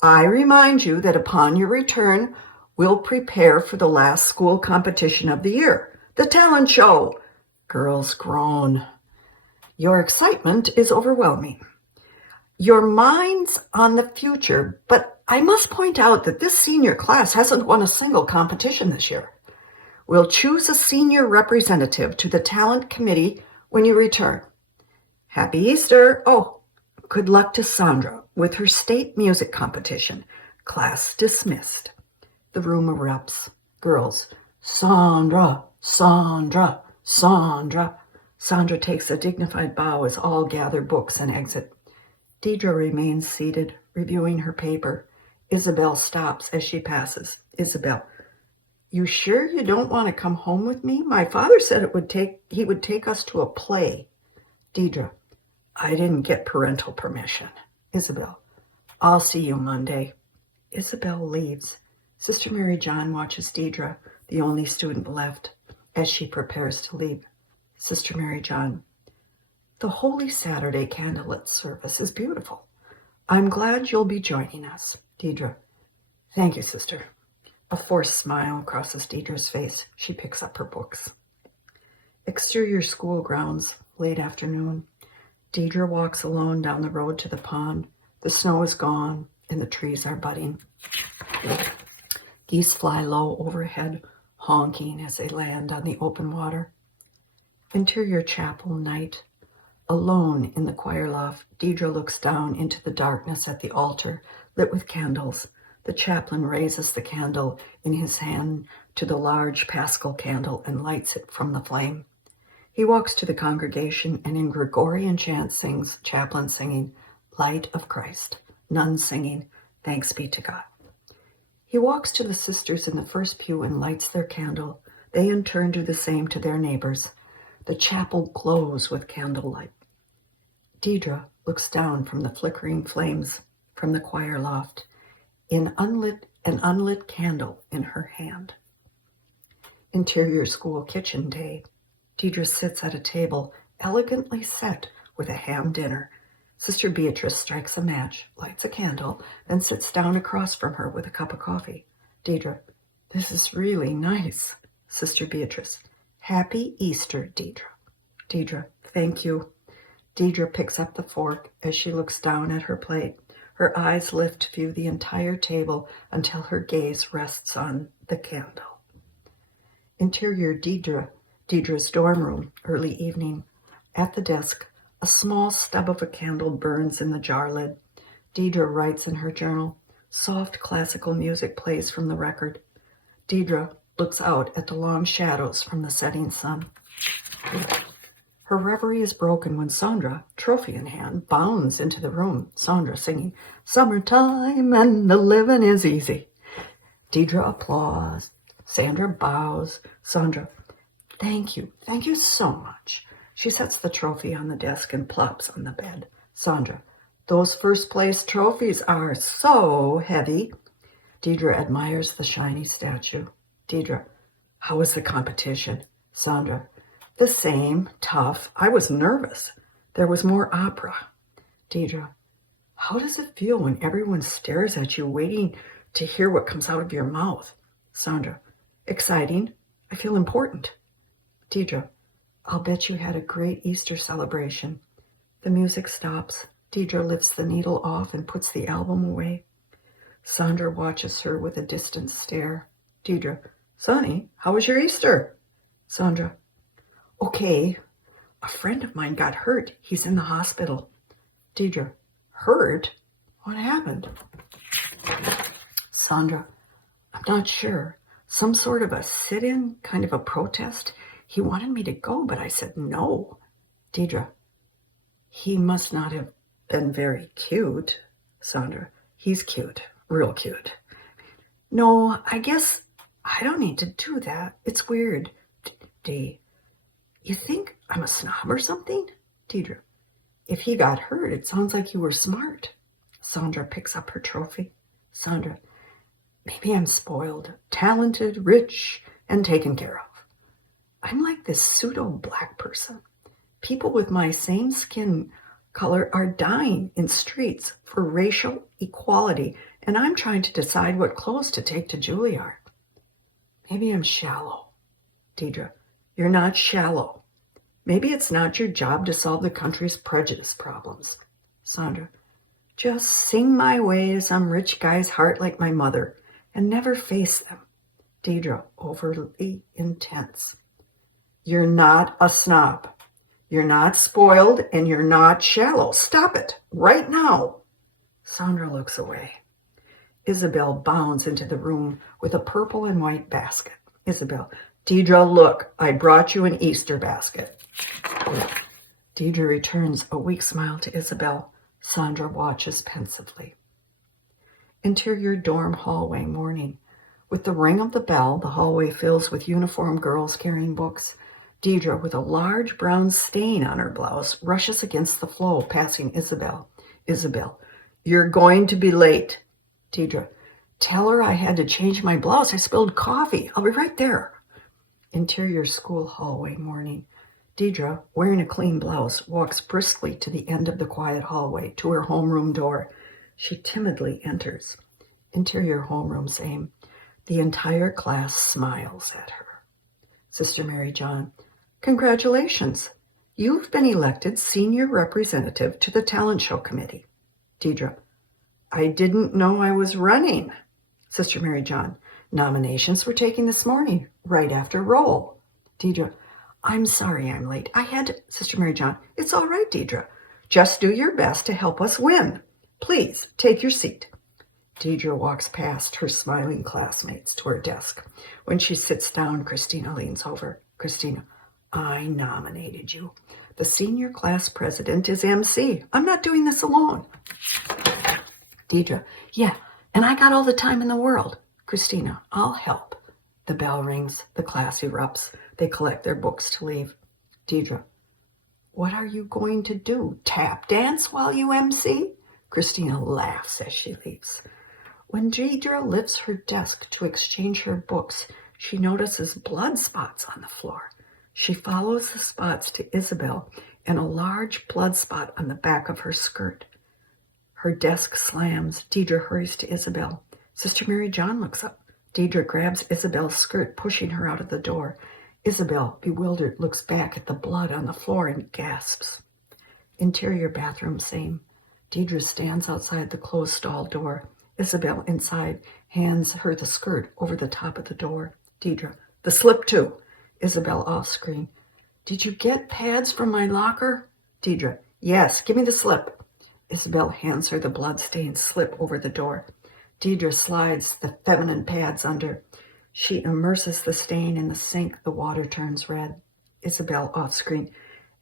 I remind you that upon your return, we'll prepare for the last school competition of the year, the talent show. Girls groan. Your excitement is overwhelming. Your mind's on the future, but I must point out that this senior class hasn't won a single competition this year. We'll choose a senior representative to the talent committee when you return. Happy Easter. Oh, good luck to Sandra with her state music competition. Class dismissed. The room erupts. Girls, Sandra, Sandra, Sandra. Sandra takes a dignified bow as all gather books and exit. Deidre remains seated, reviewing her paper. Isabel stops as she passes. Isabel, you sure you don't want to come home with me? My father said he would take us to a play. Deidre, I didn't get parental permission. Isabel, I'll see you Monday. Isabel leaves. Sister Mary John watches Deidre, the only student left, as she prepares to leave. Sister Mary John, the Holy Saturday candlelit service is beautiful. I'm glad you'll be joining us. Deidre, thank you, sister. A forced smile crosses Deidre's face. She picks up her books. Exterior school grounds, late afternoon. Deidre walks alone down the road to the pond. The snow is gone and the trees are budding. Geese fly low overhead, honking as they land on the open water. Interior chapel night. Alone in the choir loft, Deidre looks down into the darkness at the altar, lit with candles. The chaplain raises the candle in his hand to the large Paschal candle and lights it from the flame. He walks to the congregation and in Gregorian chant sings, chaplain singing, Light of Christ, nuns singing, Thanks be to God. He walks to the sisters in the first pew and lights their candle. They in turn do the same to their neighbors. The chapel glows with candlelight. Deidre looks down from the flickering flames from the choir loft, an unlit candle in her hand. Interior school kitchen day. Deidre sits at a table elegantly set with a ham dinner. Sister Beatrice strikes a match, lights a candle, then sits down across from her with a cup of coffee. Deidre, this is really nice. Sister Beatrice, Happy Easter, Deidre. Deidre, thank you. Deidre picks up the fork as she looks down at her plate. Her eyes lift to view the entire table until her gaze rests on the candle. Interior Deidre's dorm room, early evening. At the desk, a small stub of a candle burns in the jar lid. Deidre writes in her journal. Soft classical music plays from the record. Deidre looks out at the long shadows from the setting sun. Her reverie is broken when Sandra, trophy in hand, bounds into the room. Sandra singing, Summertime and the living is easy. Deidre applauds. Sandra bows. Sandra, thank you so much. She sets the trophy on the desk and plops on the bed. Sandra, those first place trophies are so heavy. Deidre admires the shiny statue. Deidre, how was the competition? Sandra, the same, tough. I was nervous. There was more opera. Deidre, how does it feel when everyone stares at you, waiting to hear what comes out of your mouth? Sandra, exciting. I feel important. Deidre, I'll bet you had a great Easter celebration. The music stops. Deidre lifts the needle off and puts the album away. Sandra watches her with a distant stare. Deidre, Sonny, how was your Easter? Sandra, okay. A friend of mine got hurt. He's in the hospital. Deidre, hurt? What happened? Sandra, I'm not sure. Some sort of a sit-in, kind of a protest. He wanted me to go, but I said no. Deidre, he must not have been very cute. Sandra, he's cute, real cute. No, I guess I don't need to do that. It's weird. D, You think I'm a snob or something? Deidre, if he got hurt, it sounds like you were smart. Sandra picks up her trophy. Sandra, maybe I'm spoiled, talented, rich, and taken care of. I'm like this pseudo-black person. People with my same skin color are dying in streets for racial equality, and I'm trying to decide what clothes to take to Juilliard. Maybe I'm shallow. Deidre, you're not shallow. Maybe it's not your job to solve the country's prejudice problems. Sandra, just sing my way to some rich guy's heart like my mother and never face them. Deidre, overly intense. You're not a snob. You're not spoiled and you're not shallow. Stop it right now. Sandra looks away. Isabel bounds into the room with a purple and white basket. Isabel, Deidre, look, I brought you an Easter basket. Deidre returns a weak smile to Isabel. Sandra watches pensively. Interior dorm hallway morning. With the ring of the bell, the hallway fills with uniformed girls carrying books. Deidre, with a large brown stain on her blouse, rushes against the flow, passing Isabel. Isabel, you're going to be late. Deidre, tell her I had to change my blouse. I spilled coffee. I'll be right there. Interior school hallway morning. Deidre, wearing a clean blouse, walks briskly to the end of the quiet hallway, to her homeroom door. She timidly enters. Interior homeroom same. The entire class smiles at her. Sister Mary John, congratulations. You've been elected senior representative to the talent show committee. Deidre, I didn't know I was running. Sister Mary John, nominations were taken this morning, right after roll. Deidre, I'm sorry I'm late. Sister Mary John, it's all right, Deidre. Just do your best to help us win. Please, take your seat. Deidre walks past her smiling classmates to her desk. When she sits down, Christina leans over. Christina, I nominated you. The senior class president is MC. I'm not doing this alone. Deidre, yeah, and I got all the time in the world. Christina, I'll help. The bell rings. The class erupts. They collect their books to leave. Deidre, what are you going to do? Tap dance while you MC? Christina laughs as she leaves. When Deidre lifts her desk to exchange her books, she notices blood spots on the floor. She follows the spots to Isabel and a large blood spot on the back of her skirt. Her desk slams. Deidre hurries to Isabel. Sister Mary John looks up. Deidre grabs Isabel's skirt, pushing her out of the door. Isabel, bewildered, looks back at the blood on the floor and gasps. Interior bathroom same. Deidre stands outside the closed stall door. Isabel, inside, hands her the skirt over the top of the door. Deidre, the slip too. Isabel, off screen. Did you get pads from my locker? Deidre, yes, give me the slip. Isabel hands her the blood-stained slip over the door. Deidre slides the feminine pads under. She immerses the stain in the sink. The water turns red. Isabel, off screen.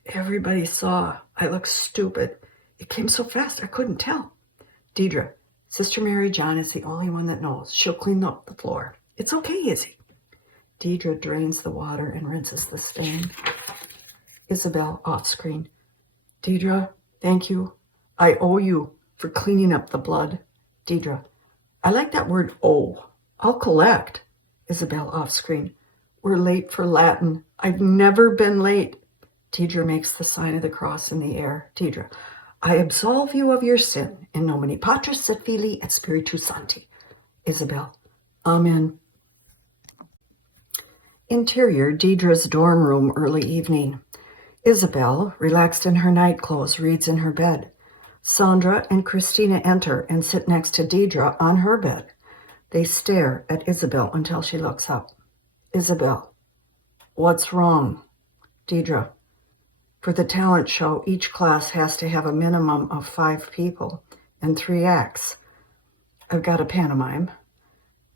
Everybody saw. I looked stupid. It came so fast I couldn't tell. Deidre, Sister Mary John is the only one that knows. She'll clean up the floor. It's okay, Izzy. Deidre drains the water and rinses the stain. Isabel, off screen. Deidre, thank you. I owe you for cleaning up the blood. Deidre, I like that word owe. I'll collect. Isabel, off screen. We're late for Latin. I've never been late. Deidre makes the sign of the cross in the air. Deidre, I absolve you of your sin. In nomine Patris et Filii et Spiritus Sancti. Isabel, Amen. Interior, Deidre's dorm room, early evening. Isabel, relaxed in her nightclothes, reads in her bed. Sandra and Christina enter and sit next to Deidre on her bed. They stare at Isabel until she looks up. Isabel, what's wrong? Deidre, for the talent show, each class has to have a minimum of 5 people and 3 acts. I've got a pantomime,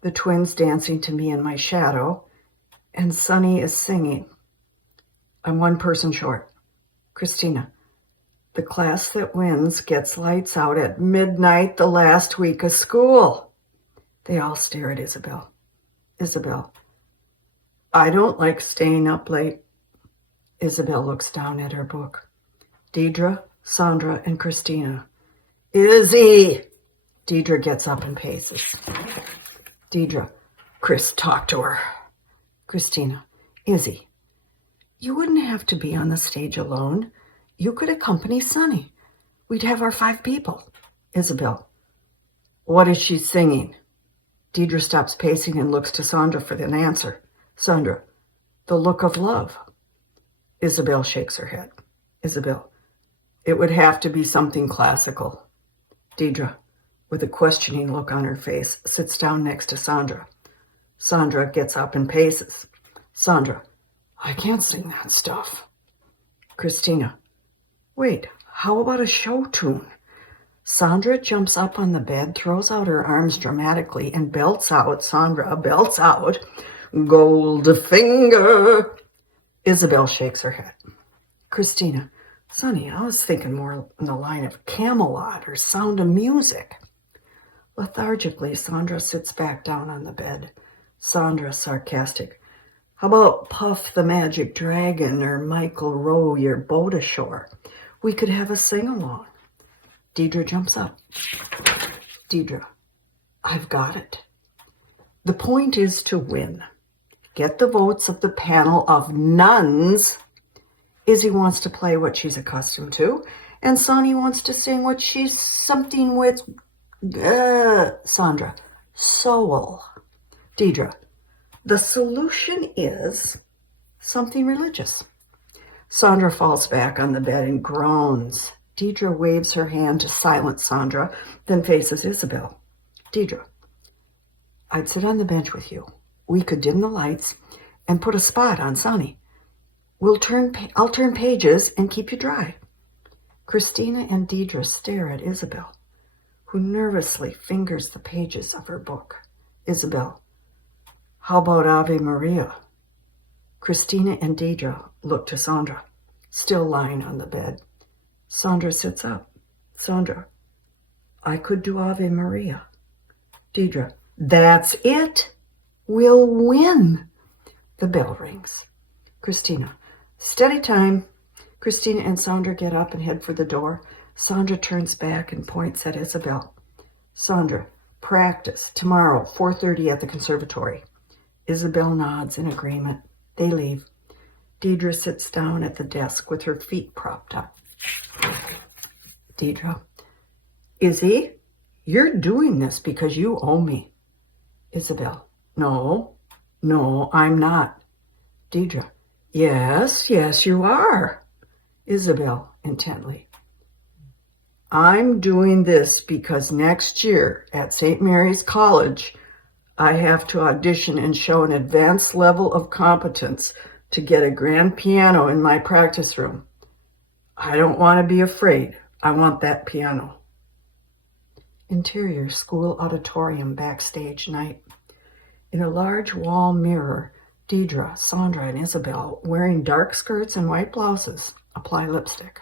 the twins dancing to me in my shadow, and Sunny is singing. I'm 1 person short. Christina, the class that wins gets lights out at midnight the last week of school. They all stare at Isabel. Isabel, I don't like staying up late. Isabel looks down at her book. Deidre, Sandra, and Christina. Izzy! Deidre gets up and paces. Deidre, Chris, talk to her. Christina, Izzy, you wouldn't have to be on the stage alone. You could accompany Sonny. We'd have our 5 people. Isabel, what is she singing? Deidre stops pacing and looks to Sandra for an answer. Sandra, The Look of Love. Isabel shakes her head. Isabel, it would have to be something classical. Deidre, with a questioning look on her face, sits down next to Sandra. Sandra gets up and paces. Sandra, I can't sing that stuff. Christina, wait, how about a show tune? Sandra jumps up on the bed, throws out her arms dramatically, and Sandra belts out, Goldfinger. Isabel shakes her head. Christina, Sonny, I was thinking more in the line of Camelot or Sound of Music. Lethargically, Sandra sits back down on the bed. Sandra, sarcastic. How about Puff the Magic Dragon or Michael Row Your Boat Ashore? We could have a sing-along. Deidre jumps up. Deidre, I've got it. The point is to win. Get the votes of the panel of nuns. Izzy wants to play what she's accustomed to, and Sonny wants to sing what she's something with, Sandra, soul. Deidre, the solution is something religious. Sandra falls back on the bed and groans. Deidre waves her hand to silence Sandra, then faces Isabel. Deidre, I'd sit on the bench with you. We could dim the lights and put a spot on Sonny. I'll turn pages and keep you dry. Christina and Deidre stare at Isabel, who nervously fingers the pages of her book. Isabel, how about Ave Maria? Christina and Deidre look to Sandra, still lying on the bed. Sandra sits up. Sandra, I could do Ave Maria. Deidre, that's it. We'll win. The bell rings. Christina, steady time. Christina and Sandra get up and head for the door. Sandra turns back and points at Isabel. Sandra, practice tomorrow, 4:30 at the conservatory. Isabel nods in agreement. They leave. Deidre sits down at the desk with her feet propped up. Deidre, Izzy, you're doing this because you owe me. Isabel, no, I'm not. Deidre, yes, you are. Isabel, intently, I'm doing this because next year at St. Mary's College, I have to audition and show an advanced level of competence to get a grand piano in my practice room. I don't want to be afraid. I want that piano. Interior school auditorium backstage night. In a large wall mirror, Deidre, Sandra, and Isabel, wearing dark skirts and white blouses, apply lipstick.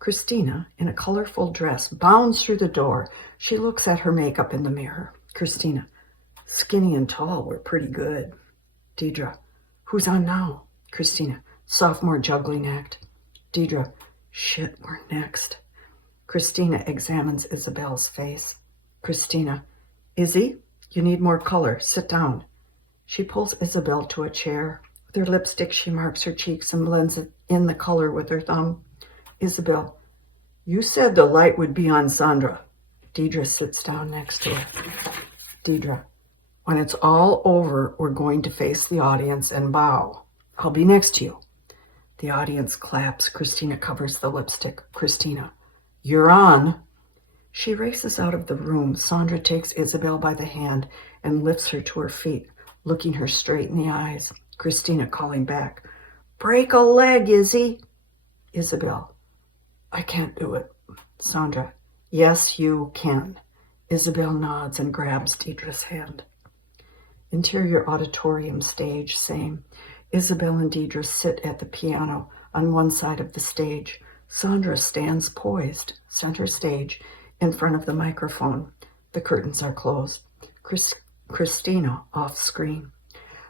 Christina, in a colorful dress, bounds through the door. She looks at her makeup in the mirror. Christina, skinny and tall, we're pretty good. Deidre, who's on now? Christina, sophomore juggling act. Deidre, shit, we're next. Christina examines Isabel's face. Christina, Izzy, you need more color. Sit down. She pulls Isabel to a chair. With her lipstick, she marks her cheeks and blends in the color with her thumb. Isabel, you said the light would be on Sandra. Deidre sits down next to her. Deidre, when it's all over, we're going to face the audience and bow. I'll be next to you. The audience claps. Christina covers the lipstick. Christina, you're on. She races out of the room. Sandra takes Isabel by the hand and lifts her to her feet, looking her straight in the eyes. Christina calling back, break a leg, Izzy. Isabel, I can't do it. Sandra, yes, you can. Isabel nods and grabs Deidre's hand. Interior auditorium stage, same. Isabel and Deidre sit at the piano on one side of the stage. Sandra stands poised, center stage, in front of the microphone. The curtains are closed. Christina off screen.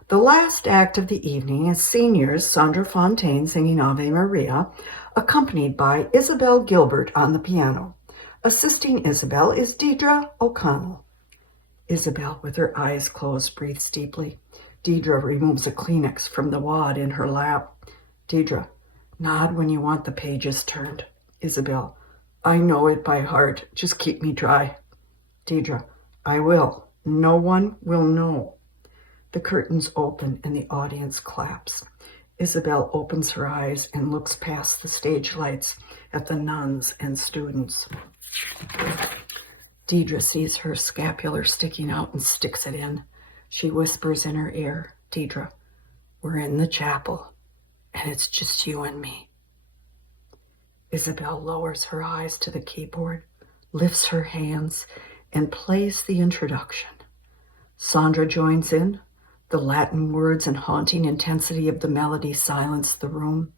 The last act of the evening is seniors Sandra Fontaine singing Ave Maria, accompanied by Isabel Gilbert on the piano. Assisting Isabel is Deidre O'Connell. Isabel, with her eyes closed, breathes deeply. Deidre removes a Kleenex from the wad in her lap. Deidre, nod when you want the pages turned. Isabel, I know it by heart. Just keep me dry. Deidre, I will. No one will know. The curtains open and the audience claps. Isabel opens her eyes and looks past the stage lights at the nuns and students. Deidre sees her scapular sticking out and sticks it in. She whispers in her ear, Deidre, we're in the chapel, and it's just you and me. Isabel lowers her eyes to the keyboard, lifts her hands, and plays the introduction. Sandra joins in. The Latin words and haunting intensity of the melody silence the room.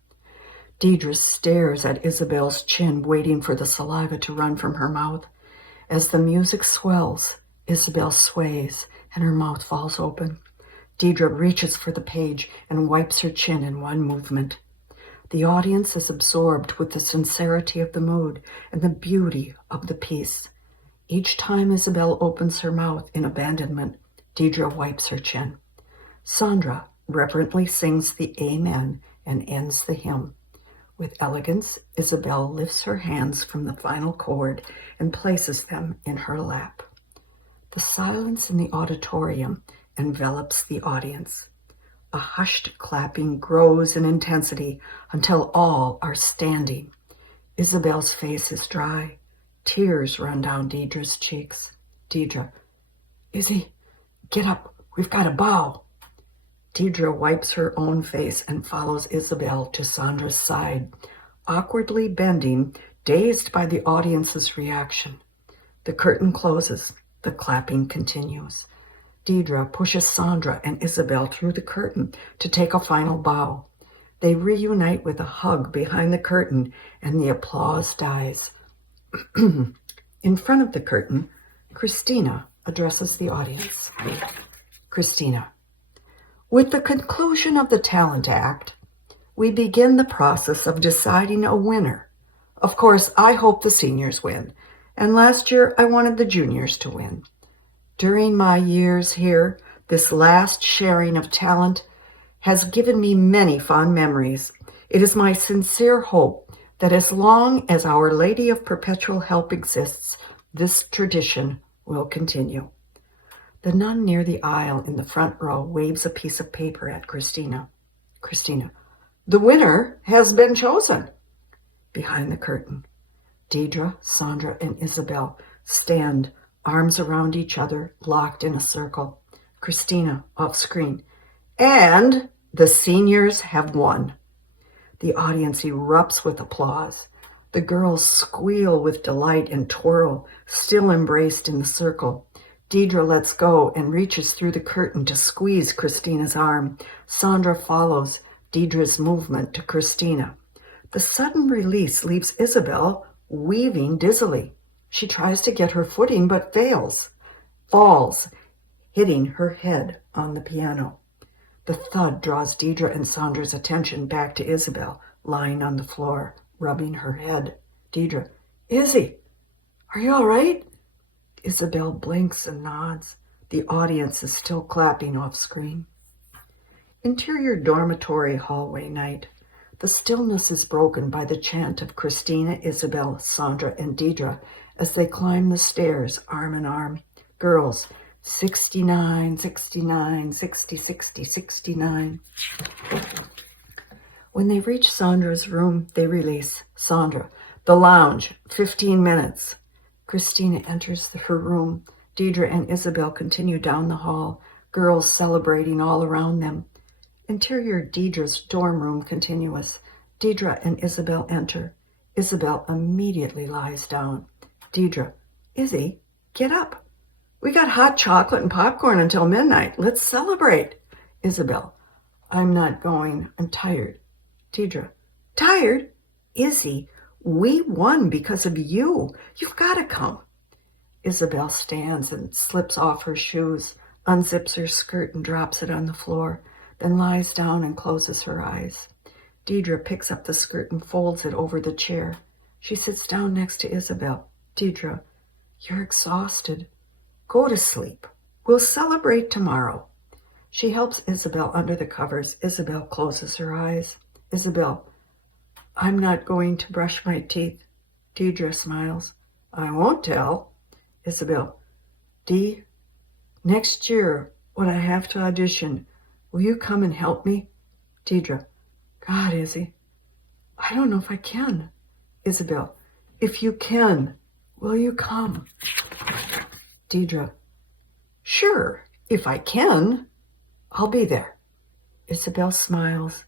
Deidre stares at Isabel's chin, waiting for the saliva to run from her mouth. As the music swells, Isabel sways and her mouth falls open. Deidre reaches for the page and wipes her chin in one movement. The audience is absorbed with the sincerity of the mood and the beauty of the piece. Each time Isabel opens her mouth in abandonment, Deidre wipes her chin. Sandra reverently sings the Amen and ends the hymn. With elegance, Isabel lifts her hands from the final chord and places them in her lap. The silence in the auditorium envelops the audience. A hushed clapping grows in intensity until all are standing. Isabel's face is dry. Tears run down Deidre's cheeks. Deidre, Izzy, get up. We've got to bow. Deidre wipes her own face and follows Isabel to Sandra's side, awkwardly bending, dazed by the audience's reaction. The curtain closes. The clapping continues. Deidre pushes Sandra and Isabel through the curtain to take a final bow. They reunite with a hug behind the curtain, and the applause dies. In front of the curtain, Christina addresses the audience. Christina. With the conclusion of the talent act, we begin the process of deciding a winner. Of course, I hope the seniors win, and last year I wanted the juniors to win. During my years here, this last sharing of talent has given me many fond memories. It is my sincere hope that as long as Our Lady of Perpetual Help exists, this tradition will continue. The nun near the aisle in the front row waves a piece of paper at Christina. Christina, the winner has been chosen. Behind the curtain, Deidre, Sandra, and Isabel stand, arms around each other, locked in a circle. Christina, off screen. And the seniors have won. The audience erupts with applause. The girls squeal with delight and twirl, still embraced in the circle. Deidre lets go and reaches through the curtain to squeeze Christina's arm. Sandra follows Deidre's movement to Christina. The sudden release leaves Isabel weaving dizzily. She tries to get her footing but falls, hitting her head on the piano. The thud draws Deidre and Sandra's attention back to Isabel, lying on the floor, rubbing her head. Deidre, Izzy, are you all right? Isabel blinks and nods. The audience is still clapping off screen. Interior dormitory hallway night. The stillness is broken by the chant of Christina, Isabel, Sandra, and Deidre as they climb the stairs arm in arm. Girls, 69, 69, 60, 60, 69. When they reach Sandra's room, they release. Sandra, the lounge, 15 minutes. Christina enters her room. Deidre and Isabel continue down the hall, girls celebrating all around them. Interior Deidre's dorm room continuous. Deidre and Isabel enter. Isabel immediately lies down. Deidre, Izzy, get up. We got hot chocolate and popcorn until midnight. Let's celebrate. Isabel, I'm not going. I'm tired. Deidre, tired? Izzy, we won because of you. You've got to come. Isabel stands and slips off her shoes. unzips her skirt and drops it on the floor, then lies down and closes her eyes. Deidre picks up the skirt and folds it over the chair. She sits down next to Isabel. Deidre, you're exhausted. Go to sleep. We'll celebrate tomorrow. She helps Isabel under the covers. Isabel closes her eyes. Isabel, I'm not going to brush my teeth. Deidre smiles. I won't tell. Isabel, Dee, next year when I have to audition, will you come and help me? Deidre, God, Izzy, I don't know if I can. Isabel, if you can, will you come? Deidre, sure, if I can, I'll be there. Isabel smiles.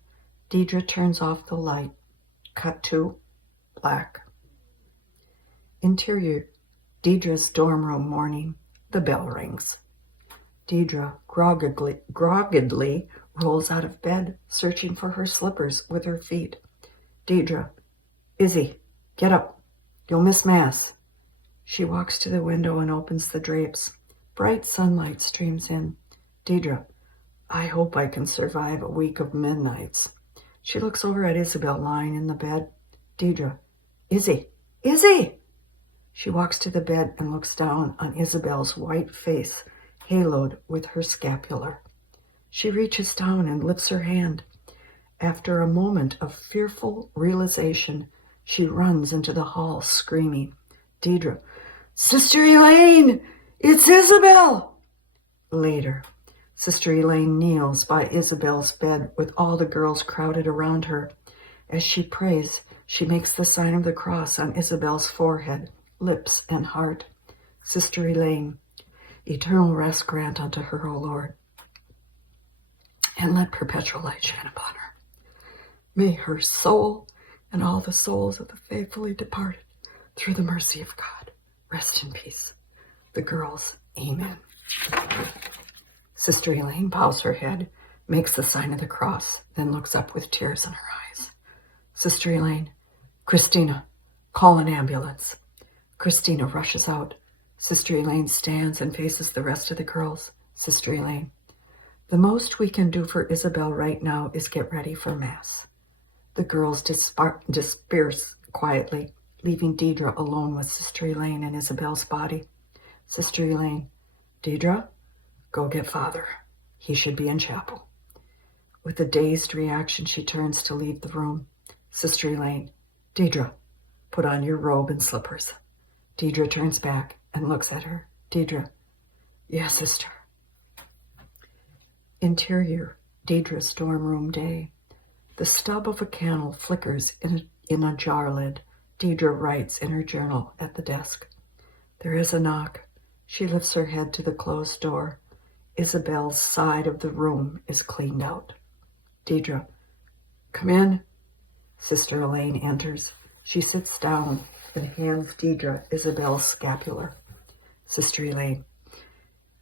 Deidre turns off the light. Cut to black. Interior, Deidre's dorm room morning. The bell rings. Deidre groggedly rolls out of bed, searching for her slippers with her feet. Deidre, Izzy, get up. You'll miss Mass. She walks to the window and opens the drapes. Bright sunlight streams in. Deidre, I hope I can survive a week of midnights. She looks over at Isabel lying in the bed. Deidre, Izzy, Izzy! She walks to the bed and looks down on Isabel's white face, haloed with her scapular. She reaches down and lifts her hand. After a moment of fearful realization, she runs into the hall screaming. Deidre, Sister Elaine! It's Isabel! Later, Sister Elaine kneels by Isabel's bed with all the girls crowded around her. As she prays, she makes the sign of the cross on Isabel's forehead, lips, and heart. Sister Elaine, eternal rest grant unto her, O Lord, and let perpetual light shine upon her. May her soul and all the souls of the faithfully departed, through the mercy of God, rest in peace. The girls, amen. Sister Elaine bows her head, makes the sign of the cross, then looks up with tears in her eyes. Sister Elaine, Christina, call an ambulance. Christina rushes out. Sister Elaine stands and faces the rest of the girls. Sister Elaine, the most we can do for Isabel right now is get ready for Mass. The girls disperse quietly, leaving Deidre alone with Sister Elaine and Isabel's body. Sister Elaine, Deidre, go get Father. He should be in chapel. With a dazed reaction, she turns to leave the room. Sister Elaine, Deidre, put on your robe and slippers. Deidre turns back and looks at her. Deidre, yes, sister. Interior, Deidre's dorm room day. The stub of a candle flickers in a jar lid. Deidre writes in her journal at the desk. There is a knock. She lifts her head to the closed door. Isabel's side of the room is cleaned out. Deidre, come in. Sister Elaine enters. She sits down and hands Deidre Isabel's scapular. Sister Elaine,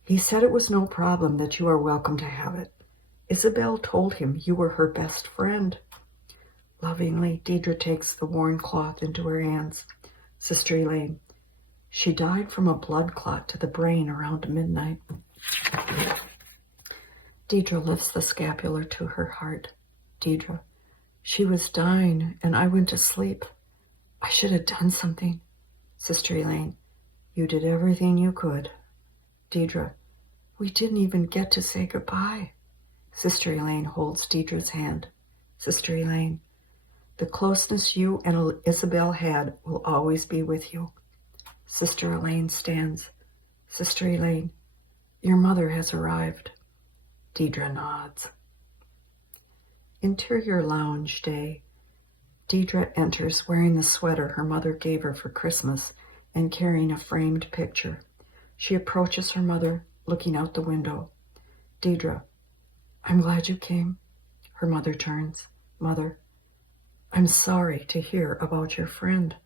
he said it was no problem, that you are welcome to have it. Isabel told him you were her best friend. Lovingly, Deidre takes the worn cloth into her hands. Sister Elaine, she died from a blood clot to the brain around midnight. Deidre lifts the scapular to her heart. Deidre, she was dying and I went to sleep. I should have done something. Sister Elaine, you did everything you could. Deidre, we didn't even get to say goodbye. Sister Elaine holds Deidre's hand. Sister Elaine, the closeness you and Isabel had will always be with you. Sister Elaine stands. Sister Elaine, your mother has arrived. Deidre nods. Interior lounge day. Deidre enters wearing the sweater her mother gave her for Christmas and carrying a framed picture. She approaches her mother, looking out the window. Deidre, I'm glad you came. Her mother turns. Mother, I'm sorry to hear about your friend.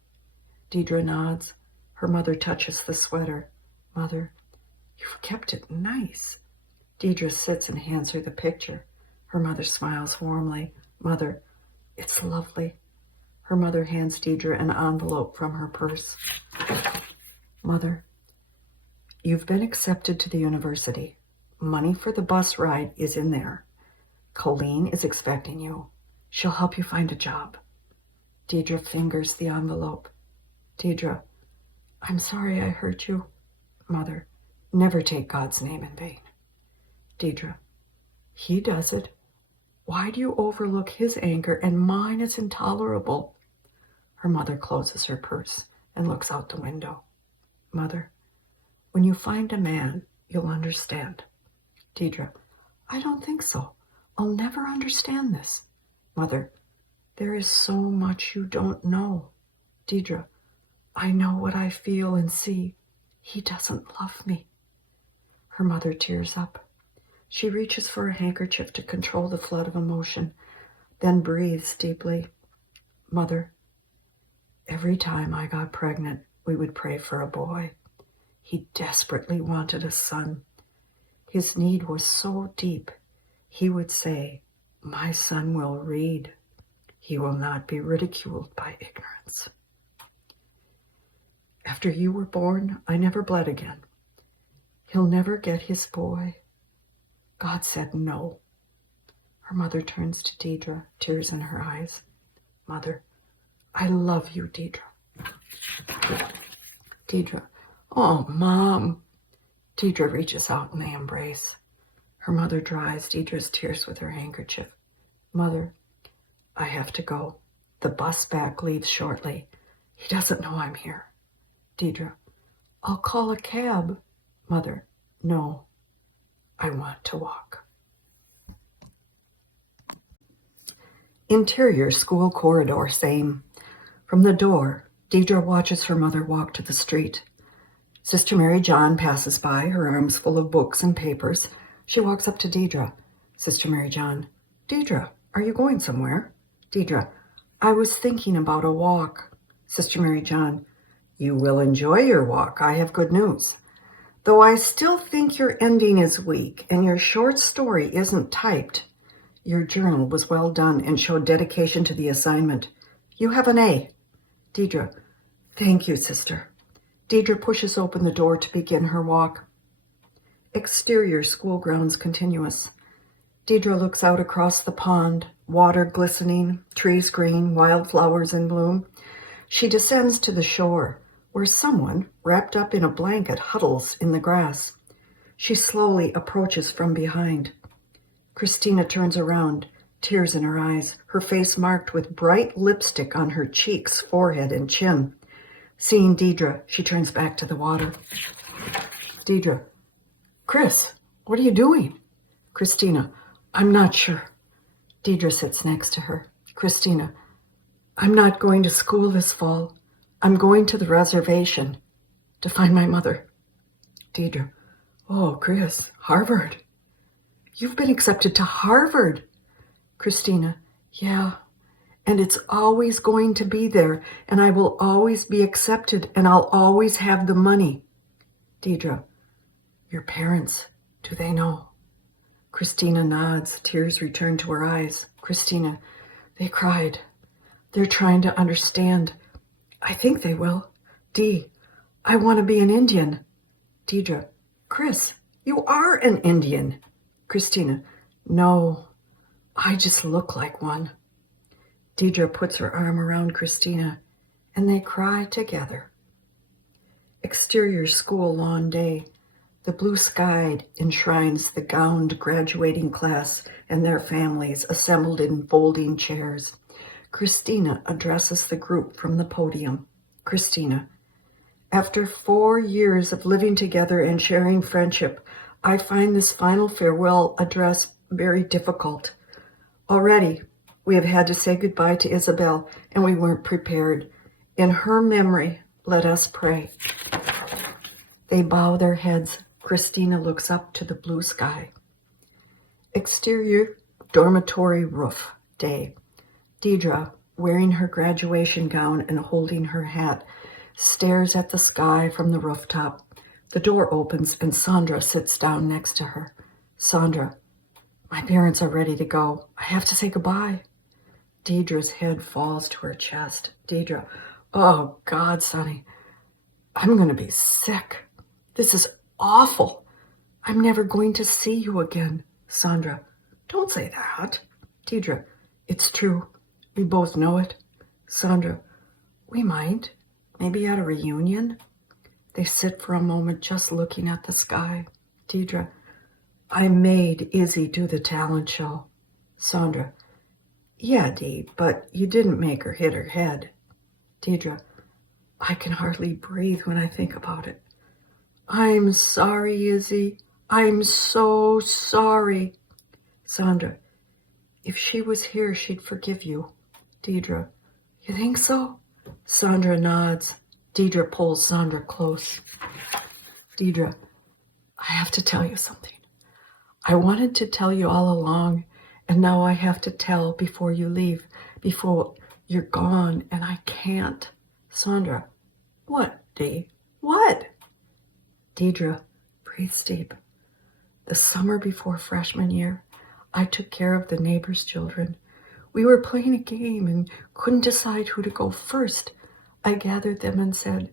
Deidre nods. Her mother touches the sweater. Mother, you've kept it nice. Deidre sits and hands her the picture. Her mother smiles warmly. Mother, it's lovely. Her mother hands Deidre an envelope from her purse. Mother, you've been accepted to the university. money for the bus ride is in there. Colleen is expecting you. She'll help you find a job. Deidre fingers the envelope. Deidre, I'm sorry I hurt you. Mother, never take God's name in vain. Deidre, he does it. Why do you overlook his anger and mine is intolerable? Her mother closes her purse and looks out the window. Mother, when you find a man, you'll understand. Deidre, I don't think so. I'll never understand this. Mother, there is so much you don't know. Deidre, I know what I feel and see. He doesn't love me. Her mother tears up. She reaches for a handkerchief to control the flood of emotion, then breathes deeply. Mother, every time I got pregnant, we would pray for a boy. He desperately wanted a son. His need was so deep. He would say, my son will read. He will not be ridiculed by ignorance. After you were born, I never bled again. He'll never get his boy. God said no. Her mother turns to Deidre, tears in her eyes. Mother, I love you, Deidre. Deidre, oh, Mom. Deidre reaches out and they embrace. Her mother dries Deidre's tears with her handkerchief. Mother, I have to go. The bus back leaves shortly. He doesn't know I'm here. Deidre, I'll call a cab. Mother, no. I want to walk. Interior school corridor, same. From the door, Deidre watches her mother walk to the street. Sister Mary John passes by, her arms full of books and papers. She walks up to Deidre. Sister Mary John, Deidre, are you going somewhere? Deidre, I was thinking about a walk. Sister Mary John, you will enjoy your walk. I have good news. Though I still think your ending is weak and your short story isn't typed, your journal was well done and showed dedication to the assignment. You have an A. Deidre, thank you, sister. Deidre pushes open the door to begin her walk. Exterior school grounds continuous. Deidre looks out across the pond, water glistening, trees green, wildflowers in bloom. She descends to the shore, where someone, wrapped up in a blanket, huddles in the grass. She slowly approaches from behind. Christina turns around, tears in her eyes, her face marked with bright lipstick on her cheeks, forehead, and chin. Seeing Deidre, she turns back to the water. Deidre, Chris, what are you doing? Christina, I'm not sure. Deidre sits next to her. Christina, I'm not going to school this fall. I'm going to the reservation to find my mother. Deidre, oh, Chris, Harvard. You've been accepted to Harvard. Christina, yeah, and it's always going to be there, and I will always be accepted, and I'll always have the money. Deidre, your parents, do they know? Christina nods, tears return to her eyes. Christina, they cried. They're trying to understand. I think they will. Dee, I want to be an Indian. Deidre, Chris, you are an Indian. Christina, no, I just look like one. Deidre puts her arm around Christina, and they cry together. Exterior school lawn day. The blue sky enshrines the gowned graduating class and their families assembled in folding chairs. Christina addresses the group from the podium. Christina, after 4 years of living together and sharing friendship, I find this final farewell address very difficult. Already, we have had to say goodbye to Isabel, and we weren't prepared. In her memory, let us pray. They bow their heads. Christina looks up to the blue sky. Exterior dormitory roof day. Deidre, wearing her graduation gown and holding her hat, stares at the sky from the rooftop. The door opens and Sandra sits down next to her. Sandra, my parents are ready to go. I have to say goodbye. Deidre's head falls to her chest. Deidre, oh God, Sonny, I'm going to be sick. This is awful. I'm never going to see you again. Sandra, don't say that. Deidre, it's true. We both know it. Sandra, we might. Maybe at a reunion. They sit for a moment just looking at the sky. Deidre, I made Izzy do the talent show. Sandra, yeah, Dee, but you didn't make her hit her head. Deidre, I can hardly breathe when I think about it. I'm sorry, Izzy. I'm so sorry. Sandra, if she was here, she'd forgive you. Deidre, you think so? Sandra nods. Deidre pulls Sandra close. Deidre, I have to tell you something. I wanted to tell you all along, and now I have to tell before you leave, before you're gone, and I can't. Sandra, what, Dee? What? Deidre, breathe deep. The summer before freshman year, I took care of the neighbors' children. We were playing a game and couldn't decide who to go first. I gathered them and said,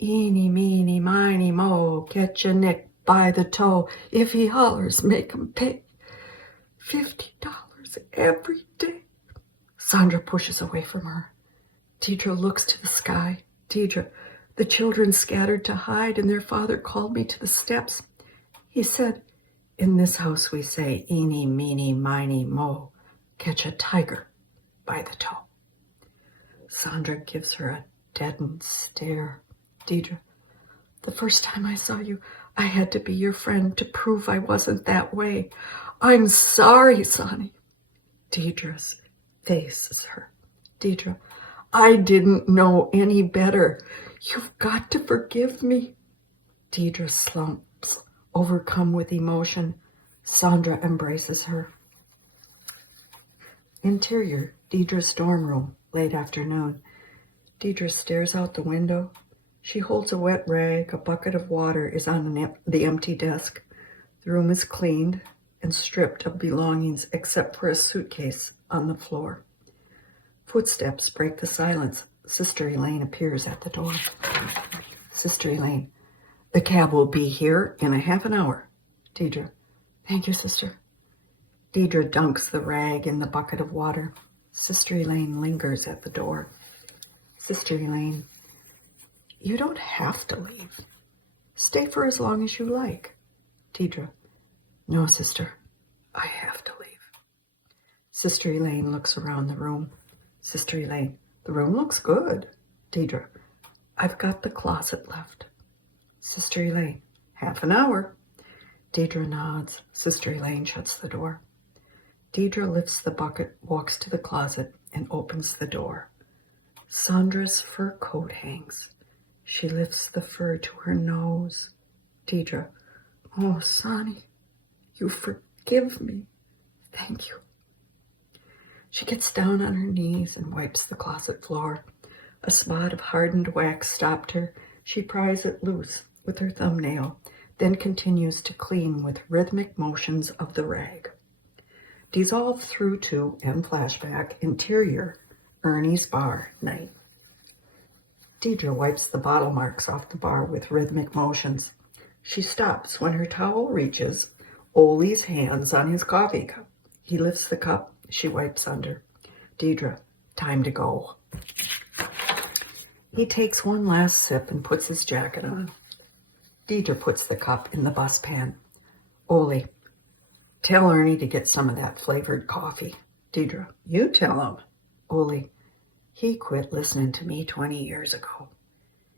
eeny, meeny, miny, mo, catch a Nick by the toe. If he hollers, make him pay. $50 every day. Sandra pushes away from her. Deidre looks to the sky. Deidre, the children scattered to hide, and their father called me to the steps. He said, in this house we say, eeny, meeny, miny, mo, catch a tiger by the toe. Sandra gives her a deadened stare. Deidre, the first time I saw you, I had to be your friend to prove I wasn't that way. I'm sorry, Sonny. Deidre's faces her. Deidre, I didn't know any better. You've got to forgive me. Deidre slumps, overcome with emotion. Sandra embraces her. Interior, Deidre's dorm room, late afternoon. Deidre stares out the window. She holds a wet rag. A bucket of water is on the empty desk. The room is cleaned and stripped of belongings except for a suitcase on the floor. Footsteps break the silence. Sister Elaine appears at the door. Sister Elaine, the cab will be here in a half an hour. Deidre, thank you, sister. Deidre dunks the rag in the bucket of water. Sister Elaine lingers at the door. Sister Elaine, you don't have to leave. Stay for as long as you like. Deidre, no, sister, I have to leave. Sister Elaine looks around the room. Sister Elaine, the room looks good. Deidre, I've got the closet left. Sister Elaine, half an hour. Deidre nods. Sister Elaine shuts the door. Deidre lifts the bucket, walks to the closet, and opens the door. Sandra's fur coat hangs. She lifts the fur to her nose. Deidre, oh, Sonny, you forgive me. Thank you. She gets down on her knees and wipes the closet floor. A spot of hardened wax stopped her. She pries it loose with her thumbnail, then continues to clean with rhythmic motions of the rag. Dissolve through to, and flashback, interior, Ernie's bar, night. Deidre wipes the bottle marks off the bar with rhythmic motions. She stops when her towel reaches Ole's hands on his coffee cup. He lifts the cup. She wipes under. Deidre, time to go. He takes one last sip and puts his jacket on. Deidre puts the cup in the bus pan. Ole, tell Ernie to get some of that flavored coffee. Deidre, you tell him. Ole, he quit listening to me 20 years ago.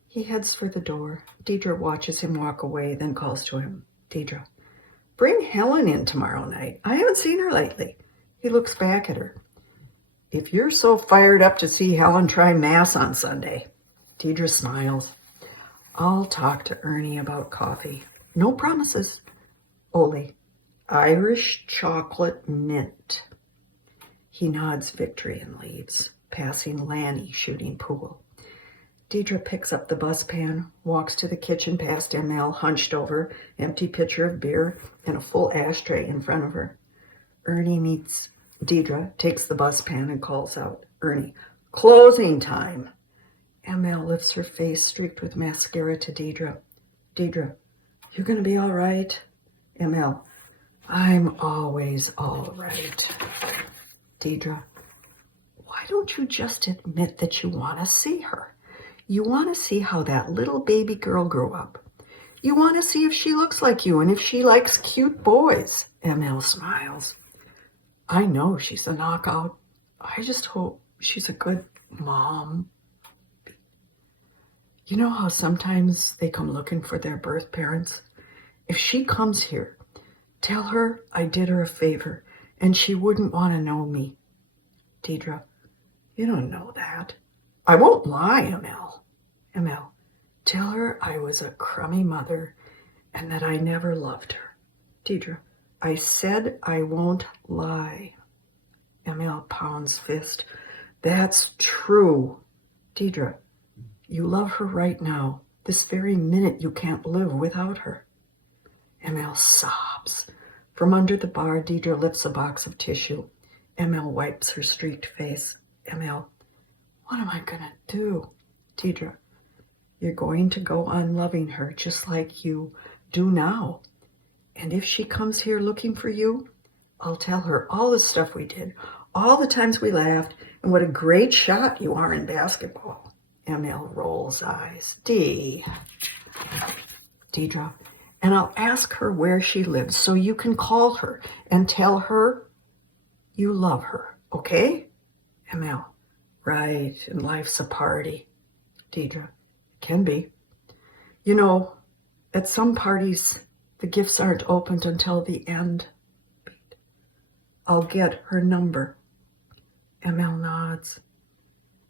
He heads for the door. Deidre watches him walk away, then calls to him. Deidre, bring Helen in tomorrow night. I haven't seen her lately. He looks back at her. If you're so fired up to see Helen, try Mass on Sunday. Deidre smiles. I'll talk to Ernie about coffee. No promises. Ole, Irish chocolate mint. He nods victory and leaves, passing Lanny shooting pool. Deidre picks up the bus pan, walks to the kitchen past ML, hunched over, empty pitcher of beer, and a full ashtray in front of her. Ernie meets Deidre, takes the bus pan and calls out, Ernie, closing time. ML lifts her face streaked with mascara to Deidre. Deidre, you going to be all right? ML, I'm always all right. Deidre, why don't you just admit that you want to see her? You want to see how that little baby girl grew up. You want to see if she looks like you and if she likes cute boys. ML smiles. I know she's a knockout. I just hope she's a good mom. You know how sometimes they come looking for their birth parents? If she comes here, tell her I did her a favor and she wouldn't want to know me. Deidre, you don't know that. I won't lie, ML. ML, tell her I was a crummy mother and that I never loved her. Deidre, I said I won't lie. ML pounds fist. That's true. Deidre, you love her right now. This very minute you can't live without her. ML sobs. From under the bar, Deidre lifts a box of tissue. ML wipes her streaked face. ML, what am I going to do? Deidre, you're going to go on loving her just like you do now. And if she comes here looking for you, I'll tell her all the stuff we did, all the times we laughed, and what a great shot you are in basketball. ML rolls eyes. Deidre, and I'll ask her where she lives so you can call her and tell her you love her, okay? ML, right, and life's a party. Deidre, can be. You know, at some parties, the gifts aren't opened until the end. I'll get her number. ML nods.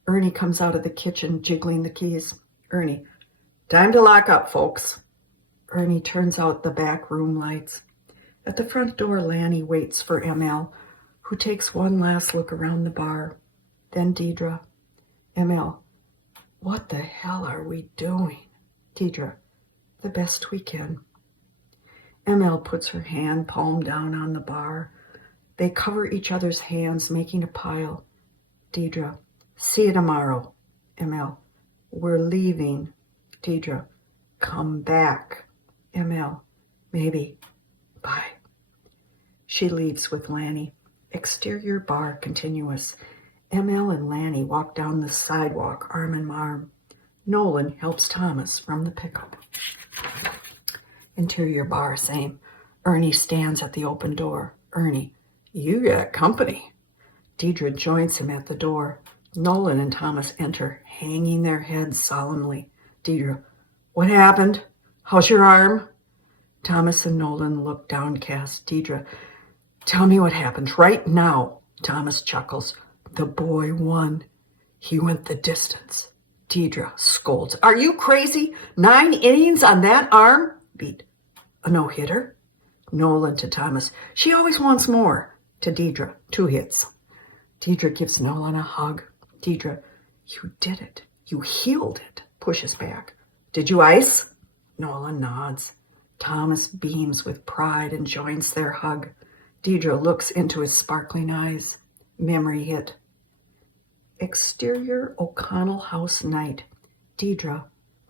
Ernie comes out of the kitchen, jiggling the keys. Ernie, time to lock up, folks. Ernie turns out the back room lights. At the front door, Lanny waits for ML, who takes one last look around the bar. Then Deidre. ML, what the hell are we doing? Deidre, the best we can. ML puts her hand palm down on the bar. They cover each other's hands, making a pile. Deidre, see you tomorrow. ML, we're leaving. Deidre, come back. ML, maybe. Bye. She leaves with Lanny. Exterior bar continuous. ML and Lanny walk down the sidewalk arm in arm. Nolan helps Thomas from the pickup. Interior bar, same. Ernie stands at the open door. Ernie, you got company. Deidre joins him at the door. Nolan and Thomas enter, hanging their heads solemnly. Deidre, what happened? How's your arm? Thomas and Nolan look downcast. Deidre, tell me what happened right now. Thomas chuckles. The boy won. He went the distance. Deidre scolds. Are you crazy? 9 innings on that arm? Beat. A no-hitter? Nolan to Thomas. She always wants more. To Deidre. 2 hits. Deidre gives Nolan a hug. Deidre, you did it. You healed it. Pushes back. Did you ice? Nolan nods. Thomas beams with pride and joins their hug. Deidre looks into his sparkling eyes. Memory hit. Exterior O'Connell House night. Deidre,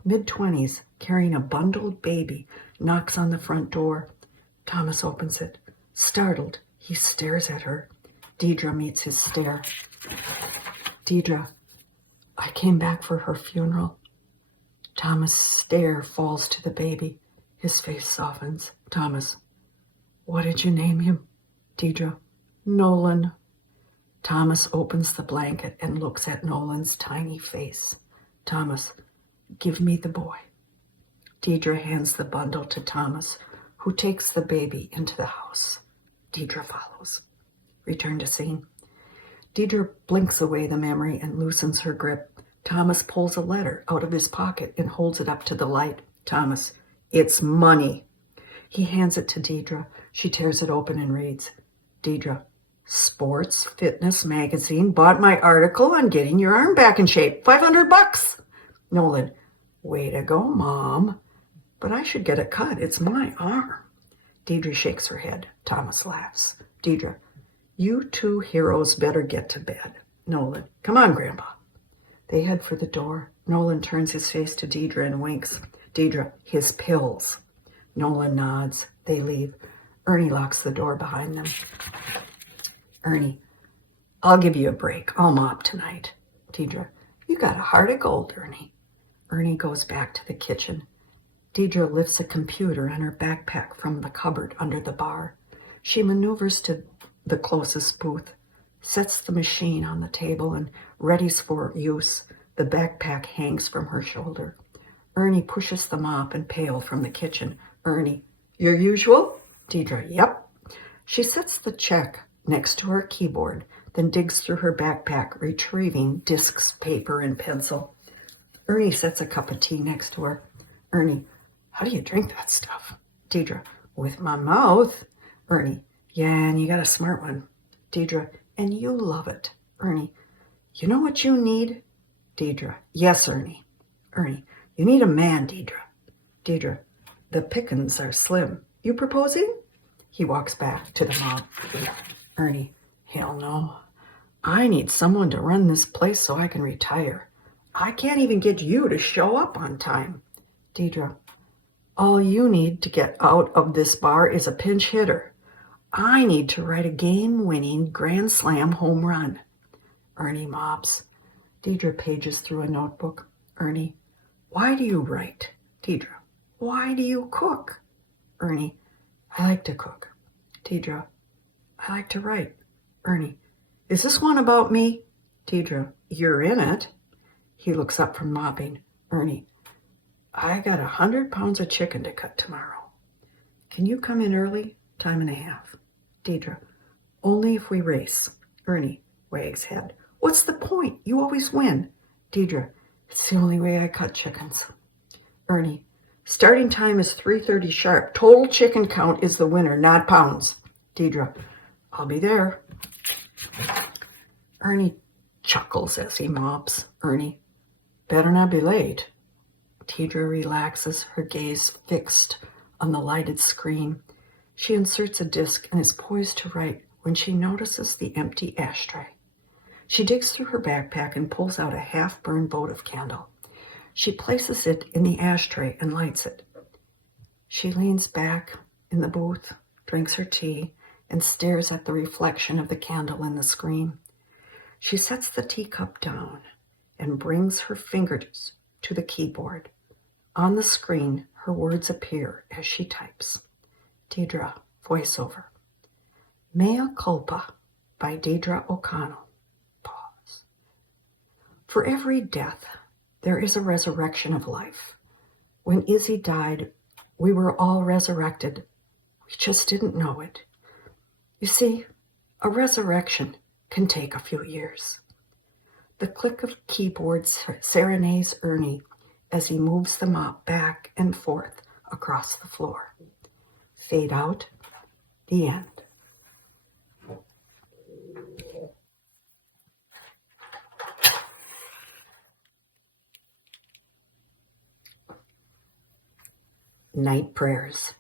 mid-20s, carrying a bundled baby, knocks on the front door. Thomas opens it. Startled, he stares at her. Deidre meets his stare. Deidre, I came back for her funeral. Thomas' stare falls to the baby. His face softens. Thomas, what did you name him? Deidre, Nolan. Thomas opens the blanket and looks at Nolan's tiny face. Thomas, give me the boy. Deidre hands the bundle to Thomas, who takes the baby into the house. Deidre follows. Return to scene. Deidre blinks away the memory and loosens her grip. Thomas pulls a letter out of his pocket and holds it up to the light. Thomas, it's money. He hands it to Deidre. She tears it open and reads. Deidre, Sports Fitness Magazine bought my article on getting your arm back in shape. $500. Nolan, way to go, Mom. But I should get it cut. It's my arm. Deidre shakes her head. Thomas laughs. Deidre, you 2 heroes better get to bed. Nolan, come on, Grandpa. They head for the door. Nolan turns his face to Deidre and winks. Deidre, his pills. Nolan nods. They leave. Ernie locks the door behind them. Ernie, I'll give you a break. I'll mop tonight. Deidre, you got a heart of gold, Ernie. Ernie goes back to the kitchen. Deidre lifts a computer and her backpack from the cupboard under the bar. She maneuvers to the closest booth, sets the machine on the table, and readies for use. The backpack hangs from her shoulder. Ernie pushes the mop and pail from the kitchen. Ernie, your usual? Deidre, yep. She sets the check next to her keyboard, then digs through her backpack, retrieving discs, paper, and pencil. Ernie sets a cup of tea next to her. Ernie, how do you drink that stuff? Deidre, with my mouth. Ernie, yeah, and you got a smart one. Deidre, and you love it. Ernie, you know what you need? Deidre, yes, Ernie. Ernie, you need a man, Deidre. Deidre, the pickings are slim. You proposing? He walks back to the mop. Ernie, hell no. I need someone to run this place so I can retire. I can't even get you to show up on time. Deidre, all you need to get out of this bar is a pinch hitter. I need to write a game-winning grand slam home run. Ernie mops. Deidre pages through a notebook. Ernie, why do you write? Deidre, why do you cook? Ernie, I like to cook. Deidre, I like to write. Ernie, is this one about me? Deidre, you're in it. He looks up from mopping. Ernie, I got 100 pounds of chicken to cut tomorrow. Can you come in early? Time and a half. Deidre, only if we race. Ernie wags head. What's the point? You always win. Deidre, it's the only way I cut chickens. Ernie, starting time is 3:30 sharp. Total chicken count is the winner, not pounds. Deidre, I'll be there. Ernie chuckles as he mops. Ernie, better not be late. Deidre relaxes, her gaze fixed on the lighted screen. She inserts a disc and is poised to write when she notices the empty ashtray. She digs through her backpack and pulls out a half-burned votive candle. She places it in the ashtray and lights it. She leans back in the booth, drinks her tea, and stares at the reflection of the candle in the screen. She sets the teacup down and brings her fingers to the keyboard. On the screen, her words appear as she types. Deidre, voiceover. Mea Culpa by Deidre O'Connell. Pause. For every death, there is a resurrection of life. When Izzy died, we were all resurrected. We just didn't know it. You see, a resurrection can take a few years. The click of keyboards serenades Ernie as he moves the mop back and forth across the floor. Fade out. The end. Night Prayers.